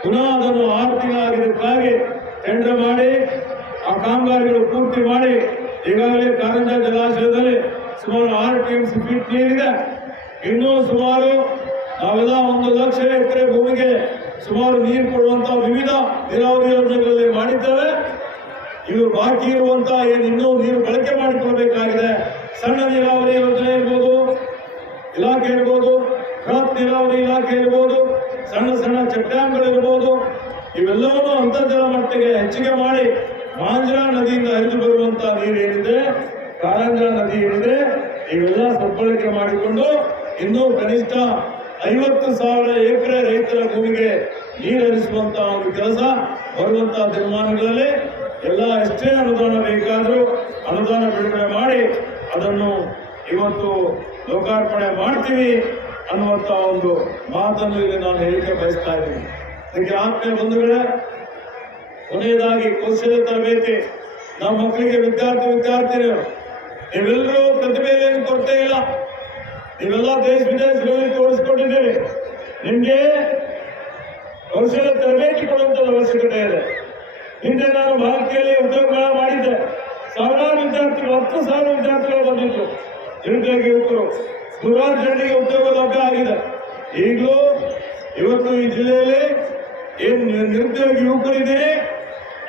ಪುನಃ ಅದನ್ನು 6 ತಿಂಗಳಾಗಿದ್ದಕ್ಕಾಗಿ ಟೆಂಡರ್ ಮಾಡಿ ಆ ಕಾಮಗಾರಿಗಳು ಪೂರ್ತಿ ಮಾಡಿ ಈಗಾಗಲೇ ಕಾರಂಜ ಜಲಾಶಯದಲ್ಲಿ ಸುಮಾರು 6 TMC ಫೀಟ್ ನೀರಿದೆ. ಇನ್ನೂ ಸುಮಾರು ನಾವೆಲ್ಲ 1 ಲಕ್ಷ ಎಕರೆ ಭೂಮಿಗೆ ಸುಮಾರು ನೀರು ಕೊಡುವಂತಹ ವಿವಿಧ ನೀರಾವರಿ ಯೋಜನೆಗಳಲ್ಲಿ ಮಾಡಿದ್ದೇವೆ. ಇವು ಬಾಕಿ ಇರುವಂತಹ ಏನು ಇನ್ನೂ ನೀರು ಬಳಕೆ ಮಾಡಿಕೊಳ್ಳಬೇಕಾಗಿದೆ. ಸಣ್ಣ ನೀರಾವರಿ ಯೋಜನೆ ಇರ್ಬೋದು, ಇಲಾಖೆ ಇರ್ಬೋದು, ಬೃಹತ್ ನೀರಾವರಿ ಇಲಾಖೆ ಇರ್ಬೋದು, ಸಣ್ಣ ಸಣ್ಣ ಚೆಕ್ ಡ್ಯಾಂಗಳಿರ್ಬೋದು, ಇವೆಲ್ಲವನ್ನೂ ಅಂತರ್ಜಲ ಮಟ್ಟಿಗೆ ಹೆಚ್ಚಿಗೆ ಮಾಡಿ ಮಾಂಜ್ರಾ ನದಿಯಿಂದ ಹರಿದು ಬರುವಂತಹ ನೀರು ಏನಿದೆ, ಕಾರಂಜ ನದಿ ಏನಿದೆ, ಇವೆಲ್ಲ ಸದ್ಬಳಕೆ ಮಾಡಿಕೊಂಡು ಇನ್ನೂ ಕನಿಷ್ಠ 50,000 ಎಕರೆ ರೈತರ ಭೂಮಿಗೆ ನೀರು ಹರಿಸುವಂತಹ ಒಂದು ಕೆಲಸ ಬರುವಂತಹ ದಿನಮಾನಗಳಲ್ಲಿ ಎಲ್ಲ ಎಷ್ಟೇ ಅನುದಾನ ಬೇಕಾದರೂ ಅನುದಾನ ಬಿಡುಗಡೆ ಮಾಡಿ ಅದನ್ನು ಇವತ್ತು ಲೋಕಾರ್ಪಣೆ ಮಾಡ್ತೀವಿ ಅನ್ನುವಂತ ಒಂದು ಮಾತನ್ನು ಇಲ್ಲಿ ನಾನು ಹೇಳಿಕೆ ಬಯಸ್ತಾ ಇದ್ದೀನಿ. ಅದಕ್ಕೆ ಆತ್ಮೀಯ ಬಂಧುಗಳೇ, ಕೊನೆಯದಾಗಿ ಕೌಶಲ್ಯ ತರಬೇತಿ ನಮ್ಮ ಮಕ್ಕಳಿಗೆ ವಿದ್ಯಾರ್ಥಿನಿಯರು ನೀವೆಲ್ಲರೂ ಪ್ರತಿಭೆಯನ್ನು ಕೊರತೆ ಇಲ್ಲ. ನೀವೆಲ್ಲ ದೇಶ ವಿದೇಶಗಳಲ್ಲಿ ತೋರಿಸ್ಕೊಂಡಿದ್ದೀರಿ. ನಿಮ್ಗೆ ಕೌಶಲ್ಯ ತರಬೇತಿ ಕೊಡುವಂತ ಅವಶ್ಯಕತೆ ಇದೆ. ಹಿಂದೆ ನಾನು ಭಾರತೀಯಲ್ಲಿ ಉದ್ಯೋಗಗಳ ಮಾಡಿದ್ದೆ. ಸಾವಿರಾರು ವಿದ್ಯಾರ್ಥಿಗಳು, 10,000 ವಿದ್ಯಾರ್ಥಿಗಳು ಬಂದಿದ್ರು. ನಿರುದ್ಯೋಗ ಯುವಕರು ನೂರಾರು ಜನರಿಗೆ ಉದ್ಯೋಗ ಲಭ್ಯ ಆಗಿದೆ. ಈಗಲೂ ಇವತ್ತು ಈ ಜಿಲ್ಲೆಯಲ್ಲಿ ಏನು ನಿರುದ್ಯೋಗ ಯುವಕರಿದೆ,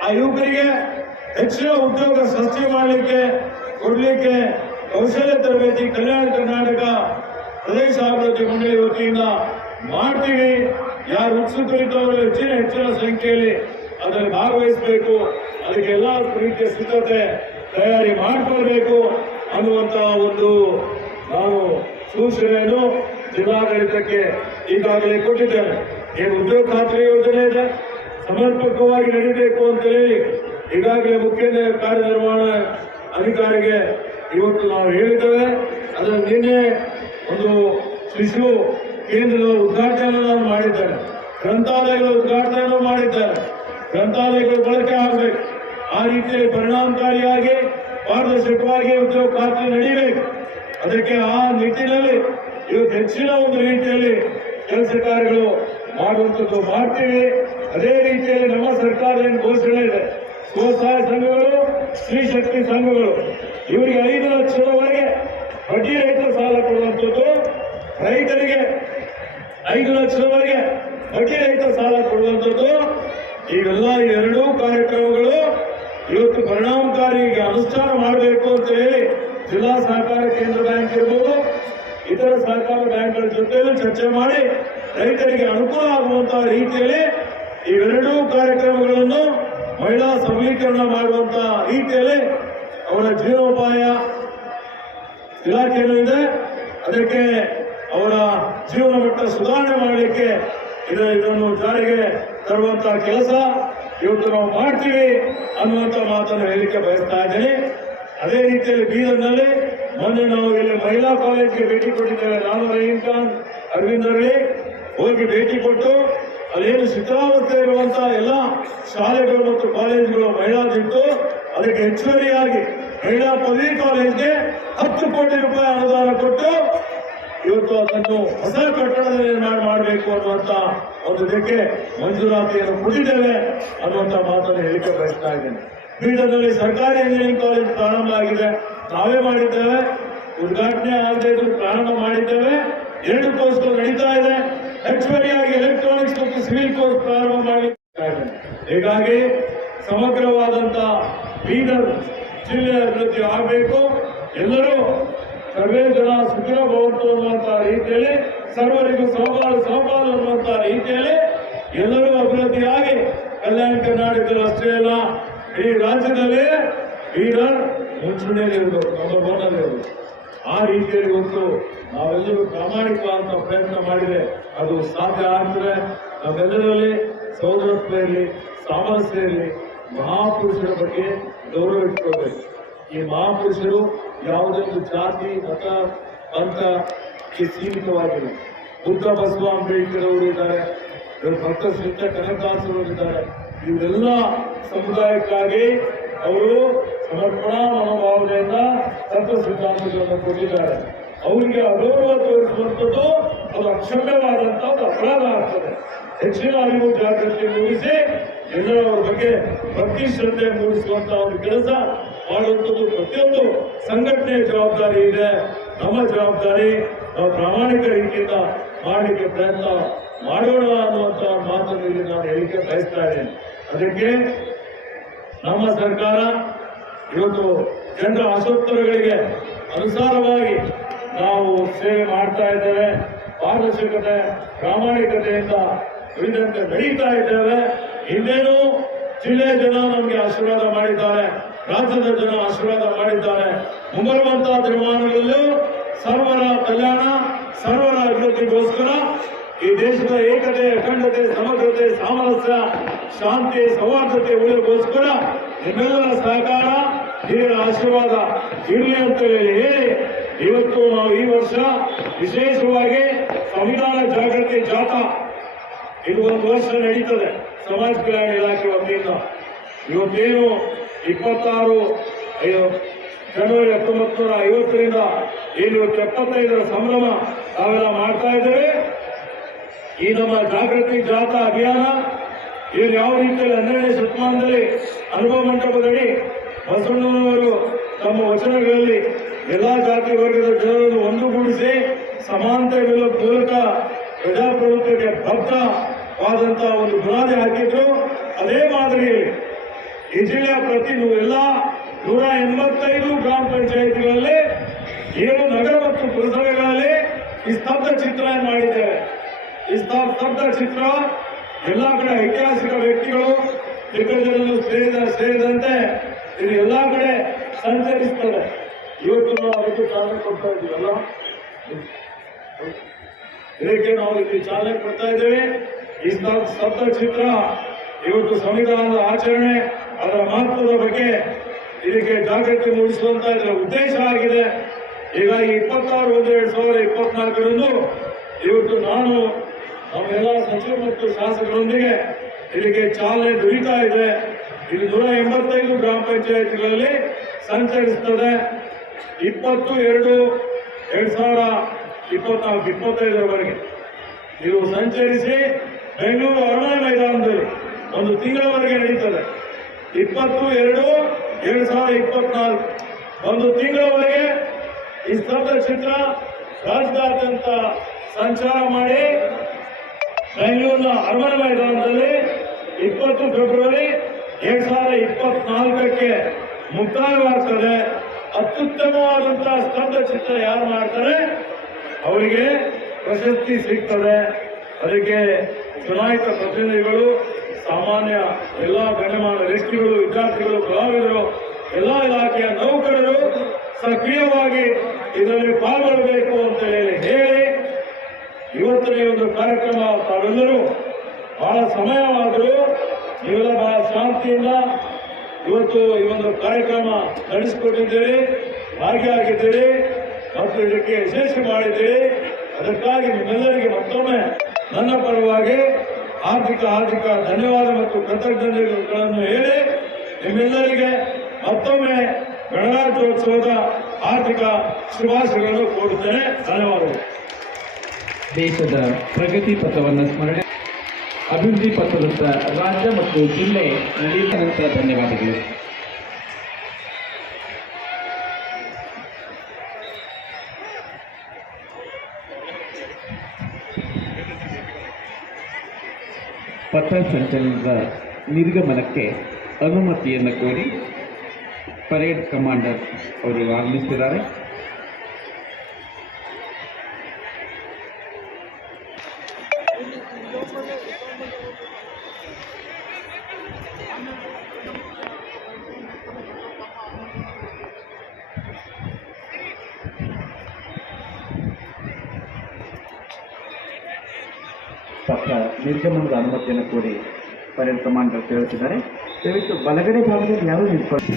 ಆ ಯುವಕರಿಗೆ ಹೆಚ್ಚಿನ ಉದ್ಯೋಗ ಸೃಷ್ಟಿ ಮಾಡಲಿಕ್ಕೆ ಕೊಡಲಿಕ್ಕೆ ಕೌಶಲ್ಯ ತರಬೇತಿ ಕಲ್ಯಾಣ ಕರ್ನಾಟಕ ಪ್ರದೇಶ ಅಭಿವೃದ್ಧಿ ಮಂಡಳಿ ವತಿಯಿಂದ ಮಾಡ್ತೀವಿ. ಯಾರು ಉತ್ಸುಕರಿದ್ದವರು ಹೆಚ್ಚಿನ ಸಂಖ್ಯೆಯಲ್ಲಿ ಅದರಲ್ಲಿ ಭಾಗವಹಿಸಬೇಕು. ಅದಕ್ಕೆ ಎಲ್ಲ ರೀತಿಯ ಸಿದ್ಧತೆ ತಯಾರಿ ಮಾಡಿಕೊಳ್ಬೇಕು ಅನ್ನುವಂತಹ ಒಂದು ನಾವು ಸೂಚನೆಯನ್ನು ಜಿಲ್ಲಾಡಳಿತಕ್ಕೆ ಈಗಾಗಲೇ ಕೊಟ್ಟಿದ್ದೇನೆ. ಏನು ಉದ್ಯೋಗ ಖಾತ್ರಿ ಯೋಜನೆ ಇದೆ, ಸಮರ್ಪಕವಾಗಿ ನಡೀಬೇಕು ಅಂತ ಹೇಳಿ ಈಗಾಗಲೇ ಮುಖ್ಯ ಕಾರ್ಯನಿರ್ವಹಣ ಅಧಿಕಾರಿಗೆ ಇವತ್ತು ನಾವು ಹೇಳಿದ್ದೇವೆ. ಅದನ್ನು ನಿನ್ನೆ ಒಂದು ಶಿಶು ಕೇಂದ್ರದ ಉದ್ಘಾಟನೆಯನ್ನು ನಾನು ಮಾಡಿದ್ದೇನೆ. ಗ್ರಂಥಾಲಯಗಳ ಉದ್ಘಾಟನೆಯನ್ನು ಮಾಡಿದ್ದೇನೆ. ಗ್ರಂಥಾಲಯಗಳು ಬಳಕೆ ಆಗಬೇಕು. ಆ ರೀತಿಯಲ್ಲಿ ಪರಿಣಾಮಕಾರಿಯಾಗಿ ಪಾರದರ್ಶಕವಾಗಿ ಉದ್ಯೋಗ ಖಾತ್ರಿ ನಡೀಬೇಕು. ಅದಕ್ಕೆ ಆ ನಿಟ್ಟಿನಲ್ಲಿ ಇವತ್ತು ಹೆಚ್ಚಿನ ಒಂದು ರೀತಿಯಲ್ಲಿ ಕೆಲಸ ಕಾರ್ಯಗಳು ಮಾಡುವಂಥದ್ದು ಮಾಡ್ತೀವಿ. ಅದೇ ರೀತಿಯಲ್ಲಿ ನಮ್ಮ ಸರ್ಕಾರದ ಏನು ಘೋಷಣೆ ಇದೆ, ಸ್ವಸಹಾಯ ಸಂಘಗಳು, ಸ್ತ್ರೀ ಶಕ್ತಿ ಸಂಘಗಳು, ಇವರಿಗೆ 5 ಲಕ್ಷದವರೆಗೆ ಬಡ್ಡಿ ರಹಿತ ಸಾಲ ಕೊಡುವಂಥದ್ದು, ರೈತರಿಗೆ 5 ಲಕ್ಷದವರೆಗೆ ಬಡ್ಡಿ ರಹಿತ ಸಾಲ ಕೊಡುವಂಥದ್ದು, ಇವೆಲ್ಲ 2 ಕಾರ್ಯಕ್ರಮಗಳು ಇವತ್ತು ಪರಿಣಾಮಕಾರಿಗೆ ಅನುಷ್ಠಾನ ಮಾಡಬೇಕು ಅಂತ ಹೇಳಿ ಜಿಲ್ಲಾ ಸಹಕಾರ ಕೇಂದ್ರ ಬ್ಯಾಂಕ್ ಇರ್ಬೋದು, ಇತರ ಸಹಕಾರ ಬ್ಯಾಂಕ್ಗಳ ಜೊತೆಯಲ್ಲೂ ಚರ್ಚೆ ಮಾಡಿ ರೈತರಿಗೆ ಅನುಕೂಲ ಆಗುವಂತಹ ರೀತಿಯಲ್ಲಿ ಇವೆರಡೂ ಕಾರ್ಯಕ್ರಮಗಳನ್ನು ಮಹಿಳಾ ಸಬಲೀಕರಣ ಮಾಡುವಂತಹ ರೀತಿಯಲ್ಲಿ ಅವರ ಜೀವನೋಪಾಯ ಇಲಾಖೆಯೂ ಇದೆ. ಅದಕ್ಕೆ ಅವರ ಜೀವನ ಮಟ್ಟ ಸುಧಾರಣೆ ಮಾಡಲಿಕ್ಕೆ ಇದನ್ನು ಜಾರಿಗೆ ತರುವಂತಹ ಕೆಲಸ ಇವತ್ತು ನಾವು ಮಾಡ್ತೀವಿ ಅನ್ನುವಂಥ ಮಾತನ್ನು ಹೇಳಲಿಕ್ಕೆ ಬಯಸ್ತಾ ಇದ್ದೇನೆ. ಅದೇ ರೀತಿಯಲ್ಲಿ ಬೀದರ್ನಲ್ಲಿ ಮೊನ್ನೆ ನಾವು ಇಲ್ಲಿ ಮಹಿಳಾ ಕಾಲೇಜ್ಗೆ ಭೇಟಿ ಕೊಟ್ಟಿದ್ದೇವೆ. ನಾನು ರಹೀಂ ಖಾನ್, ಅರವಿಂದ್ ಅವರೇ ಹೋಗಿ ಭೇಟಿ ಕೊಟ್ಟು ಅದೇನು ಶಿಥಿಲಾವಸ್ಥೆ ಇರುವಂತಹ ಎಲ್ಲ ಶಾಲೆಗಳು ಮತ್ತು ಕಾಲೇಜುಗಳು ಮಹಿಳಾದಿತ್ತು ಅದಕ್ಕೆ ಹೆಚ್ಚುವರಿಯಾಗಿ ಮಹಿಳಾ ಪದವಿ ಕಾಲೇಜ್ಗೆ 10 ಕೋಟಿ ರೂಪಾಯಿ ಅನುದಾನ ಕೊಟ್ಟು ಇವತ್ತು ಅದನ್ನು ಹೊಸ ಕಟ್ಟಡದ ನಿರ್ಮಾಣ ಮಾಡಬೇಕು ಅನ್ನುವಂತ ಒಂದು ಇದಕ್ಕೆ ಮಂಜೂರಾತಿಯನ್ನು ಕೊಟ್ಟಿದ್ದೇವೆ ಅನ್ನುವಂತ ಮಾತನ್ನು ಹೇಳಿಕೆ ಬಯಸ್ತಾ ಇದ್ದೇನೆ. ಬೀದರ್ನಲ್ಲಿ ಸರ್ಕಾರಿ ಇಂಜಿನಿಯರಿಂಗ್ ಕಾಲೇಜ್ ಪ್ರಾರಂಭ ಆಗಿದೆ, ನಾವೇ ಮಾಡಿದ್ದೇವೆ. ಉದ್ಘಾಟನೆ ಆಗದೆ ಇದ್ರು ಪ್ರಾರಂಭ ಮಾಡಿದ್ದೇವೆ. 2 ಕೋರ್ಸ್ಗಳು ನಡೀತಾ ಇದೆ. ಹೆಚ್ಚುವರಿಯಾಗಿ ಎಲೆಕ್ಟ್ರಾನಿಕ್ಸ್ ಮತ್ತು ಸಿವಿಲ್ ಕೋರ್ಸ್ ಪ್ರಾರಂಭ ಮಾಡಲಿಕ್ಕೆ. ಹೀಗಾಗಿ ಸಮಗ್ರವಾದಂತ ಬೀದರ್ ಜಿಲ್ಲೆಯ ಅಭಿವೃದ್ಧಿ ಆಗಬೇಕು. ಎಲ್ಲರೂ ಸರ್ವೇ ಜನ ಸುಖಿನ ಭವಂತು ಅನ್ನುವಂತಹ ರೀತಿಯಲ್ಲಿ, ಸರ್ವರಿಗೂ ಸಮಪಾಲು ಅನ್ನುವಂತಹ ರೀತಿಯಲ್ಲಿ ಎಲ್ಲರೂ ಅಭಿವೃದ್ಧಿಯಾಗಿ ಕಲ್ಯಾಣ ಕರ್ನಾಟಕದಲ್ಲಿ ಅಷ್ಟೇ ಅಲ್ಲ ಇಡೀ ರಾಜ್ಯದಲ್ಲಿ ಬೀದರ್ ಮುಂಚೂಣಿಯಲ್ಲಿರುವುದು, ನಂಬರ್ 1 ಅಲ್ಲಿರುವುದು. ಆ ರೀತಿಯಲ್ಲಿ ಇವತ್ತು ನಾವೆಲ್ಲರೂ ಪ್ರಾಮಾಣಿಕವಾದಂತ ಪ್ರಯತ್ನ ಮಾಡಿದರೆ ಅದು ಸಾಧ್ಯ ಆಗ್ತದೆ. ನಮ್ಮೆಲ್ಲರಲ್ಲಿ ಸಹೋದರತ್ವ ಇರಲಿ, ಸಾಮರಸ್ಯ ಇರಲಿ, ಮಹಾಪುರುಷರ ಬಗ್ಗೆ ಗೌರವ ಇಟ್ಕೊಳ್ಬೇಕು. ಈ ಮಹಾಪುರುಷರು ಯಾವುದೇ ಒಂದು ಜಾತಿ ಮತ ಪಂಥಕ್ಕೆ ಸೀಮಿತವಾಗಿಲ್ಲ. ಬುದ್ಧ, ಬಸವ, ಅಂಬೇಡ್ಕರ್ ಅವರು ಇದ್ದಾರೆ, ಭಕ್ತ ಶ್ರೀತ ಕನಕದಾಸರು ಇದ್ದಾರೆ. ಇವರೆಲ್ಲ ಸಮುದಾಯಕ್ಕಾಗಿ ಅವರು ಸಮರ್ಪಣಾ ಮನೋಭಾವನೆಯಿಂದ ತತ್ವ ಸಿದ್ಧಾಂತಗಳನ್ನು ಕೊಟ್ಟಿದ್ದಾರೆ. ಅವರಿಗೆ ಅಗೌರವ ತೋರಿಸುವಂಥದ್ದು ಅದು ಅಕ್ಷಮ್ಯವಾದಂತಹ ಒಂದು ಅಪರಾಧ ಆಗ್ತದೆ. ಹೆಚ್ಚಿನ ಅರಿವು ಜಾಗೃತಿ ಮೂಡಿಸಿ ಎಲ್ಲರ ಬಗ್ಗೆ ಭಕ್ತಿ ಶ್ರದ್ಧೆ ಮೂಡಿಸುವಂತಹ ಒಂದು ಕೆಲಸ ಮಾಡುವಂಥದ್ದು ಪ್ರತಿಯೊಂದು ಸಂಘಟನೆಯ ಜವಾಬ್ದಾರಿ ಇದೆ. ನಮ್ಮ ಜವಾಬ್ದಾರಿ ನಾವು ಪ್ರಾಮಾಣಿಕ ರೀತಿಯಿಂದ ಮಾಡಲಿಕ್ಕೆ ಪ್ರಯತ್ನ ಮಾಡೋಣ ಅನ್ನುವಂತ ಮಾತನ್ನು ಇಲ್ಲಿ ನಾನು ಹೇಳಿಕೆ ಬಯಸ್ತಾ ಇದ್ದೇನೆ. ಅದಕ್ಕೆ ನಮ್ಮ ಸರ್ಕಾರ ಇವತ್ತು ಜನರ ಆಶೋತ್ತರಗಳಿಗೆ ಅನುಸಾರವಾಗಿ ನಾವು ಸೇವೆ ಮಾಡ್ತಾ ಇದ್ದೇವೆ. ಪಾರದರ್ಶಕತೆ ಪ್ರಾಮಾಣಿಕತೆಯಿಂದ ಉಳಿದಂತೆ ನಡೀತಾ ಇದ್ದೇವೆ. ಇನ್ನೇನು ಜಿಲ್ಲೆಯ ಜನ ನಮಗೆ ಆಶೀರ್ವಾದ ಮಾಡಿದ್ದಾರೆ, ರಾಜ್ಯದ ಜನ ಆಶೀರ್ವಾದ ಮಾಡಿದ್ದಾರೆ. ಮುಂಬರುವಂತಹ ದಿನಮಾನಗಳಲ್ಲೂ ಸರ್ವರ ಕಲ್ಯಾಣ, ಸರ್ವರ ಅಭಿವೃದ್ಧಿಗೋಸ್ಕರ ಈ ದೇಶದ ಏಕತೆ, ಅಖಂಡತೆ, ಸಮಗ್ರತೆ, ಸಾಮರಸ್ಯ, ಶಾಂತಿ, ಸೌಹಾರ್ದತೆ ಉಳಿಯೋಗೋಸ್ಕರ ನಿಮ್ಮೆಲ್ಲರ ಸಹಕಾರ, ಹಿರಿಯರ ಆಶೀರ್ವಾದ ಇರಲಿ ಅಂತ ಹೇಳಿ ಇವತ್ತು ನಾವು ಈ ವರ್ಷ ವಿಶೇಷವಾಗಿ ಸಂವಿಧಾನ ಜಾಗೃತಿ ಜಾಥಾ ಇದು 1 ವರ್ಷ ನಡೀತದೆ ಸಮಾಜ ಕಲ್ಯಾಣ ಇಲಾಖೆ ವತಿಯಿಂದ. ಇವತ್ತೇನು 26 ಜನವರಿ 1950ರಿಂದ ಏನು 75ರ ಸಂಭ್ರಮ ನಾವೆಲ್ಲ ಮಾಡ್ತಾ ಇದ್ದೇವೆ. ಈ ನಮ್ಮ ಜಾಗೃತಿ ಜಾಥಾ ಅಭಿಯಾನ ಇದು ಯಾವ ರೀತಿಯಲ್ಲಿ 12ನೇ ಶತಮಾನದಲ್ಲಿ ಅನುಭವ ಮಂಟಪದಡಿ ಬಸವಣ್ಣನವರು ತಮ್ಮ ವಚನಗಳಲ್ಲಿ ಎಲ್ಲಾ ಜಾತಿ ವರ್ಗದ ಜನರನ್ನು ಒಂದುಗೂಡಿಸಿ ಸಮಾನತೆ ಮೂಲಕ ಪ್ರಜಾಪ್ರಭುತ್ವಕ್ಕೆ ಬದ್ಧವಾದಂತಹ ಒಂದು ಬುನಾದಿ ಹಾಕಿದ್ರು. ಅದೇ ಮಾದರಿಯಲ್ಲಿ ಈ ಜಿಲ್ಲೆಯ ಪ್ರತಿ ಎಲ್ಲ 185 ಗ್ರಾಮ ಪಂಚಾಯಿತಿಗಳಲ್ಲಿ 7 ನಗರ ಮತ್ತು ಪುರಸಭೆಗಳಲ್ಲಿ ಈ ಸ್ತಬ್ಧ ಚಿತ್ರ ಮಾಡಿದ್ದೇವೆ. ಈ ಸ್ತಬ್ಧ ಚಿತ್ರ ಎಲ್ಲಾ ಕಡೆ ಐತಿಹಾಸಿಕ ವ್ಯಕ್ತಿಗಳು, ದಿಗ್ಗಜರನ್ನು ಸೇರಿದಂತೆ ಇದು ಎಲ್ಲಾ ಕಡೆ ಸಂಚರಿಸ್ತದೆ. ಇವತ್ತು ನಾವು ಅದಕ್ಕೆ ಚಾಲನೆ ಕೊಡ್ತಾ ಇದ್ದೀವಲ್ಲ, ಇದಕ್ಕೆ ನಾವು ಇಲ್ಲಿ ಚಾಲನೆ ಕೊಡ್ತಾ ಇದ್ದೇವೆ. ಈ ಸ್ತಬ್ಧ ಚಿತ್ರ ಇವತ್ತು ಸಂವಿಧಾನದ ಆಚರಣೆ, ಅದರ ಮಹತ್ವದ ಬಗ್ಗೆ ಇದಕ್ಕೆ ಜಾಗೃತಿ ಮೂಡಿಸುವಂತ ಇದರ ಉದ್ದೇಶ ಆಗಿದೆ. ಹೀಗಾಗಿ 26/1/2024ರಂದು ಇವತ್ತು ನಾನು ನಮ್ಮೆಲ್ಲ ಸಚಿವರು ಮತ್ತು ಶಾಸಕರೊಂದಿಗೆ ಇದಕ್ಕೆ ಚಾಲನೆ ದೊರೀತಾ ಇದೆ. ಇದು 185 ಗ್ರಾಮ ಪಂಚಾಯಿತಿಗಳಲ್ಲಿ ಸಂಚರಿಸುತ್ತದೆ. 20/2/2024-25ರವರೆಗೆ ಇದು ಸಂಚರಿಸಿ ಬೆಂಗಳೂರು ಅರಣ್ಯ ಮೈದಾನದಲ್ಲಿ 1 ತಿಂಗಳವರೆಗೆ ನಡೀತದೆ. 20/2/2024 1 ತಿಂಗಳವರೆಗೆ ಈ ಸ್ತಬ್ಧ ಚಿತ್ರ ರಾಜ್ಯದಾದ್ಯಂತ ಸಂಚಾರ ಮಾಡಿ ಬೆಂಗಳೂರಿನ ಅರಮನೆ ಮೈದಾನದಲ್ಲಿ 20 ಫೆಬ್ರವರಿ 2024ಕ್ಕೆ ಮುಕ್ತಾಯವಾಗ್ತದೆ. ಅತ್ಯುತ್ತಮವಾದಂತಹ ಸ್ತಬ್ಧ ಚಿತ್ರ ಯಾರು ಮಾಡ್ತಾರೆ ಅವರಿಗೆ ಪ್ರಶಸ್ತಿ ಸಿಗ್ತದೆ. ಅದಕ್ಕೆ ಚುನಾಯಿತ ಪ್ರತಿನಿಧಿಗಳು, ಸಾಮಾನ್ಯ ಎಲ್ಲ ಗಣ್ಯಮಾನ್ಯ ವ್ಯಕ್ತಿಗಳು, ವಿದ್ಯಾರ್ಥಿಗಳು, ಕಲಾವಿದರು, ಎಲ್ಲ ಇಲಾಖೆಯ ನೌಕರರು ಸಕ್ರಿಯವಾಗಿ ಇದರಲ್ಲಿ ಪಾಲ್ಗೊಳ್ಳಬೇಕು ಅಂತ ಹೇಳಿ ಇವತ್ತಿನ ಈ ಒಂದು ಕಾರ್ಯಕ್ರಮ ತಾವೆಲ್ಲರೂ ಬಹಳ ಸಮಯವಾದರೂ ನೀವೆಲ್ಲ ಬಹಳ ಶಾಂತಿಯಿಂದ ಇವತ್ತು ಈ ಒಂದು ಕಾರ್ಯಕ್ರಮ ನಡೆಸಿಕೊಟ್ಟಿದ್ದೀರಿ, ಭಾಗಿಯಾಗಿದ್ದೀರಿ ಮತ್ತು ಇದಕ್ಕೆ ಯಶಸ್ವಿ ಮಾಡಿದ್ದೀರಿ. ಅದಕ್ಕಾಗಿ ನಿಮ್ಮೆಲ್ಲರಿಗೆ ಮತ್ತೊಮ್ಮೆ ನನ್ನ ಪರವಾಗಿ ಆರ್ಥಿಕ ಧನ್ಯವಾದ ಮತ್ತು ಕೃತಜ್ಞತೆಗಳನ್ನು ಹೇಳಿ ನಿಮ್ಮೆಲ್ಲರಿಗೆ ಮತ್ತೊಮ್ಮೆ ಗಣರಾಜ್ಯೋತ್ಸವದ ಆರ್ಥಿಕ ಶುಭಾಶಯಗಳನ್ನು ಕೋರುತ್ತೇನೆ. ಧನ್ಯವಾದಗಳು. ದೇಶದ ಪ್ರಗತಿ ಪಥವನ್ನು ಸ್ಮರಣೆ ಅಭಿವೃದ್ಧಿ ಪಥದತ್ತ ರಾಜ್ಯ ಮತ್ತು ಜಿಲ್ಲೆ ನಡೆಯುವಂತ ಧನ್ಯವಾದಗಳು. ಪಥ ಸಂಚಲನದ ನಿರ್ಗಮನಕ್ಕೆ ಅನುಮತಿಯನ್ನು ಕೋರಿ ಪರೇಡ್ ಕಮಾಂಡರ್ ಅವರು ಆಗಮಿಸಿದ್ದಾರೆ. ಪಥ ನಿರ್ಗಮನದ ಅನುಮತಿಯನ್ನು ಕೋರಿ ಪರೇಡ್ ಕಮಾಂಡರ್ ತಿಳಿಸಿದ್ದಾರೆ. ದಯವಿಟ್ಟು ಬಲಗಡೆ ಭಾಗದಲ್ಲಿ ಯಾರು ನಿಂತ್ಕೊಳ್ಳಿ.